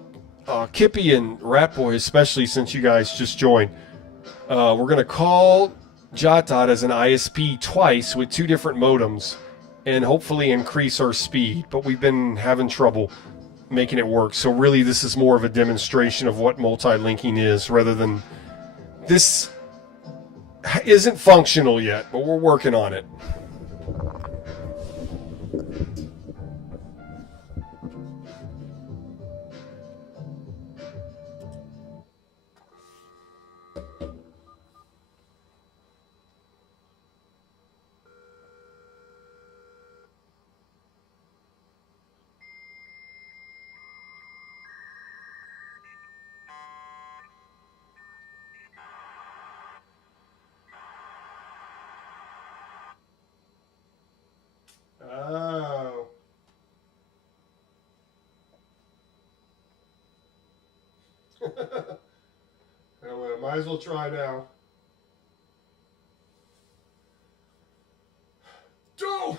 Kippy and Ratboy, especially since you guys just joined, we're going to call JotDot as an ISP twice with 2 different modems and hopefully increase our speed. But we've been having trouble making it work. So really this is more of a demonstration of what multi-linking is rather than... This isn't functional yet, but we're working on it. Oh. Well, might as well try now. Go!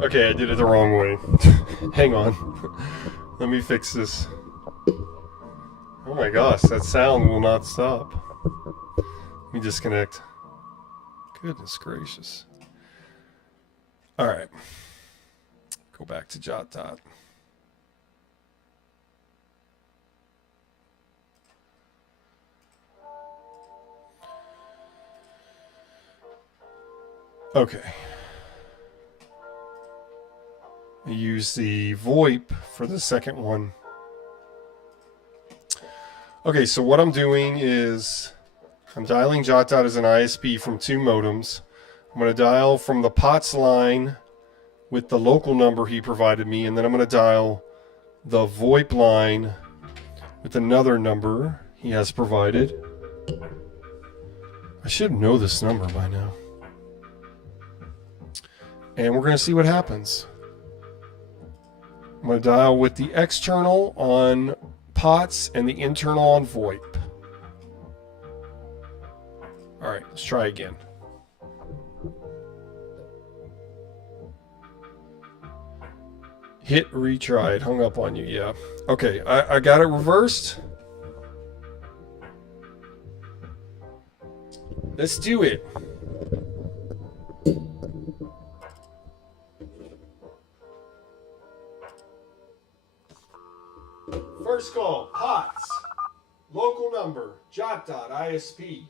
Okay, I did it the wrong way. Hang on. Let me fix this. Oh my gosh, that sound will not stop. Let me disconnect. Goodness gracious. Alright. Go back to JotDot. Okay. I use the Voip for the second one. Okay, so what I'm doing is I'm dialing JotDot as an ISP from 2 modems. I'm going to dial from the POTS line with the local number he provided me, and then I'm going to dial the Voip line with another number he has provided. I should know this number by now. And we're going to see what happens. I'm going to dial with the external on POTS and the internal on Voip. Alright, let's try again. Hit retry. It hung up on you, yeah. Okay, I got it reversed. Let's do it. First call, POTS. Local number, JotDot ISP.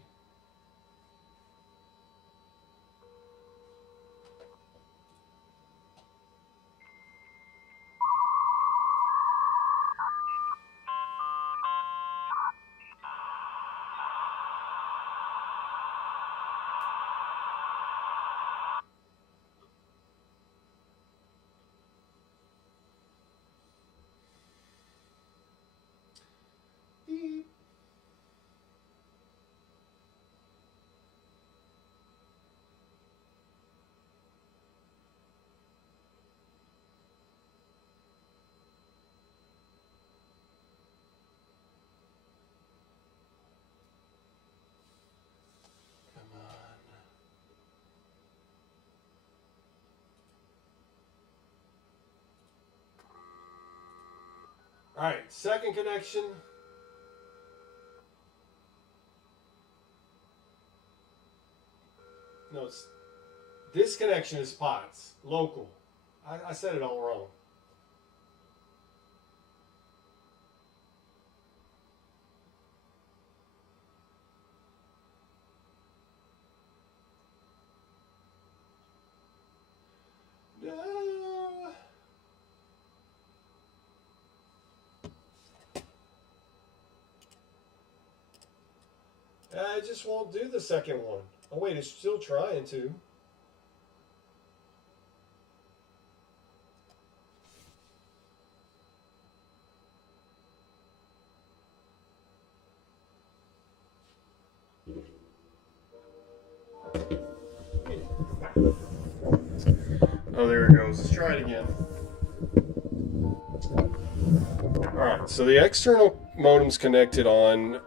All right, second connection. No, this connection is POTS, local. I said it all wrong. No. I just won't do the second one. Oh wait, it's still trying to. Oh, there it goes. Let's try it again. Alright, so the external modem's connected on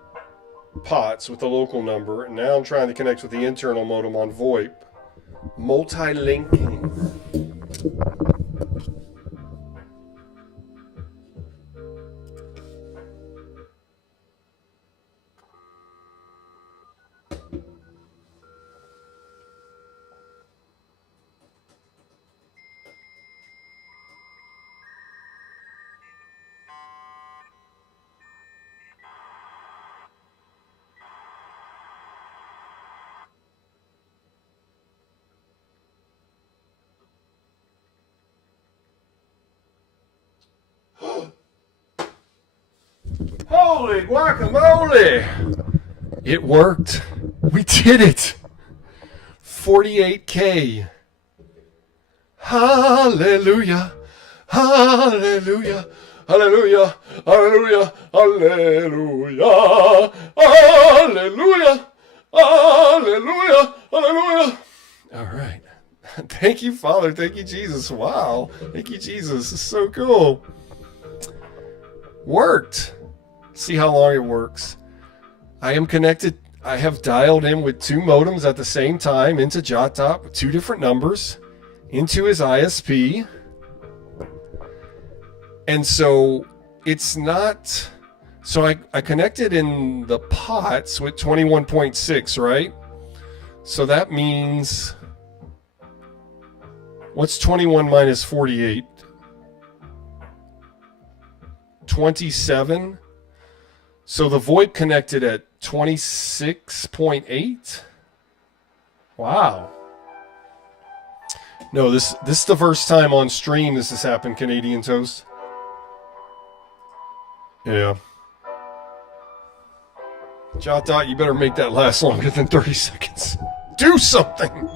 POTS with the local number, and now I'm trying to connect with the internal modem on Voip. Multilinking. Holy guacamole! It worked. We did it. 48K. Hallelujah. Hallelujah. Hallelujah. Hallelujah. Hallelujah. Hallelujah. Hallelujah. Hallelujah. All right. Thank you, Father. Thank you, Jesus. Wow. Thank you, Jesus. It's so cool. Worked. See how long it works. I am connected. I have dialed in with two modems at the same time into JotDot with two different numbers into his ISP. And so it's not... So I connected in the POTS with 21.6, right? So that means... What's 21 minus 48? 27. So the Voip connected at 26.8. Wow. No, this is the first time on stream this has happened, Canadian Toast. Yeah. JotDot, you better make that last longer than 30 seconds. Do something!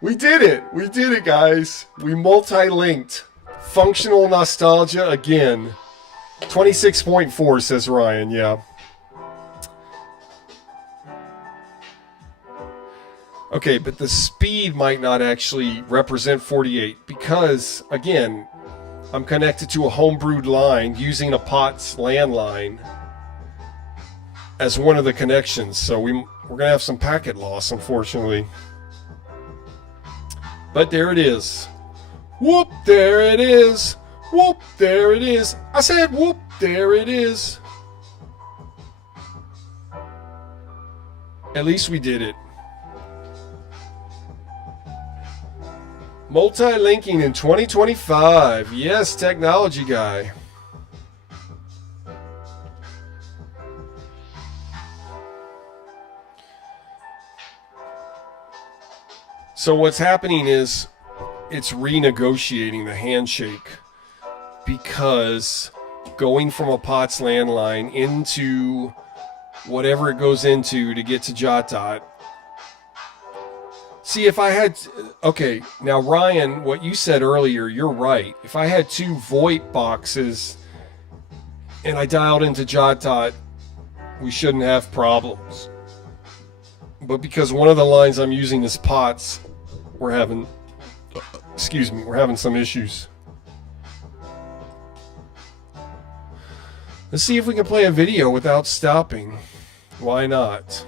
We did it! We did it, guys. We multi-linked. Functional nostalgia again. 26.4 says Ryan, yeah. Okay, but the speed might not actually represent 48 because, again, I'm connected to a homebrewed line using a POTS landline as one of the connections. So we're going to have some packet loss, unfortunately. But there it is. Whoop, there it is. Whoop, there it is. I said whoop, there it is. At least we did it. Multilinking in 2025. Yes, technology guy. So what's happening is it's renegotiating the handshake because going from a POTS landline into whatever it goes into to get to JotDot. See, if I had... Okay, now Ryan, what you said earlier, you're right. If I had two Voip boxes and I dialed into JotDot, we shouldn't have problems. But because one of the lines I'm using is POTS, we're having... Excuse me, we're having some issues. Let's see if we can play a video without stopping. Why not?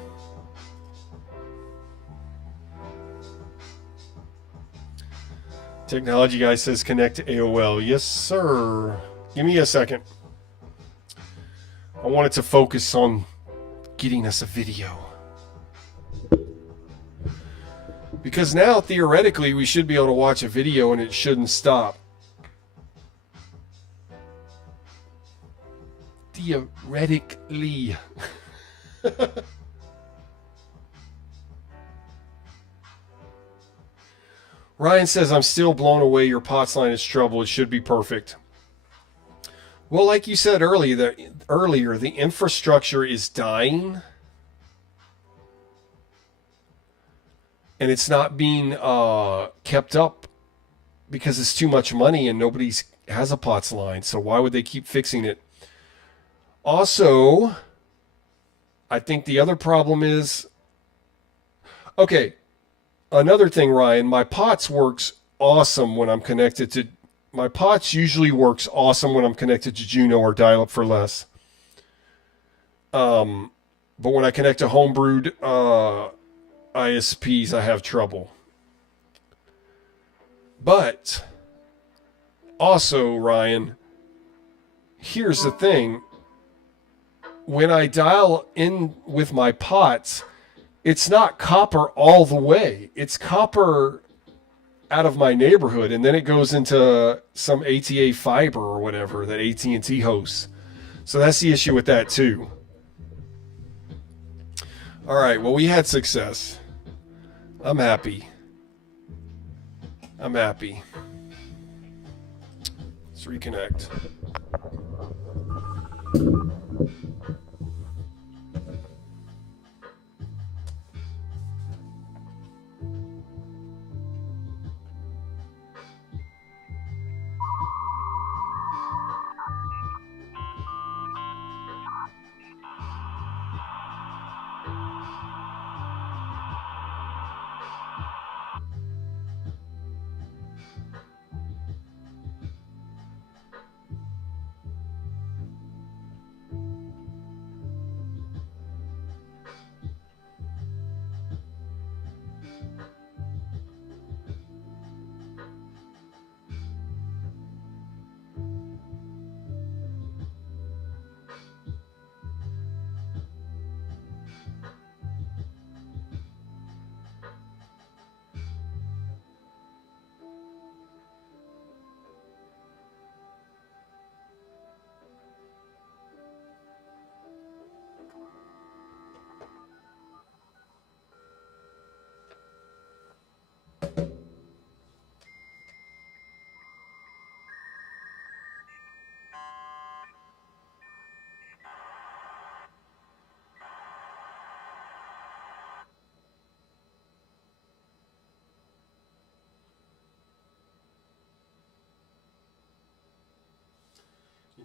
Technology guy says connect to AOL. Yes, sir. Give me a second. I wanted to focus on getting us a video. Because now, theoretically, we should be able to watch a video and it shouldn't stop. Theoretically. Ryan says, I'm still blown away. Your POTS line is trouble. It should be perfect. Well, like you said earlier, the infrastructure is dying. And it's not being kept up because it's too much money and nobody has a POTS line. So why would they keep fixing it? Also, I think the other problem is... Okay, another thing, Ryan, my POTS works awesome when I'm connected to... My POTS usually works awesome when I'm connected to Juno or Dial-Up for Less. But when I connect to homebrewed ISPs, I have trouble. But also, Ryan, here's the thing. When I dial in with my POTS, it's not copper all the way. It's copper out of my neighborhood, and then it goes into some ATA fiber or whatever that AT&T hosts. So that's the issue with that too. All right, well, we had success. I'm happy. I'm happy. Let's reconnect.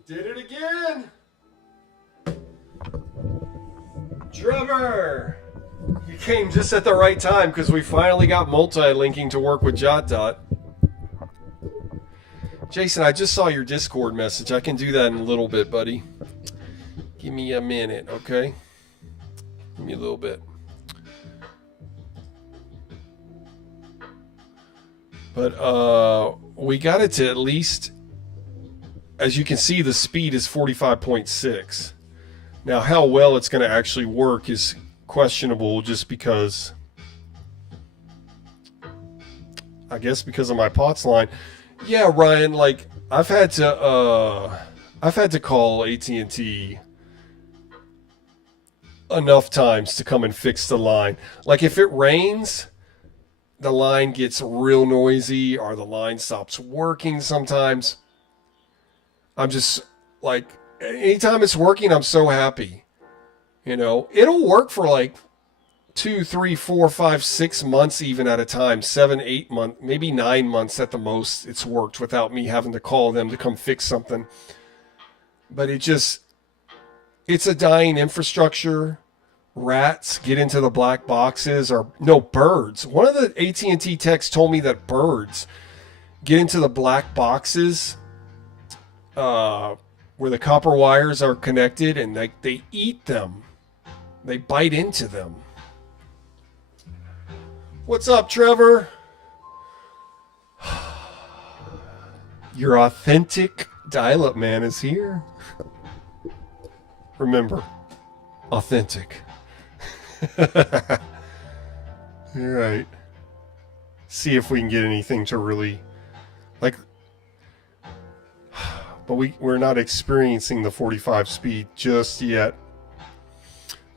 Did it again! Trevor! You came just at the right time because we finally got multilinking to work with JotDot. Jason, I just saw your Discord message. I can do that in a little bit, buddy. Give me a minute, okay? Give me a little bit. But we got it to at least... As you can see, the speed is 45.6. Now, how well it's going to actually work is questionable just because... I guess because of my POTS line. Yeah, Ryan, like, I've had to call AT&T enough times to come and fix the line. Like, if it rains, the line gets real noisy or the line stops working sometimes. I'm just, like, anytime it's working, I'm so happy. You know, it'll work for, like, 2, 3, 4, 5, 6 months even at a time. 7, 8 months, maybe 9 months at the most it's worked without me having to call them to come fix something. But it's a dying infrastructure. Rats get into the black boxes, or, no, birds. One of the AT&T techs told me that birds get into the black boxes where the copper wires are connected, and they eat them. They bite into them. What's up, Trevor? Your authentic dial-up man is here. Remember, authentic. All right. See if we can get anything to really, like, but we're not experiencing the 45 speed just yet.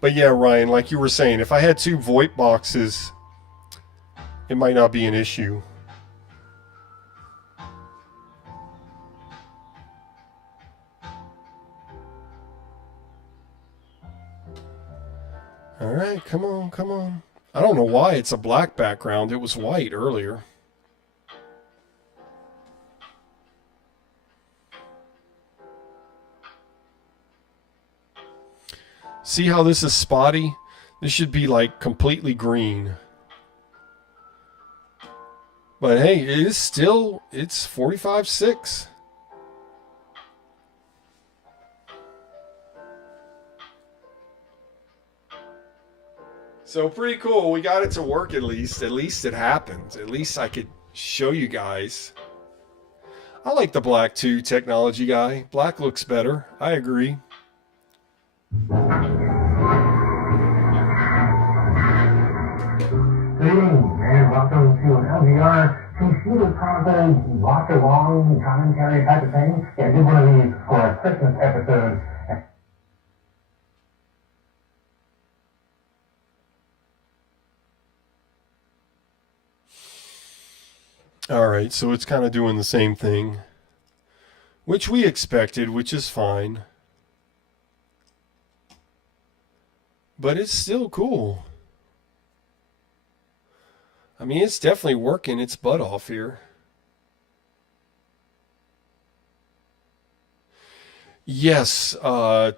But yeah, Ryan, like you were saying, if I had 2 Voip boxes, it might not be an issue. All right, come on, come on. I don't know why it's a black background. It was white earlier. See how this is spotty? This should be like completely green. But hey, it is still, it's 45.6. So pretty cool. We got it to work at least. At least it happened. At least I could show you guys. I like the black too, technology guy. Black looks better. I agree. Greetings and welcome to an LVR computer conference watch along commentary type of thing. Yeah, I did one of these for a Christmas episode. All right, so it's kind of doing the same thing, which we expected, which is fine. But it's still cool. I mean, it's definitely working its butt off here. Yes,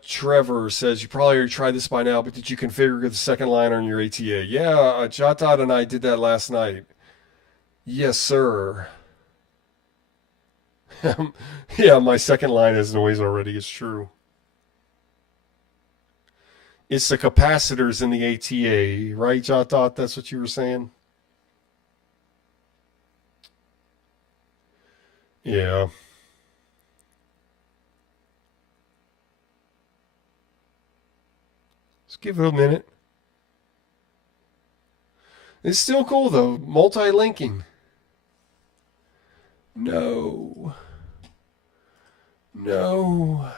Trevor says you probably already tried this by now, but did you configure the second line on your ATA? Yeah, JotDot and I did that last night. Yes, sir. Yeah, my second line has noise already. It's true. It's the capacitors in the ATA, right, JotDot? That's what you were saying? Yeah. Let's give it a minute. It's still cool, though. Multilinking. No. No.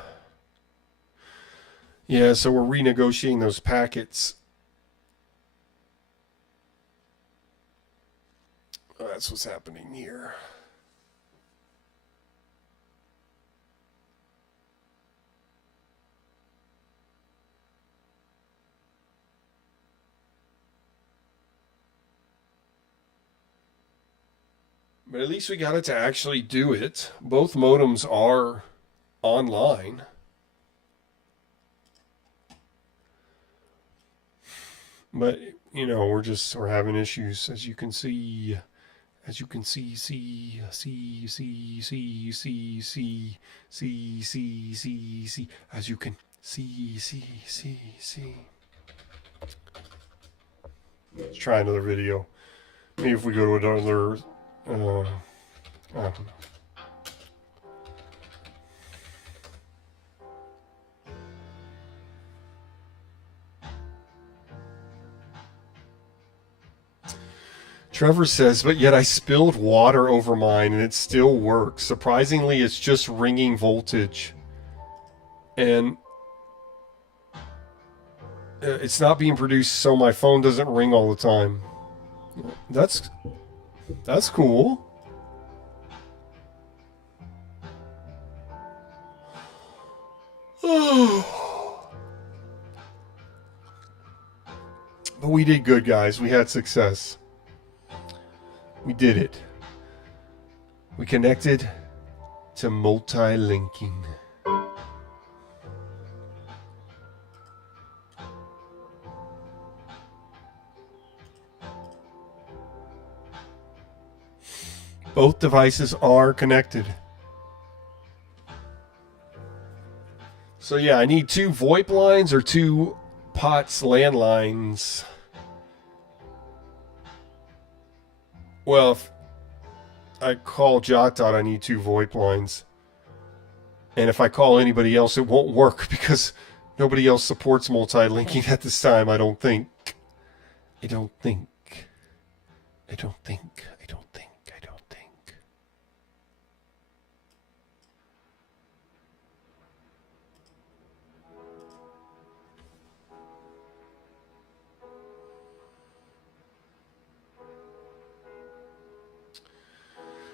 Yeah, so we're renegotiating those packets. That's what's happening here. But at least we got it to actually do it. Both modems are online. But, you know, we're having issues, as you can see. As you can see, as you can see. Let's try another video. Maybe if we go to another, I don't know. Trevor says, but yet I spilled water over mine and it still works. Surprisingly, it's just ringing voltage. And it's not being produced so my phone doesn't ring all the time. That's cool. But we did good, guys. We had success. We did it. We connected to multilinking. Both devices are connected. So yeah, I need 2 VoIP lines or 2 POTS landlines. Well, I call JotDot, I need 2 VoIP lines. And if I call anybody else, it won't work because nobody else supports multi-linking at this time, I don't think. I don't think.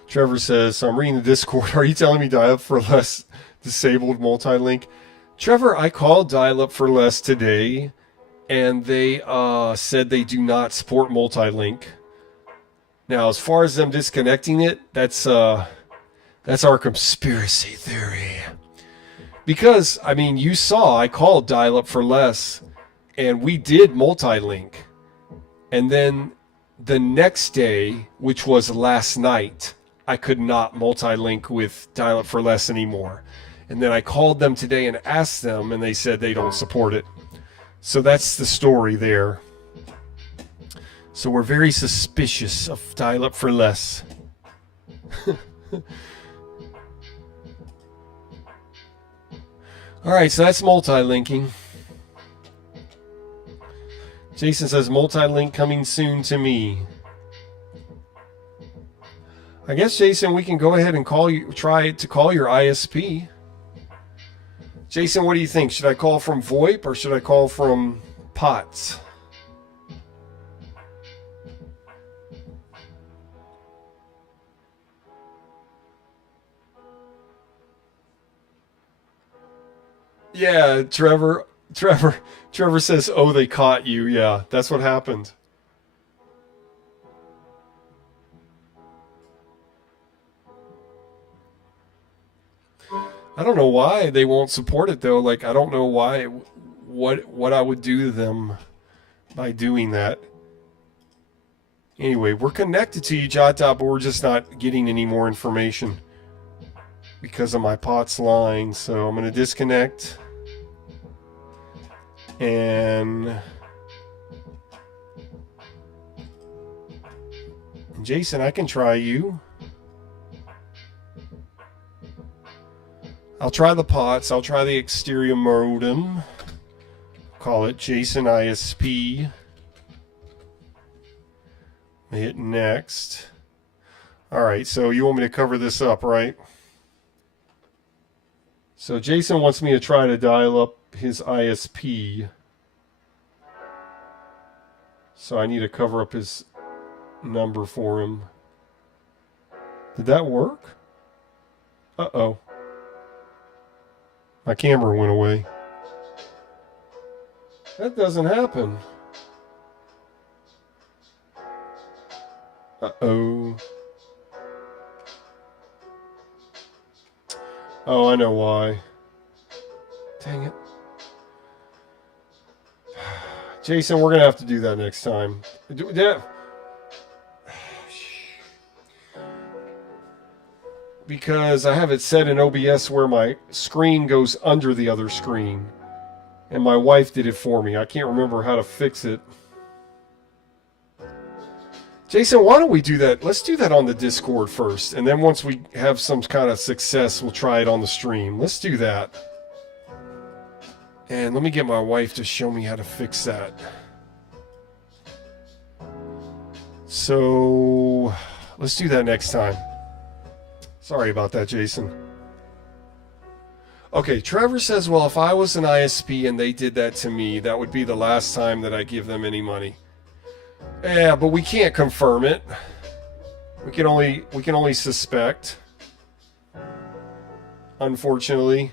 Trevor says, so I'm reading the Discord. Are you telling me dial-up for less disabled multi-link? Trevor, I called dial-up for less today, and they said they do not support multi-link. Now, as far as them disconnecting it, that's our conspiracy theory. Because, I mean, you saw I called dial-up for less, and we did multi-link. And then the next day, which was last night, I could not multi-link with dial-up for less anymore. And then I called them today and asked them, and they said they don't support it. So that's the story there. So we're very suspicious of dial-up for less. Alright, so that's multi-linking. Jason says, multi-link coming soon to me. I guess, Jason, we can go ahead and try to call your ISP. Jason, what do you think? Should I call from VoIP or should I call from POTS? Yeah, Trevor says, oh, they caught you. Yeah, that's what happened. I don't know why they won't support it though. Like, I don't know why, what I would do to them by doing that. Anyway, we're connected to you, JotDot, but we're just not getting any more information because of my POTS line. So I'm going to disconnect. And Jason, I can try you. I'll try the POTS. I'll try the exterior modem. Call it Jason ISP. Hit next. Alright, so you want me to cover this up, right? So Jason wants me to try to dial up his ISP. So I need to cover up his number for him. Did that work? Uh-oh. My camera went away. That doesn't happen. Uh-oh. Oh, I know why. Dang it. Jason, we're going to have to do that next time. Because I have it set in OBS where my screen goes under the other screen. And my wife did it for me. I can't remember how to fix it. Jason, why don't we do that? Let's do that on the Discord first. And then once we have some kind of success, we'll try it on the stream. Let's do that. And let me get my wife to show me how to fix that. So, let's do that next time. Sorry about that, Jason. Okay, Trevor says, well, if I was an ISP and they did that to me, that would be the last time that I give them any money. Yeah, but we can't confirm it. We can only suspect. Unfortunately.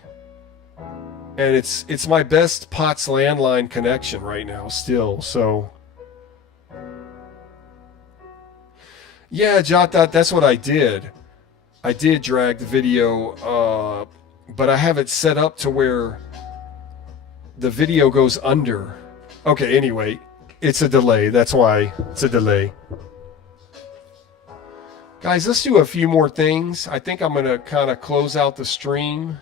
And it's my best POTS landline connection right now still, so. Yeah, JotDot, that's what I did. I did drag the video, but I have it set up to where the video goes under. Okay, anyway, it's a delay. That's why it's a delay. Guys, let's do a few more things. I think I'm going to kind of close out the stream.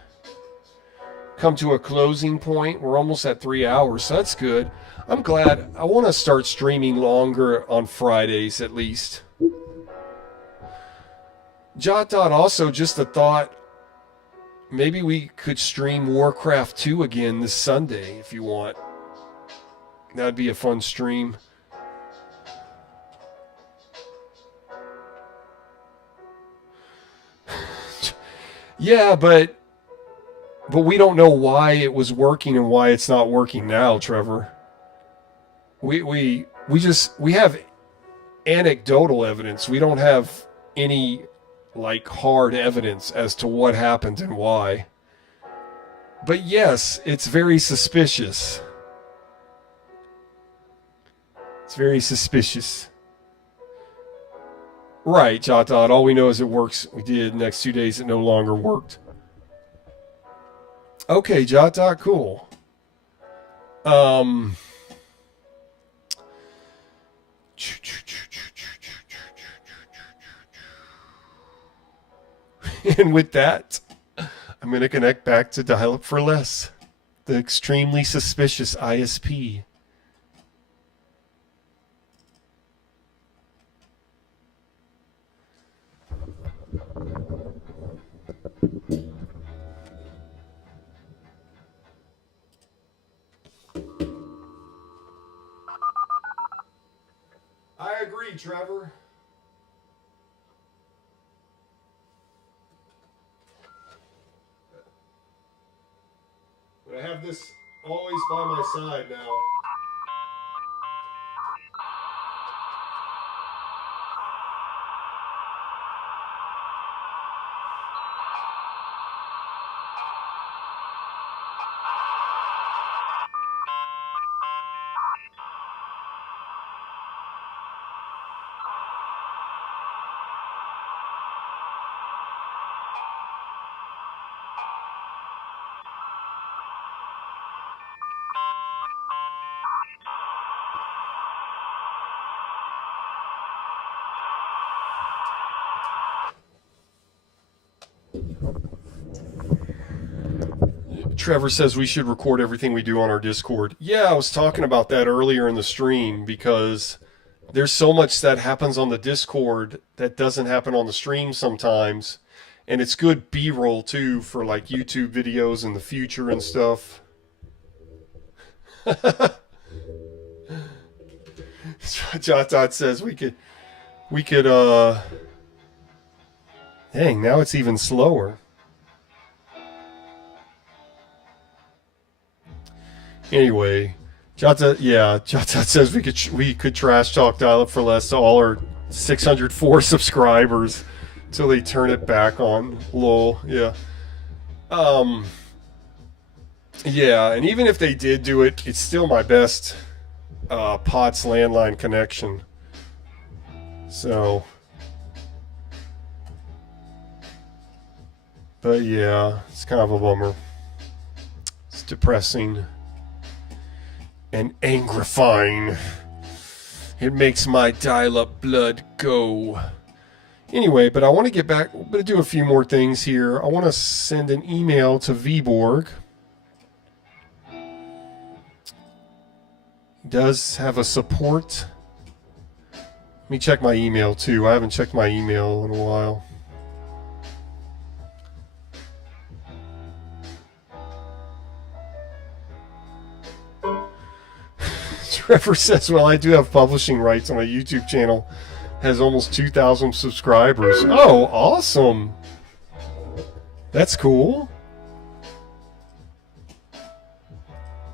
Come to a closing point. We're almost at 3 hours, so that's good. I'm glad. I want to start streaming longer on Fridays at least. JotDot, also just a thought. Maybe we could stream Warcraft 2 again this Sunday if you want. That'd be a fun stream. Yeah, but we don't know why it was working and why it's not working now, Trevor. We have anecdotal evidence. We don't have any like hard evidence as to what happened and why. But yes, it's very suspicious. It's very suspicious. Right, JotDot. All we know is it works. We did. Next 2 days it no longer worked. Okay, JotDot, cool. And with that, I'm going to connect back to Dial Up for Less, the extremely suspicious ISP. I agree, Trevor. But I have this always by my side now. Trevor says we should record everything we do on our Discord. Yeah, I was talking about that earlier in the stream because there's so much that happens on the Discord that doesn't happen on the stream sometimes. And it's good B-roll too for like YouTube videos in the future and stuff. JotDot says we could dang, now it's even slower. Anyway, JotDot says we could trash talk Dial Up for Less to all our 604 subscribers until they turn it back on. Lol. Yeah. Yeah, and even if they did do it, it's still my best POTS landline connection. So, but yeah, it's kind of a bummer. It's depressing and angrifying. It makes my dial-up blood go. Anyway, but I want to get back. I'm going to do a few more things here. I want to send an email to Viborg. He does have a support. Let me check my email too. I haven't checked my email in a while. Trevor says, well, I do have publishing rights on a YouTube channel. Has almost 2,000 subscribers. Oh, awesome. That's cool.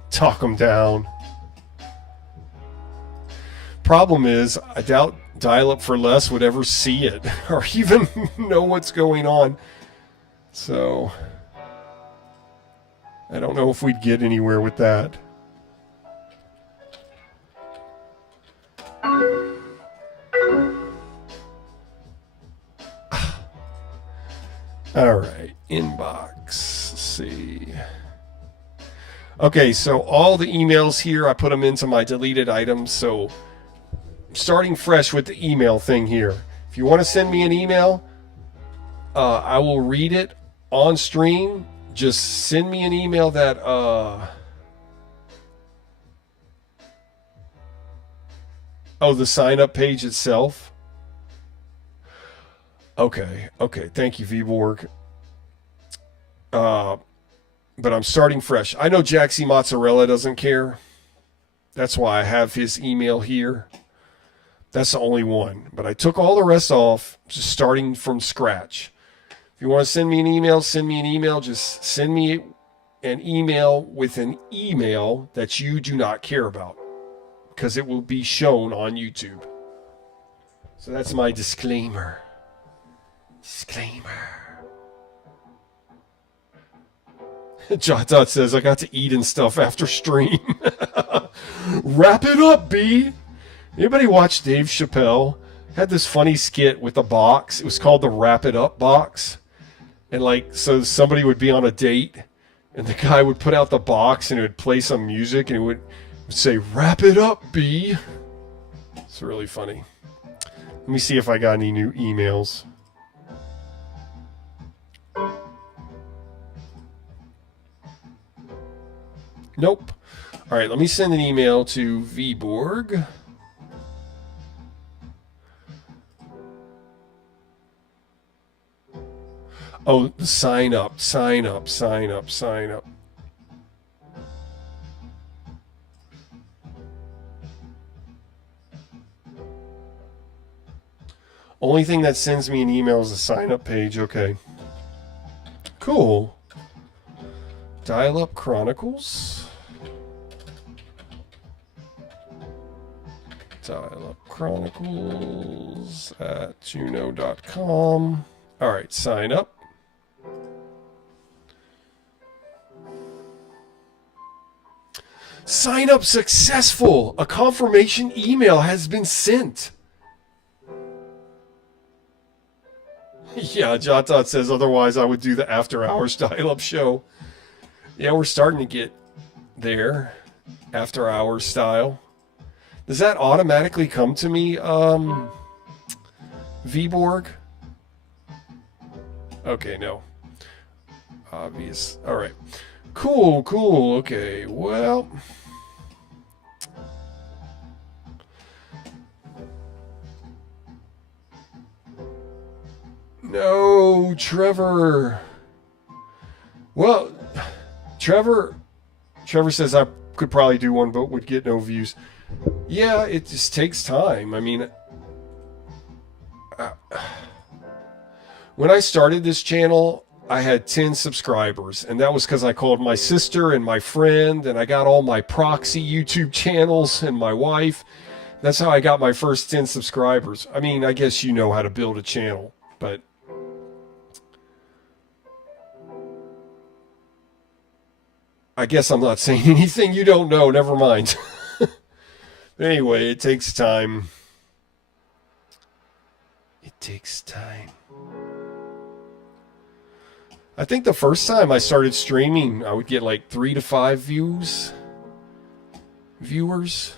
Talk them down. Problem is, I doubt Dial Up for Less would ever see it or even know what's going on. So, I don't know if we'd get anywhere with that. All right, inbox. Let's see. Okay, so all the emails here, I put them into my deleted items. So, starting fresh with the email thing here. If you want to send me an email, I will read it on stream. Just send me an email that the sign up page itself. Okay. Thank you, Vborg. But I'm starting fresh. I know Jaxie Mozzarella doesn't care. That's why I have his email here. That's the only one. But I took all the rest off, just starting from scratch. If you want to send me an email, send me an email. Just send me an email with an email that you do not care about, because it will be shown on YouTube. So that's my disclaimer. JotDot says, I got to eat and stuff after stream. Wrap it up, B. Anybody watch Dave Chappelle? Had this funny skit with a box. It was called the Wrap It Up box. And like, so somebody would be on a date, and the guy would put out the box and it would play some music and it would say, wrap it up, B. It's really funny. Let me see if I got any new emails. Nope. All right, let me send an email to Vborg. Oh, sign up. Only thing that sends me an email is the sign up page. Okay. Cool. Dial-Up Chronicles. Dial-Up Chronicles at juno.com. All right, sign up. Sign up successful. A confirmation email has been sent. Yeah, JotDot says, otherwise I would do the after hours dial-up show. Yeah, we're starting to get there. After hours style. Does that automatically come to me, Vborg? Okay, no. Obvious. All right. Cool. Okay, well. No, Trevor. Well, Trevor says I could probably do one, but would get no views. Yeah, it just takes time. I mean, when I started this channel, I had 10 subscribers, and that was because I called my sister and my friend, and I got all my proxy YouTube channels and my wife. That's how I got my first 10 subscribers. I mean, I guess you know how to build a channel, but I guess I'm not saying anything you don't know. Never mind. Anyway, it takes time. It takes time. I think the first time I started streaming, I would get like 3 to 5 viewers.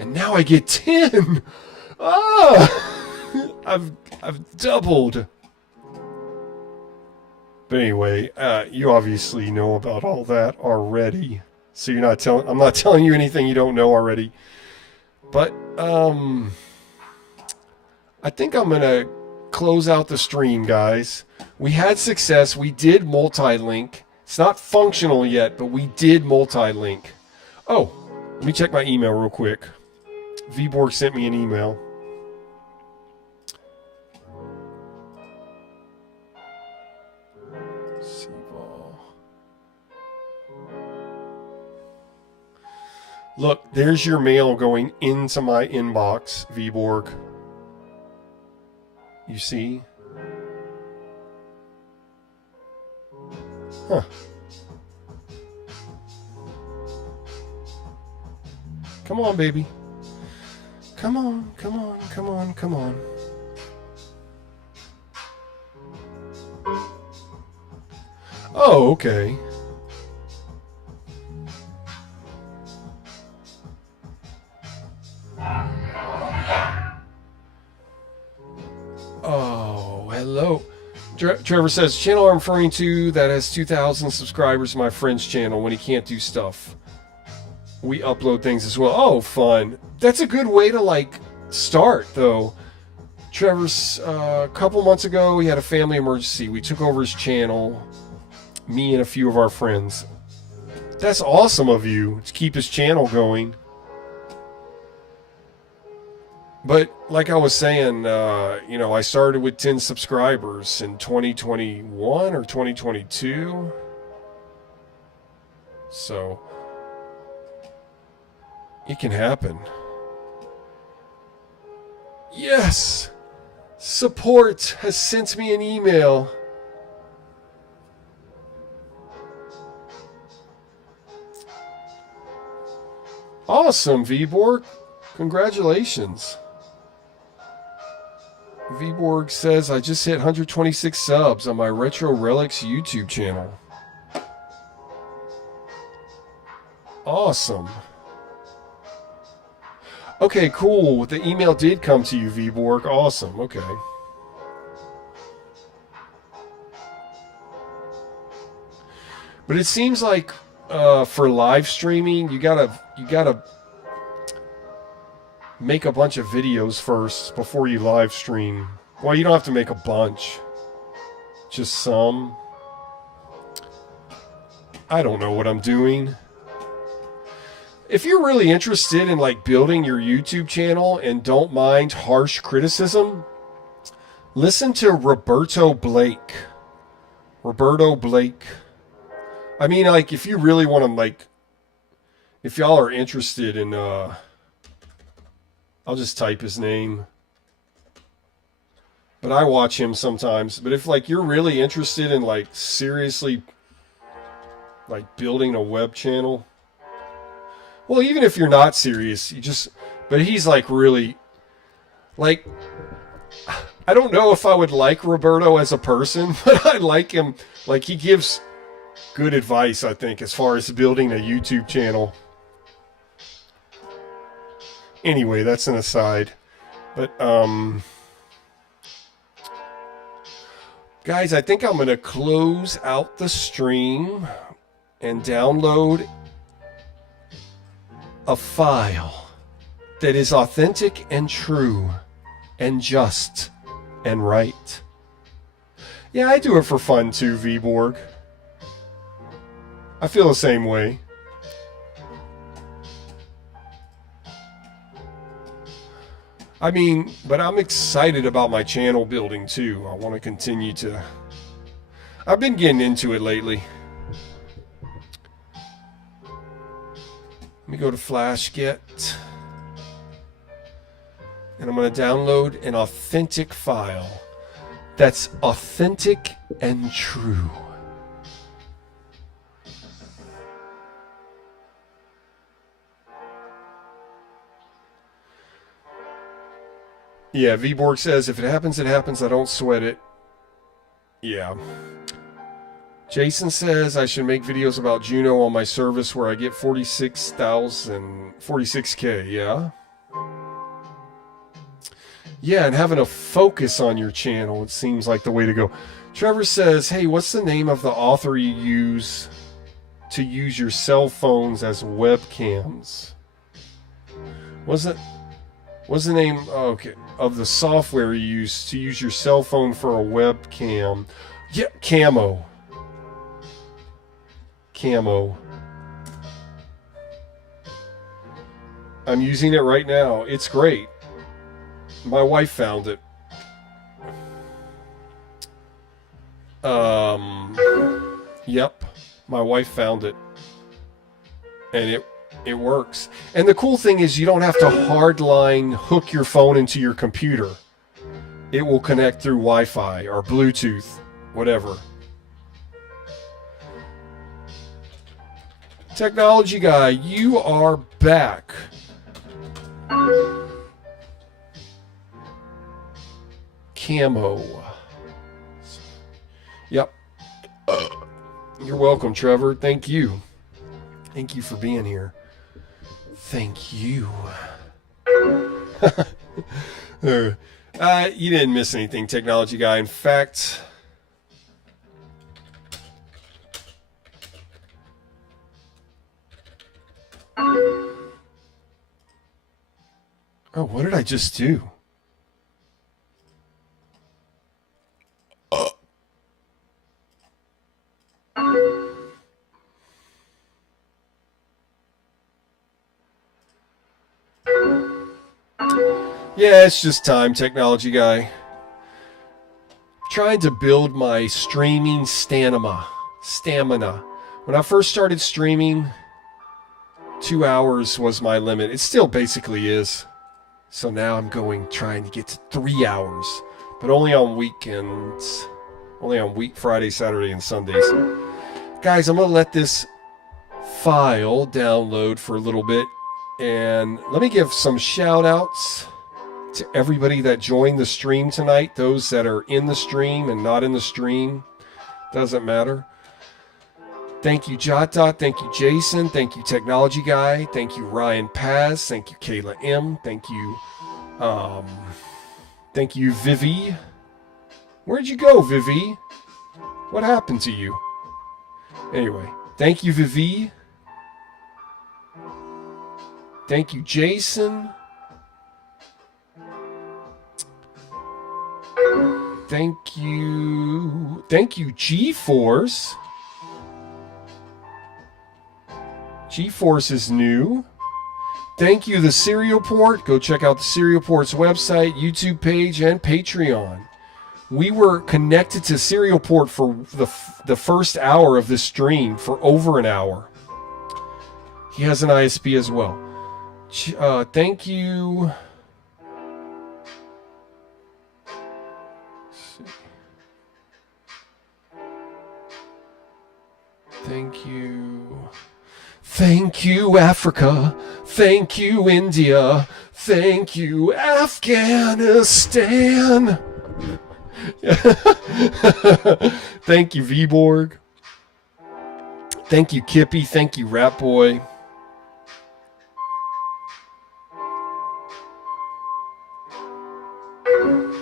And now I get 10. I've doubled. But anyway, you obviously know about all that already. So I'm not telling you anything you don't know already. But I think I'm going to close out the stream, guys. We had success. We did multi-link. It's not functional yet, but we did multi-link. Oh, let me check my email real quick. Vborg sent me an email. Look, there's your mail going into my inbox, Vborg. You see? Huh. Come on, baby. Come on. Oh, okay. Oh, hello. Trevor says, channel I'm referring to that has 2,000 subscribers, my friend's channel, when he can't do stuff. We upload things as well. Oh, fun. That's a good way to, like, start, though. Trevor's, a couple months ago, he had a family emergency. We took over his channel, me and a few of our friends. That's awesome of you to keep his channel going. But like I was saying, you know, I started with 10 subscribers in 2021 or 2022. So it can happen. Yes! Support has sent me an email. Awesome, Vborg. Congratulations. Vborg says, I just hit 126 subs on my Retro Relics YouTube channel. Awesome. Okay, cool. The email did come to you, Vborg. Awesome. Okay. But it seems like for live streaming, you gotta make a bunch of videos first before you live stream. Well, you don't have to make a bunch, just some. I don't know what I'm doing. If you're really interested in like building your YouTube channel and don't mind harsh criticism, listen to Roberto Blake. I mean, like, if you really want to, like, if y'all are interested in, I'll just type his name. But I watch him sometimes. But if, like, you're really interested in, like, seriously, like, building a web channel. Well, even if you're not serious, but he's, like, really, like, I don't know if I would like Roberto as a person, but I like him. Like, he gives good advice, I think, as far as building a YouTube channel. Anyway, that's an aside. But, guys, I think I'm going to close out the stream and download a file that is authentic and true and just and right. Yeah, I do it for fun too, Vborg. I feel the same way. I mean, but I'm excited about my channel building too. I want to continue to... I've been getting into it lately. Let me go to FlashGet. And I'm going to download an authentic file that's authentic and true. Yeah, Vborg says, if it happens, it happens. I don't sweat it. Yeah. Jason says I should make videos about Juno on my service where I get 46K, yeah? Yeah, and having a focus on your channel, it seems like the way to go. Trevor says, hey, what's the name of the author you use to use your cell phones as webcams? What's the name, okay, of the software you use to use your cell phone for a webcam? Yeah, Camo. I'm using it right now. It's great. My wife found it. Yep. My wife found it. And it works. And the cool thing is you don't have to hardline hook your phone into your computer. It will connect through Wi-Fi or Bluetooth, whatever. Technology guy, you are back. Camo. Yep. You're welcome, Trevor. Thank you. Thank you for being here. Thank you. You didn't miss anything, technology guy. In fact, oh, what did I just do? Yeah, it's just time, technology guy. Trying to build my streaming stamina. When I first started streaming, 2 hours was my limit. It still basically is. So now I'm trying to get to 3 hours, but only on weekends. Only on Friday, Saturday, and Sundays. Guys, I'm going to let this file download for a little bit. And let me give some shout outs to everybody that joined the stream tonight. Those that are in the stream and not in the stream. Doesn't matter. Thank you, JotDot. Thank you, Jason. Thank you, Technology Guy. Thank you, Ryan Paz. Thank you, Kayla M. Thank you, Vivi. Where'd you go, Vivi? What happened to you? Anyway, thank you, Vivi. Thank you, Jason. Thank you, GeForce. GeForce is new. Thank you, the Serial Port. Go check out the Serial Port's website, YouTube page, and Patreon. We were connected to Serial Port for the first hour of this stream, for over an hour. He has an ISP as well. Thank you. Thank you. Thank you, Africa. Thank you, India. Thank you, Afghanistan. Thank you, Vborg. Thank you, Kippy. Thank you, Rat Boy.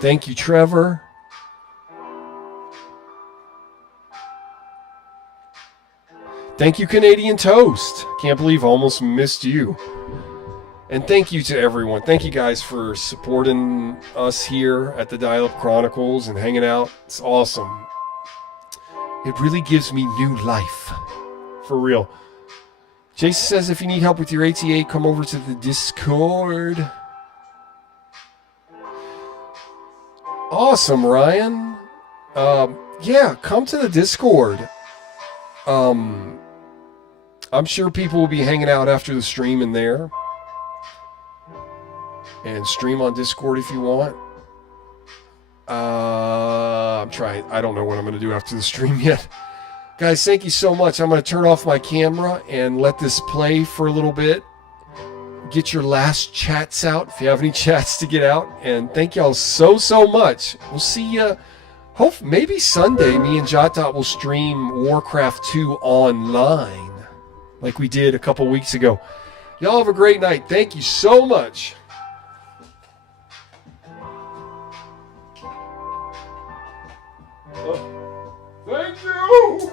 Thank you, Trevor. Thank you, Canadian Toast. Can't believe I almost missed you. And thank you to everyone. Thank you guys for supporting us here at the Dial-Up Chronicles and hanging out. It's awesome. It really gives me new life. For real. Jason says if you need help with your ATA, come over to the Discord. Awesome, Ryan. Yeah, come to the Discord. I'm sure people will be hanging out after the stream in there. And stream on Discord if you want. I'm trying. I don't know what I'm going to do after the stream yet. Guys, thank you so much. I'm going to turn off my camera and let this play for a little bit. Get your last chats out if you have any chats to get out. And thank y'all so much. We'll see you. Maybe Sunday, me and JotDot will stream Warcraft 2 online like we did a couple weeks ago. Y'all have a great night. Thank you so much. Thank you.